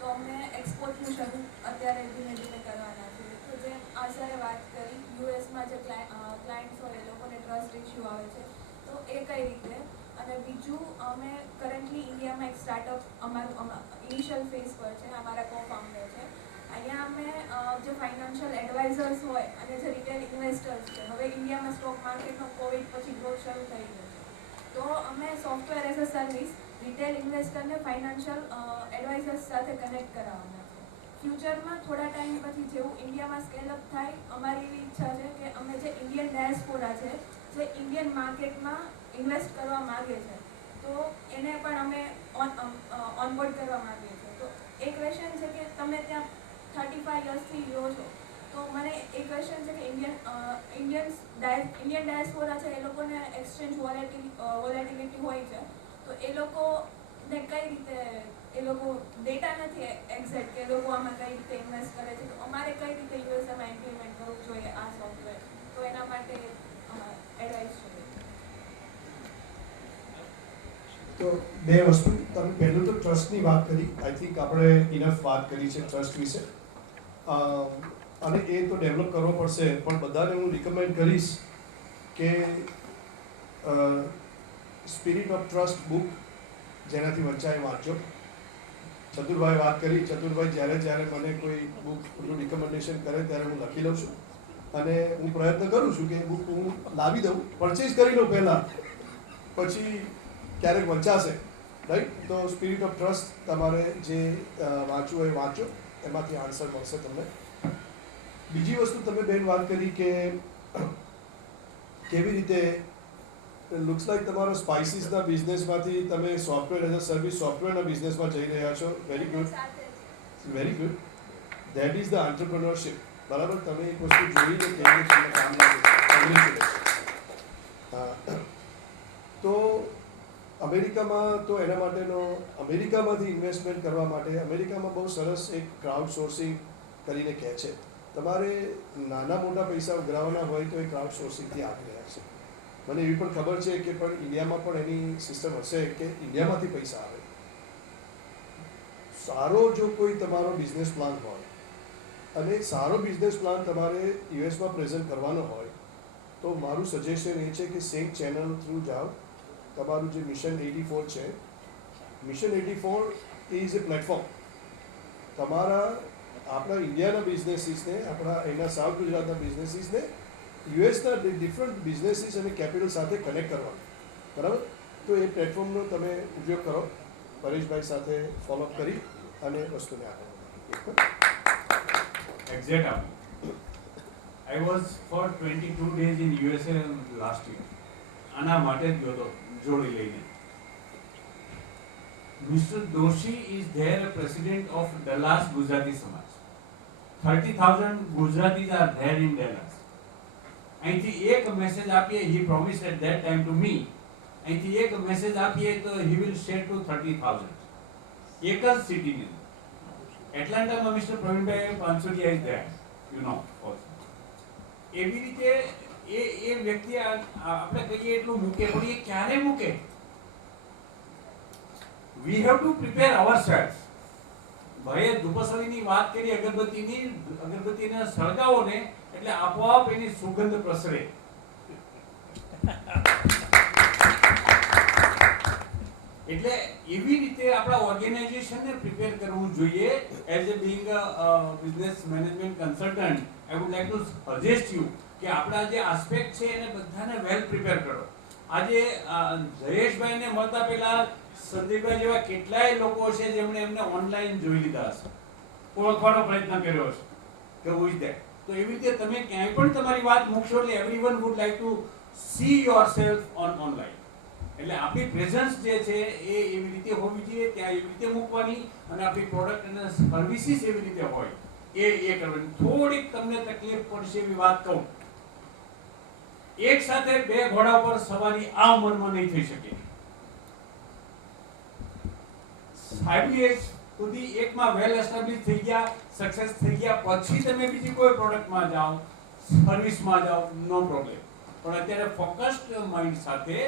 તો અમે એક્સપોર્ટનું શરૂ અત્યારે ધીમે ધીમે કરવાના છે. તો જેમ આ સરે વાત કરી, યુએસમાં જે ક્લાયન્ટ્સ હોય એ લોકોને ટ્રસ્ટ ઇસ્યુ આવે છે, તો એ કઈ રીતે? અને બીજું, અમે કરન્ટલી ઇન્ડિયામાં એક સ્ટાર્ટઅપ અમારું ઇનિશિયલ ફેઝ પર છે, અમારા કો-ફાઉન્ડર છે. અહીંયા અમે જે ફાઇનાન્શિયલ એડવાઇઝર્સ હોય અને જે રિટેલ ઇન્વેસ્ટર્સ છે, હવે ઇન્ડિયામાં સ્ટોક માર્કેટનો કોવિડ પછી ગ્રોથ શરૂ થઈ ગયો છે, તો અમે software as a service retail ઇન્વેસ્ટરને ફાઇનાન્શિયલ એડવાઇઝર્સ સાથે કનેક્ટ કરાવવાના છે. ફ્યુચરમાં થોડા ટાઈમ પછી જેવું ઇન્ડિયામાં સ્કેલઅપ થાય, અમારી એવી ઈચ્છા છે કે અમે જે ઇન્ડિયન ડાયસ્પોરા છે, જે ઇન્ડિયન માર્કેટમાં ઇન્વેસ્ટ કરવા માગે છે, તો એને પણ અમે ઓનબોર્ડ કરવા માગીએ છીએ. તો એક ક્વેશ્ચન છે કે તમે ત્યાં 35 યર્સથી રહ્યો છો, તો મને એક ક્વેશ્ચન છે કે ઇન્ડિયન ડાયસ્પોરા છે, એ લોકોને એક્સચેન્જ વોલેટિલિટી હોય છે, તો એ લોકોને કઈ રીતે, એ લોકો ડેટા નથી એક્ઝેક્ટ કે એ લોકો આમાં કઈ રીતે ઇન્વેસ્ટ કરે છે, તો અમારે કઈ રીતે યુએસએમાં ઇમ્પ્લિમેન્ટ કરવું જોઈએ આ સોફ્ટવેર, તો એના માટે એડવાઇસ છે. તો બે વસ્તુ, તમે પહેલું તો ટ્રસ્ટની વાત કરી. આઈ થિંક આપણે ઇનફ વાત કરી છે ટ્રસ્ટ વિશે, અને એ તો ડેવલપ કરવો પડશે. પણ બધાને હું રિકમેન્ડ કરીશ કે સ્પિરિટ ઓફ ટ્રસ્ટ બુક જેનાથી વંચાય વાંચો. ચતુરભાઈ વાત કરી, ચતુરભાઈ જ્યારે મને કોઈ બુકનું રિકમેન્ડેશન કરે ત્યારે હું લખી લઉં છું, અને હું પ્રયત્ન કરું છું કે બુક હું લાવી દઉં, પરચેઝ કરી લઉં પહેલાં, પછી ક્યારેક વંચાશે, રાઈટ? તો સ્પિરિટ ઓફ ટ્રસ્ટ તમારે જે વાંચવું હોય વાંચો, એમાંથી આન્સર મળશે તમને. બીજી વસ્તુ તમે બેન વાત કરી કે કેવી રીતે લુક્સ લાઈક તમારો સ્પાઇસીસના બિઝનેસમાંથી તમે સોફ્ટવેર એઝ અ સર્વિસ સોફ્ટવેરના બિઝનેસમાં જઈ રહ્યા છો. Very good, very good. That is the entrepreneurship. બરાબર, તમે એક વસ્તુ જોઈને કેવી તમને કામ લાગે. તો અમેરિકામાં તો એના માટેનો અમેરિકામાંથી ઇન્વેસ્ટમેન્ટ કરવા માટે અમેરિકામાં બહુ સરસ એક ક્રાઉડ સોર્સિંગ કરીને કહે છે. તમારે નાના મોટા પૈસા ઉઘરાવવાના હોય તો એ ક્રાઉડ સોર્સિંગથી આવી રહ્યા છે. મને એવી પણ ખબર છે કે પણ ઇન્ડિયામાં પણ એની સિસ્ટમ હશે કે ઇન્ડિયામાંથી પૈસા આવે. સારો જો કોઈ તમારો બિઝનેસ પ્લાન હોય અને સારો બિઝનેસ પ્લાન તમારે યુએસમાં પ્રેઝન્ટ કરવાનો હોય, તો મારું સજેશન એ છે કે સેમ ચેનલ થ્રુ જાઓ. તમારું જે મિશન 84 છે, મિશન 84 ઇઝ એ પ્લેટફોર્મ. તમારા આપણા ઇન્ડિયાના બિઝનેસીસને, આપણા એના સાઉથ ગુજરાતના બિઝનેસીસને યુએસના ડિફરન્ટ બિઝનેસીસ અને કેપિટલ સાથે કનેક્ટ કરવાનું, બરાબર? તો એ પ્લેટફોર્મનો તમે ઉપયોગ કરો. પરેશભાઈ સાથે ફોલોઅપ કરી અને વસ્તુને આગળ. Exactly. I was for 22 days in USA last year. આના માટે જ ગયો હતો જોડી લઈને. Mr. Doshi is there, president of Dallas Gujarati Samaj. 30,000 Gujaratis are there in Dallas. અહીંથી એક મેસેજ આપીએ, he promised at that time to me, અહીંથી એક મેસેજ આપીએ તો he will share to 30,000. એક જ સિટીની અંદર. એટલાન્ટામાં mister Pravinbhai Pansuriya is there, you know also. એવી રીતે એ વ્યક્તિ આપણે કહીએ એટલું મૂકે, પણ એ ક્યારે મૂકે? We have to prepare ourselves. ભાઈએ ધૂપસળીની વાત કરી, અગરબત્તીને સળગાવો ને એટલે આપોઆપ એની સુગંધ પ્રસરે. એટલે એવી રીતે આપણા ઓર્ગેનાઇઝેશનને પ્રિપેર કરવું જોઈએ. As a being business management consultant, I would like to suggest you કે આપણા જે આસ્પેક્ટ છે એને બધાને વેલ પ્રિપેર કરો. આજે જયેશભાઈને મળતા પહેલા સંદીપભાઈ જેવા કેટલાય લોકો છે જેમણે એમને ઓનલાઈન જોઈ લીધા હશે, ઓળખવાનો પ્રયત્ન કર્યો હશે કે who is that. તો એવી રીતે તમે ક્યાંય પણ તમારી વાત મૂકશો એટલે everyone would like to C yourself online. એટલે આપણી પ્રેઝન્સ જે છે એ એવી રીતે હોવી જોઈએ, ત્યાં એવી રીતે મૂકવાની, અને આપણી પ્રોડક્ટ અને સર્વિસીસ એવી રીતે હોય એ કરવાની. થોડીક તમને તકલીફ પડશે એવી વાત કહું, એક સાથે બે ઘોડા પર સવારી આ ઉંમરમાં નહીં થઈ શકે. 5 years સુધી એકમાં વેલ એસ્ટાબ્લિશ થઈ ગયા, સક્સેસ થઈ ગયા, પછી તમે બીજી કોઈ પ્રોડક્ટમાં જાઓ, સર્વિસમાં જાઓ, નો પ્રોબ્લેમ. પણ અત્યારે ફોકસ્ડ માઇન્ડ સાથે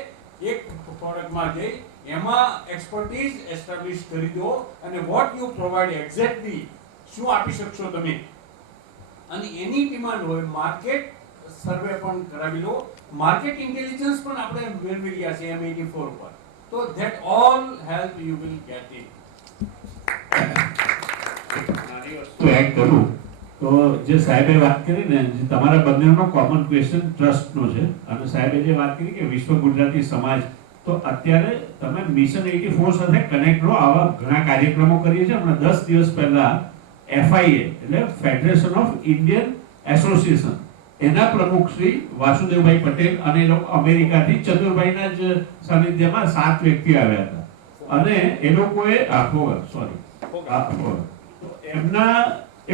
એક પ્રોડક્ટમાં જઈ એમાં એક્સપર્ટીઝ એસ્ટાબ્લિશ કરી દો, અને વોટ યુ પ્રોવાઇડ એક્ઝેક્ટલી શું આપી શકશો તમે, અને એની ડિમાન્ડ હોય. માર્કેટ સર્વે પણ કરાવી લો, માર્કેટ ઇન્ટેલિજન્સ પણ આપણે મેળવી રહ્યા છે M84 પર. તો that all help you will get it. તો એડ કરું તો જે સાહેબે વાત કરી ને, જે તમારા બંનેનો કોમન ક્વેશ્ચન ટ્રસ્ટનો છે, અને સાહેબે જે વાત કરી કે વિશ્વ ગુજરાતી સમાજ, તો અત્યારે તમે મિશન 84 સાથે કનેક્ટ રહો. આવા ઘણા કાર્યક્રમો કરીએ છીએ. હમણાં 10 દિવસ પહેલા FIA એટલે ફેડરેશન ઓફ ઇન્ડિયન એસોસિએશન, એના પ્રમુખ શ્રી વાસુદેવભાઈ પટેલ અને એ લોકો અમેરિકાથી ચતુરભાઈના જ સાનિધ્યમાં 7 વ્યક્તિ આવ્યા હતા, અને એ લોકોએ એમના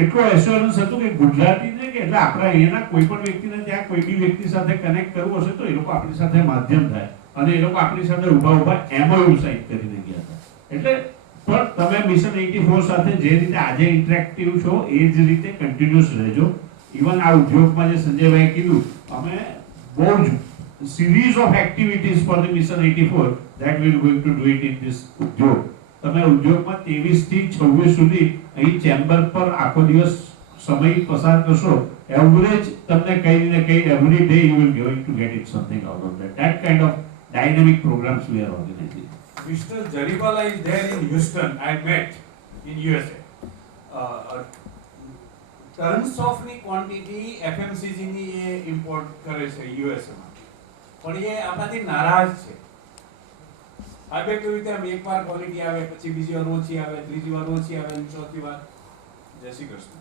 એટલો એશ્યોરન્સ હતું કે ગુજરાતીને કે એટલે આપણા અહીંયાના કોઈ પણ વ્યક્તિને ત્યાં કોઈ બી વ્યક્તિ સાથે કનેક્ટ કરવું હશે તો એ લોકો આપણી સાથે માધ્યમ થાય, અને એ લોકો આપણી સાથે ઊભા MOU સાઇન કરીને ગયા હતા. એટલે પણ તમે મિશન 84 સાથે જે રીતે આજે ઇન્ટરેક્ટિવ છો એ જ રીતે કન્ટિન્યુઅસ રહેજો. ઇવન આ ઉદ્યોગમાં જે સંજયભાઈ કીધું, અમે બહુ જ series of activities for the mission 84 that we are going to do it in this ઉદ્યોગ. તમે ઉદ્યોગમાં 23 થી 26 સુધી અહીં ચેમ્બર પર આખો દિવસ સમય પસાર કરશો, એવરેજ તમને કઈ ને કઈ every day you will going to get it something out of that kind of dynamic programs we are organizing. Mr. Jaribala is there in Houston. I met in USA. Tons of ની quantity FMCG ની એ import કરે છે USA માં, પણ એ આપણાથી નારાજ છે. હવે કેવી રીતે એકવાર ક્વોલિટી આવે, પછી બીજી વાર ઓછી આવે, ત્રીજી વાર ઓછી આવે, ચોથી વાર જય શ્રી કૃષ્ણ.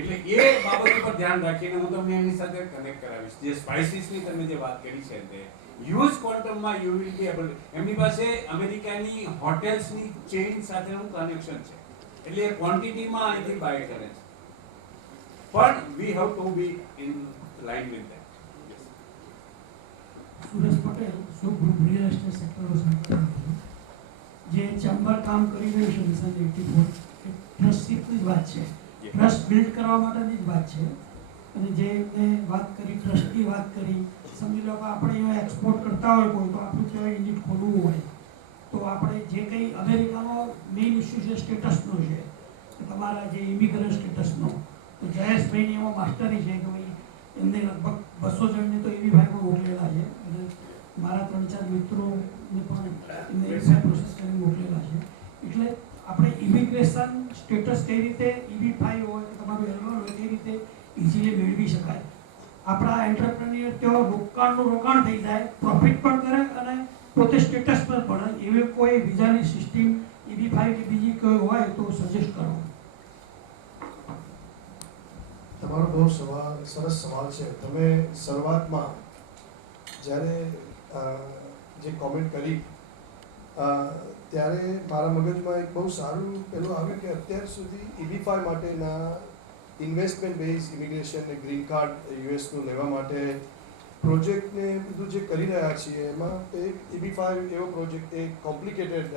એટલે એ બાબત ઉપર ધ્યાન રાખીને હું તમને એમની સાથે કનેક્ટ કરાવીશ. જે સ્પાઇસીસની તમે જે વાત કરી છે તે હ્યુજ ક્વોન્ટમમાં યુ વિલ બી એબલ. એમની પાસે અમેરિકાની હોટેલ્સની ચેઇન સાથેનું કનેક્શન છે, એટલે એ ક્વોન્ટિટીમાં અહીંથી બાય કરે છે. પણ we have to B in line with that. Suresh Patel, શું ગ્રુપ રિયલ એસ્ટેટ સેક્ટરો સાથે જે ચેમ્બર કામ કરી રહ્યું છે મિશન 84, એ ટ્રસ્ટશીપની જ વાત છે, ટ્રસ્ટ બિલ્ડ કરવા માટેની જ વાત છે. અને જે મેં વાત કરી, ટ્રસ્ટની વાત કરી, સમજી લો કે આપણે અહીંયા એક્સપોર્ટ કરતા હોય કોઈ, તો આપણું ત્યાં યુનિટ ખોલવું હોય તો આપણે જે કંઈ અમેરિકાનો મેઇન ઇસ્યુ છે સ્ટેટસનો છે, કે તમારા જે ઇમિગ્રન્ટ સ્ટેટસનો, તો જયેશભાઈની એમાં માસ્ટરી છે કે ભાઈ એમને લગભગ 200 જણને તો એવી ભાઈમાં મોકલેલા છે, અને મારા 3-4 મિત્રોને પણ એમને એવી પ્રોસેસ કરીને મોકલેલા છે. એટલે આપણે ઇમિગ્રેશન સ્ટેટસ કઈ રીતે EB5 હોય કે તમારું L1 હોય તે રીતે ઇઝીલી મેળવી શકાય. આપણા એન્ટરપ્રેન્યોર તેઓ રોકાણ થઈ જાય, પ્રોફિટ પણ કરે અને પોતે સ્ટેટસ પર પડે, એવી કોઈ વિઝાની સિસ્ટમ EB5 કે બીજી કોઈ હોય તો સજેસ્ટ કરો. તમારો બહુ સરસ સવાલ છે. તમે શરૂઆતમાં જ્યારે જે કોમેન્ટ કરી ત્યારે મારા મગજમાં એક બહુ સારું પેલું આવ્યું કે અત્યાર સુધી EB5 માટેના ઇન્વેસ્ટમેન્ટ બેઝ ઇમિગ્રેશન ને ગ્રીન કાર્ડ યુએસનું લેવા માટે પ્રોજેક્ટને બધું જે કરી રહ્યા છીએ એમાં એક EB5 એવો પ્રોજેક્ટ, એક કોમ્પ્લિકેટેડ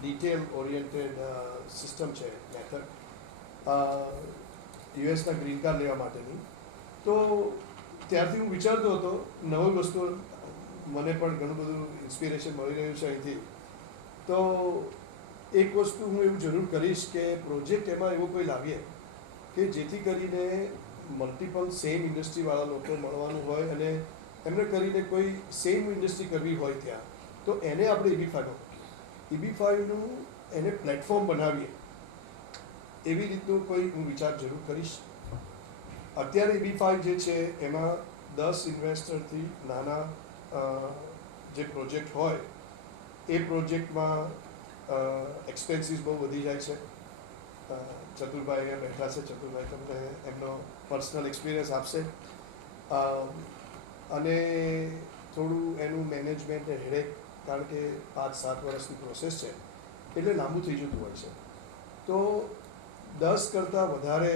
ડિટેલ ઓરિએન્ટેડ સિસ્ટમ છે, મેથડ યુએસના ગ્રીન કાર્ડ લેવા માટેની. તો ત્યારથી હું વિચારતો હતો, નવી વસ્તુ મને પણ ઘણું બધું ઇન્સ્પિરેશન મળી રહ્યું છે અહીંથી. તો એક વસ્તુ હું એવું જરૂર કરીશ કે પ્રોજેક્ટ એમાં એવો કોઈ લાવીએ કે જેથી કરીને મલ્ટિપલ સેમ ઇન્ડસ્ટ્રીવાળા લોકો મળવાનું હોય, અને એમને કરીને કોઈ સેમ ઇન્ડસ્ટ્રી કરવી હોય ત્યાં, તો એને આપણે EB5નું એને પ્લેટફોર્મ બનાવીએ એવી રીતનું કોઈ હું વિચાર જરૂર કરીશ. અત્યારે EB5 જે છે એમાં 10 ઇન્વેસ્ટરથી નાના જે પ્રોજેક્ટ હોય એ પ્રોજેક્ટમાં એક્સપેન્સીસ બહુ વધી જાય છે. ચતુરભાઈ અહીંયા બેઠા છે, ચતુરભાઈ તમને એમનો પર્સનલ એક્સપિરિયન્સ આપશે. અને થોડું એનું મેનેજમેન્ટ હેડેક, કારણ કે 5-7 વર્ષની પ્રોસેસ છે એટલે લાંબુ થઈ જતું હોય છે. તો 10 કરતાં વધારે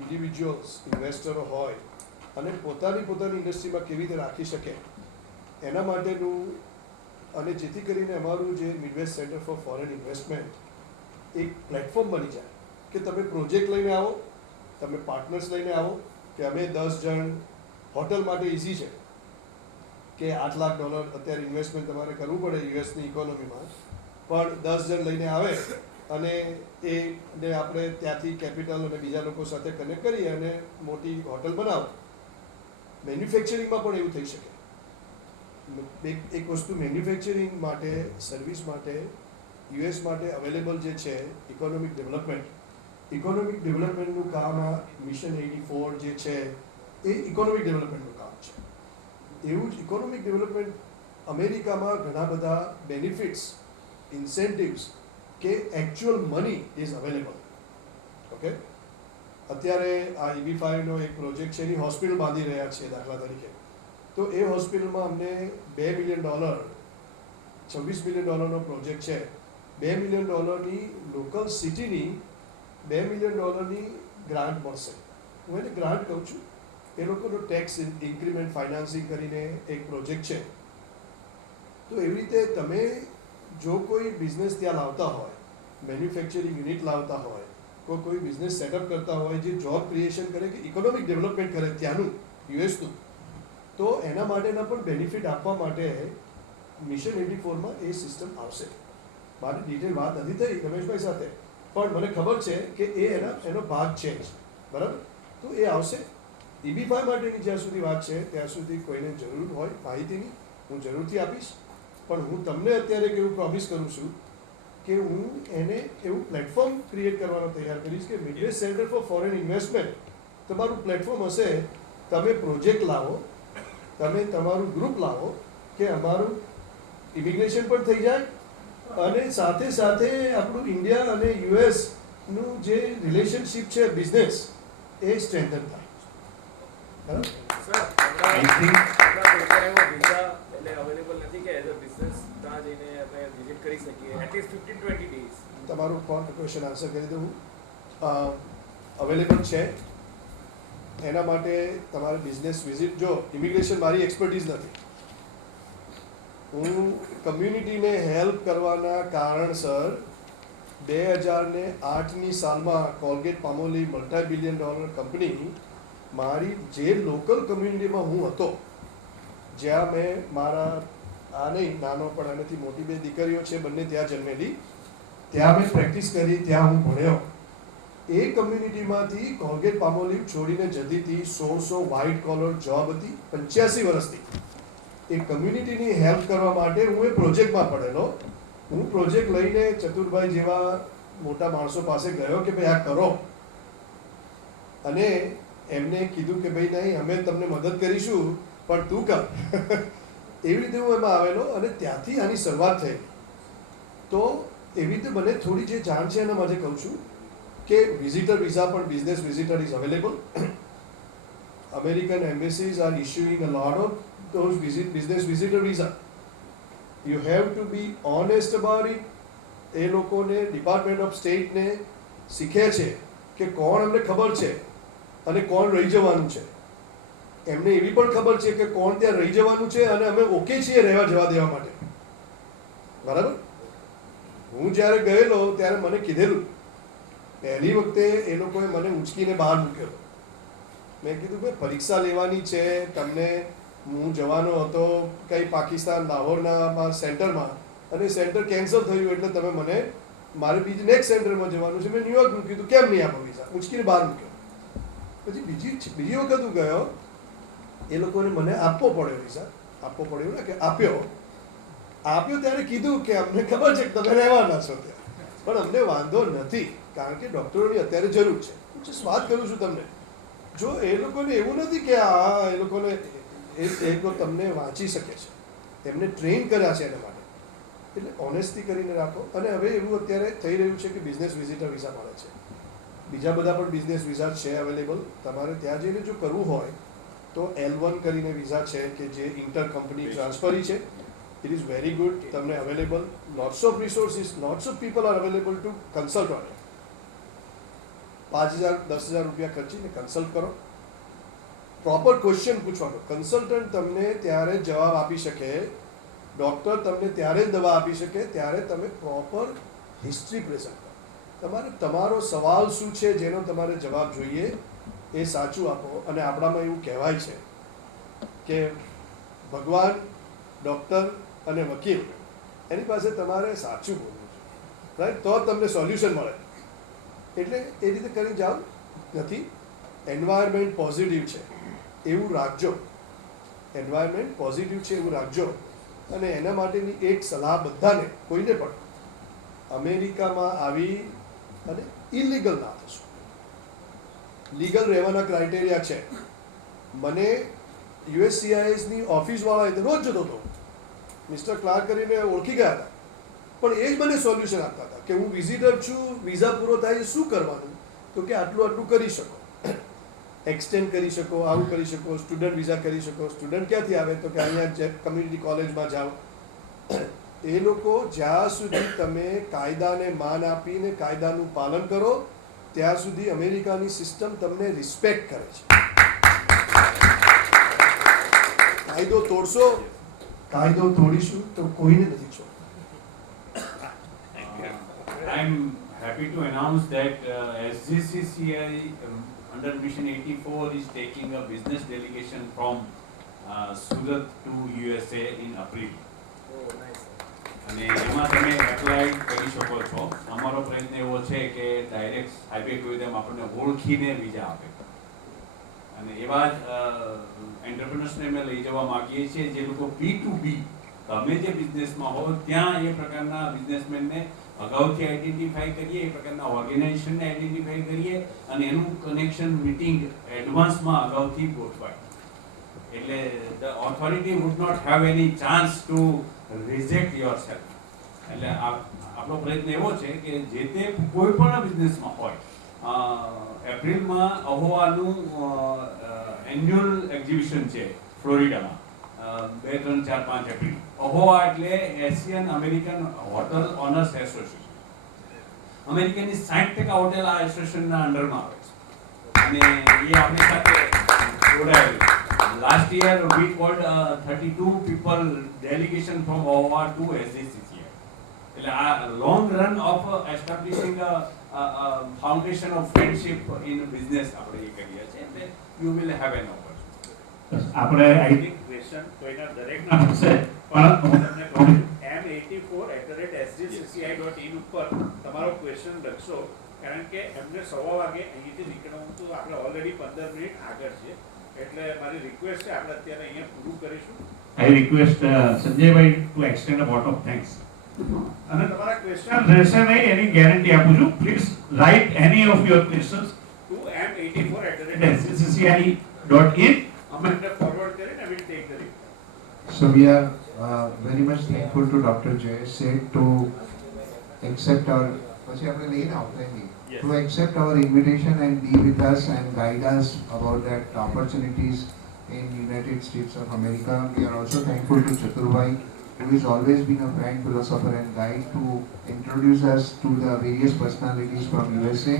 ઇન્ડિવિજ્યુઅલ્સ ઇન્વેસ્ટરો હોય અને પોતાની ઇન્ડસ્ટ્રીમાં કેવી રીતે રાખી શકે એના માટેનું, અને જેથી કરીને અમારું જે Midwest centre for foreign investment એક પ્લેટફોર્મ બની જાય કે તમે પ્રોજેક્ટ લઈને આવો, તમે પાર્ટનર્સ લઈને આવો, કે અમે 10 જણ, હોટલ માટે ઇઝી છે કે $8 લાખ અત્યારે ઇન્વેસ્ટમેન્ટ તમારે કરવું પડે યુએસની ઇકોનોમીમાં, પણ 10 જણ લઈને આવે અને એને આપણે ત્યાંથી કેપિટલ અને બીજા લોકો સાથે કનેક્ટ કરી અને મોટી હોટલ બનાવો. મેન્યુફેક્ચરિંગમાં પણ એવું થઈ શકે. એક વસ્તુ મેન્યુફેક્ચરિંગ માટે, સર્વિસ માટે, યુએસ માટે અવેલેબલ જે છે ઇકોનોમિક ડેવલપમેન્ટનું કામ આ મિશન 84 જે છે એ ઇકોનોમિક ડેવલપમેન્ટનું કામ છે. એવું જ ઇકોનોમિક ડેવલપમેન્ટ અમેરિકામાં ઘણા બધા બેનિફિટ્સ, ઇન્સેન્ટિવ્સ કે actual money is available. Okay, અત્યારે આ EB5નો એક પ્રોજેક્ટ છે, એની હોસ્પિટલ બાંધી રહ્યા છીએ દાખલા તરીકે. તો એ હોસ્પિટલમાં અમને $2 મિલિયન, $26 મિલિયન પ્રોજેક્ટ છે. $2 મિલિયન લોકલ સિટીની $2 મિલિયન ગ્રાન્ટ મળશે. હું એને ગ્રાન્ટ કહું છું. એ લોકોનો ટેક્સ ઇન્ક્રીમેન્ટ ફાઇનાન્સિંગ કરીને એક પ્રોજેક્ટ છે. તો એવી રીતે તમે જો કોઈ બિઝનેસ ત્યાં લાવતા હોય, મેન્યુફેક્ચરિંગ યુનિટ લાવતા હોય, કોઈ બિઝનેસ સેટઅપ કરતા હોય જે જોબ ક્રિએશન કરે કે ઇકોનોમિક ડેવલપમેન્ટ કરે ત્યાંનું, યુએસનું, તો એના માટેના પણ બેનિફિટ આપવા માટે મિશન 84માં એ સિસ્ટમ આવશે. મારી ડિટેલ વાત નથી થઈ રમેશભાઈ સાથે, પણ મને ખબર છે કે એનો ભાગ છે જ, બરાબર. તો એ આવશે. EB5 માટેની જ્યાં સુધી વાત છે ત્યાં સુધી કોઈને જરૂર હોય માહિતીની હું જરૂરથી આપીશ. પણ હું તમને અત્યારે એવું પ્રોમિસ કરું છું કે હું એને એવું પ્લેટફોર્મ ક્રિએટ કરવાનો તૈયાર કરીશ કે Midwest centre for foreign investment તમારું પ્લેટફોર્મ હશે. તમે પ્રોજેક્ટ લાવો, તમે તમારું ગ્રુપ લાવો કે અમારું ઇમિગ્રેશન પણ થઈ જાય અને સાથે સાથે આપણું ઇન્ડિયા અને યુએસનું જે રિલેશનશિપ છે બિઝનેસ એ સ્ટ્રેન્થન થાય. બરાબર. I think એટલે અવેલેબલ નથી કે એઝ અ બિઝનેસ ત્યાં જઈને આપણે વિઝિટ કરી શકીએ એટલીસ્ટ 15-20 ડેઝ. તમારું ક્વેશ્ચન આન્સર કરી દઉં. અવેલેબલ છે. એના માટે તમારે બિઝનેસ વિઝિટ, જો ઇમિગ્રેશન મારી એક્સપર્ટીઝ નથી, હું કમ્યુનિટીને હેલ્પ કરવાના કારણસર 2008ની સાલમાં કોલગેટ પામોલી મલ્ટી-બિલિયન ડોલર કંપની મારી જે લોકલ કમ્યુનિટીમાં હું હતો, જ્યાં મેં મારા નહીં નાનો પણ આનાથી મોટી 2 દીકરીઓ છે, બંને ત્યાં જન્મેલી, ત્યાં મેં પ્રેક્ટિસ કરી, ત્યાં હું ભણ્યો. એ કમ્યુનિટીમાંથી કોલગેટ પામોલિવ છોડીને જતી હતી. 100 વ્હાઇટ કોલર જોબ હતી 85 વર્ષથી. એ કમ્યુનિટીની હેલ્પ કરવા માટે હું એ પ્રોજેક્ટમાં પડેલો. હું પ્રોજેક્ટ લઈને ચતુરભાઈ જેવા મોટા માણસો પાસે ગયો કે ભાઈ આ કરો, અને એમને કીધું કે ભાઈ નહીં અમે તમને મદદ કરીશું પણ તું કર. એવી રીતે હું એમાં આવેલો અને ત્યાંથી આની શરૂઆત થઈ. તો એવી રીતે મને થોડી જે જાણ છે એના માટે કહું છું કે વિઝિટર વિઝા પણ business visitor is available. American embassies are issuing a lot of those business visitor visa. You have to be honest about it. એ લોકોને ડિપાર્ટમેન્ટ ઓફ સ્ટેટને શીખે છે કે કોણ અમને ખબર છે અને કોણ રહી જવાનું છે. એમને એવી પણ ખબર છે કે કોણ ત્યાં રહી જવાનું છે અને અમે ઓકે છીએ રહેવા જવા દેવા માટે. બરાબર. હું જ્યારે ગયેલો ત્યારે મને કીધેલું, પહેલી વખતે એ લોકોએ મને ઉંચકીને બહાર મૂકેલો. મેં કીધું કે પરીક્ષા લેવાની છે તમને, હું જવાનો હતો કંઈ પાકિસ્તાન લાહોરના સેન્ટરમાં, અને સેન્ટર કેન્સલ થયું એટલે તમે મને મારે નેક્સ્ટ સેન્ટરમાં જવાનું છે. મેં ન્યુયોર્કનું કીધું કેમ નહીં આપો વિઝા, ઉંચકીને બહાર મૂક્યો. પછી બીજી વખત હું ગયો, એ લોકોને મને આપવો પડ્યો વિઝા. આપવો પડ્યો ને કે આપ્યો ત્યારે કીધું કે અમને ખબર છે કે તમે રહેવાના છો ત્યાં, પણ અમને વાંધો નથી કારણ કે ડૉક્ટરોની અત્યારે જરૂર છે. હું વાત કરું છું તમને. જો એ લોકોને એવું નથી કે એ લોકોને એ લોકો તમને વાંચી શકે છે, એમને ટ્રેન કર્યા છે એના માટે. એટલે ઓનેસ્ટી કરીને રાખો. અને હવે એવું અત્યારે થઈ રહ્યું છે કે બિઝનેસ વિઝિટર વિઝા મળે છે, બીજા બધા પણ બિઝનેસ વિઝા છે અવેલેબલ. તમારે ત્યાં જઈને જો કરવું હોય તો L1 કરીને વિઝા છે કે જે ઇન્ટર કંપની ટ્રાન્સફરી છે. ઇટ ઇઝ વેરી ગુડ, તમને available. Lots of resources, lots of people are available to consult on it. 5,000 10,000 રૂપિયા ખર્ચીને કન્સલ્ટ કરો. પ્રોપર ક્વેશ્ચન પૂછવાનો. કન્સલ્ટન્ટ તમને ત્યારે જવાબ આપી શકે, ડૉક્ટર તમને ત્યારે જ દવા આપી શકે ત્યારે તમે પ્રોપર હિસ્ટ્રી પ્રેઝન્ટ કરો. તમારે તમારો સવાલ શું છે જેનો તમારે જવાબ જોઈએ એ સાચું આપો. અને આપણામાં એવું કહેવાય છે કે ભગવાન, ડૉક્ટર અને વકીલ એની પાસે તમારે સાચું બોલવું છે, રાઈટ? તો જ તમને સોલ્યુશન મળે. એટલે એ રીતે કરી જાઓ. નથી એન્વાયરમેન્ટ પોઝિટિવ છે એવું રાખજો, એન્વાયરમેન્ટ પોઝિટિવ છે એવું રાખજો. અને એના માટેની એક સલાહ બધાને, કોઈને પણ, અમેરિકામાં આવી અને ઇલીગલ ના થશો. લીગલ રહેવાના ક્રાઇટેરિયા છે. મને USCISની ઓફિસવાળાએ તો રોજ જતો હતો, મિસ્ટર ક્લાર્ક કરીને ઓળખી ગયા હતા, પણ એ જ મને સોલ્યુશન આપતા હતા કે હું વિઝિટર છું, વિઝા પૂરો થાય શું કરવાનું? તો કે આટલું આટલું કરી શકો, એક્સટેન્ડ કરી શકો, આવું કરી શકો, સ્ટુડન્ટ વિઝા કરી શકો. સ્ટુડન્ટ ક્યાંથી આવે? તો કે અહીંયા કમ્યુનિટી કોલેજમાં જાઓ. એ લોકો જ્યાં સુધી તમે કાયદાને માન આપીને કાયદાનું પાલન કરો ત્યાં સુધી અમેરિકાની સિસ્ટમ તમને રિસ્પેક્ટ કરે છે. કાયદો તોડશો, કાયદો તોડીશું તો કોઈને નથી છોડતા. I'm happy to announce that SGCCI under Mission 84 is taking a business delegation from Surat to USA in April. Oh, nice. અને એમાં તમે એપ્લાય કરી શકો છો. અમારો પ્રયત્ન એવો છે કે ડાયરેક્ટ હાઈવે કહ્યું તેમ આપણને ઓળખીને વિઝા આપે. અને એવા જ એન્ટરપ્રિનર્સને અમે લઈ જવા માંગીએ છીએ જે લોકો B2B, તમે જે બિઝનેસમાં હો ત્યાં એ પ્રકારના બિઝનેસમેનને અગાઉથી આઈડેન્ટિફાઈ કરીએ, એ પ્રકારના ઓર્ગેનાઇઝેશનને આઈડેન્ટિફાઈ કરીએ અને એનું કનેક્શન મીટિંગ એડવાન્સમાં અગાઉથી ગોઠવાય. એટલે the authority would not have any chance to reject yourself. એટલે આપણો પ્રયત્ન એવો છે કે જે તે કોઈ પણ બિઝનેસમાં હોય, એપ્રિલમાં અહોવાનું એન્યુઅલ એક્ઝિબિશન છે ફ્લોરિડામાં, 2, 3, 4, 5 એપ્રિલ. અહોવા એટલે Asian American hotel owners association. અમેરિકાની 60% હોટેલ આ એસોસિએશનના અંડરમાં આવે છે અને એ આપણી સાથે જોડાયેલું. Last year we called 32 people delegation from OVA to SGCCI. એટલે આ long run of establishing a foundation of friendship in business આપણે એ કરીએ છીએ. એટલે you will have an opportunity. આપણે આઈ ક્વેશ્ચન કોઈના દરેકના હશે પણ હું તમને કહું m84@sgcci.in ઉપર તમારો ક્વેશ્ચન લખશો, કારણ કે એમને 1:15 વાગે અહીંથી નીકળવાનું તો આપણે ઓલરેડી 15 મિનિટ આગળ છે. એટલે મારી રિક્વેસ્ટ છે આપણે અત્યારે અહીંયા પૂરું કરીશું. I request Sanjaybhai to extend a vote of thanks. અને તમારા ક્વેશ્ચન રહેશે નહીં એની ગેરંટી આપું છું. Please write any of your questions to m84@sgcci.in sgcci.in. અમે ફોરવર્ડ કરીને will take the reply. So we are very much thankful to Dr. Jay Seth to accept our to accept our invitation and be with us and guide us about that opportunities in United States of America. We are also thankful to Chaturbhai, who has always been a friend, philosopher and guide to introduce us to the various personalities from USA.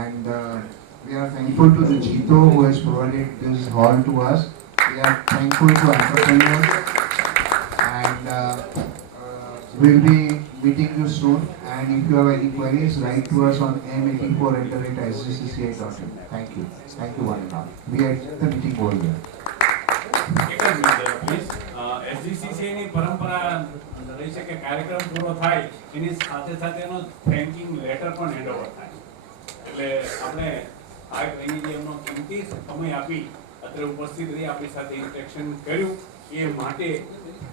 And we are thankful to the Jito who has provided this hall to us. We are thankful to entrepreneurs and we'll be meeting you soon. And if you have any queries, write to us on m84@sgcci.in. Thank you. Thank you one and all. We are at the meeting over here. એક જ minute please. SGCCI ની પરંપરા રહી છે કે કાર્યક્રમ પૂરો થાય એની સાથે સાથે એનો થેન્કિંગ લેટર પણ હેન્ડઓવર થાય. એટલે આપણે આ અહીંની એમનો કિંમતી સમય આપી અત્યારે ઉપસ્થિત રહી આપણી સાથે ઇન્ટરેક્શન કર્યું એ માટે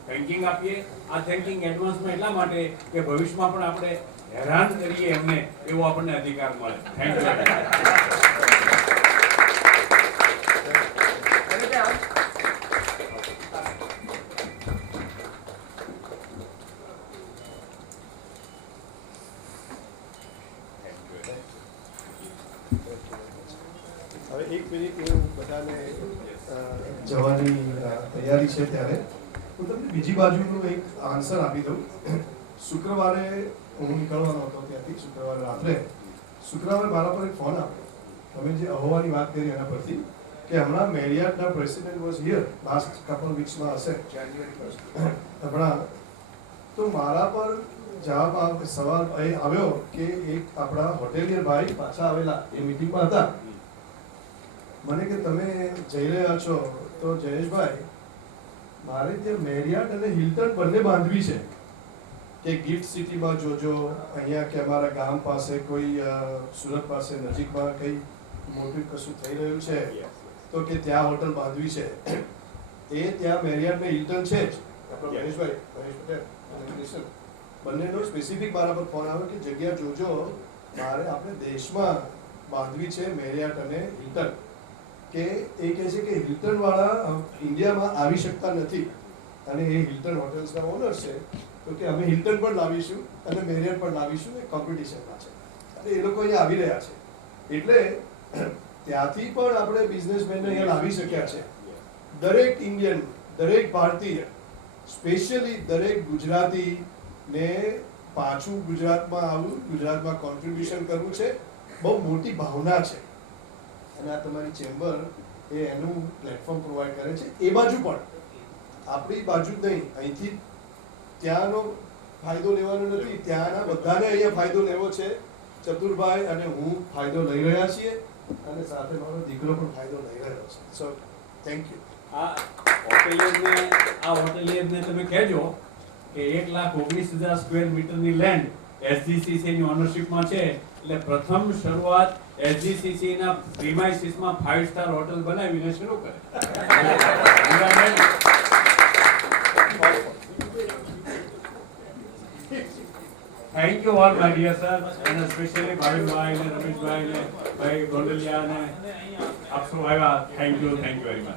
થેન્કિંગ આપીએ. આ થેન્કિંગ એડવાન્સમાં એટલા માટે કે ભવિષ્યમાં પણ આપણે હેરાન કરીએ એમને એવો આપણને અધિકાર મળે. Thank you. હવે 1 મિનિટ હું બધાને જવાની તૈયારી છે ત્યારે હું તમને બીજી બાજુનો એક આન્સર આપી દઉં. શુક્રવારે હું નીકળવાનો હતો ત્યાંથી, શુક્રવારે રાત્રે મારા પર એક ફોન આવ્યો. તમે જે અહોવાની વાત કરી એના પરથી કે હમણાં મેરિયાટના president was here last couple વીક્સમાં હશે જાન્યુઆરી 1 હમણાં. તો મારા પર જવાબ સવાલ એ આવ્યો કે એક આપણા હોટેલિયર ભાઈ પાછા આવેલા એ મીટિંગમાં હતા. મને કે તમે જઈ રહ્યા છો તો જયેશભાઈ મારે ત્યાં મેરિયાટ અને હિલ્ટન બંને બાંધવી છે કે ગિફ્ટ સિટીમાં જોજો, અહીંયા કે અમારા ગામ પાસે કોઈ સુરત પાસે નજીકમાં કંઈ મોટું કશું થઈ રહ્યું છે તો કે ત્યાં હોટલ બાંધવી છે. એ ત્યાં મેરિયાટ ને હિલ્ટન છે જ. આપણો મહેશભાઈ મહેશ પટેલ અને ક્રિશન બંનેનો સ્પેસિફિક મારા પર ફોન આવ્યો કે જગ્યા જોજો, મારે આપણે દેશમાં બાંધવી છે મેરિયાટ અને હિલ્ટન. કે એ કહે છે કે હિલ્ટન વાળા ઇન્ડિયામાં આવી શકતા નથી અને એ હિલ્ટન હોટેલ્સના ઓનર છે. તો કે અમે હિલ્ટન પણ લાવીશું અને મેરિયટ પણ લાવીશું, એ કોમ્પિટિશનમાં છે અને એ લોકો અહીંયા આવી રહ્યા છે. એટલે ત્યાંથી પણ આપણે બિઝનેસમેનને અહીંયા લાવી શક્યા છે. દરેક ઇન્ડિયન, દરેક ભારતીય, સ્પેશિયલી દરેક ગુજરાતી ને પાછું ગુજરાતમાં આવવું, ગુજરાતમાં કોન્ટ્રીબ્યુશન કરવું છે, બહુ મોટી ભાવના છે. અને આ તમારી ચેમ્બર એ એનું પ્લેટફોર્મ પ્રોવાઈડ કરે છે. એ બાજુ પણ આપણી બાજુ જ નહીં, અહીંથી ત્યાંનો ફાયદો લેવાનો નથી, ત્યાંના બધાને અહીંયા ફાયદો લેવો છે. ચતુરભાઈ અને હું ફાયદો લઈ રહ્યા છીએ અને સાથે મારો દીકરો પણ ફાયદો લઈ રહ્યો છે. So thank you. આ હોટેલિયરને તમે કહેજો કે 1,19,000 સ્ક્વેર મીટરની લેન્ડ એસજીસીસી ની ઓનરશિપમાં છે. એટલે પ્રથમ શરૂઆત એસજીસીસી ના પ્રીમાઇસીસમાં 5 સ્ટાર હોટલ બનાવીને શરૂ કરે. Thank you all my dear sir, અને સ્પેશિયલી ભાવિનભાઈ ને રમેશભાઈ ને ભાઈ ગોંડલિયા ને આપ સૌ આવ્યા. Thank you very much.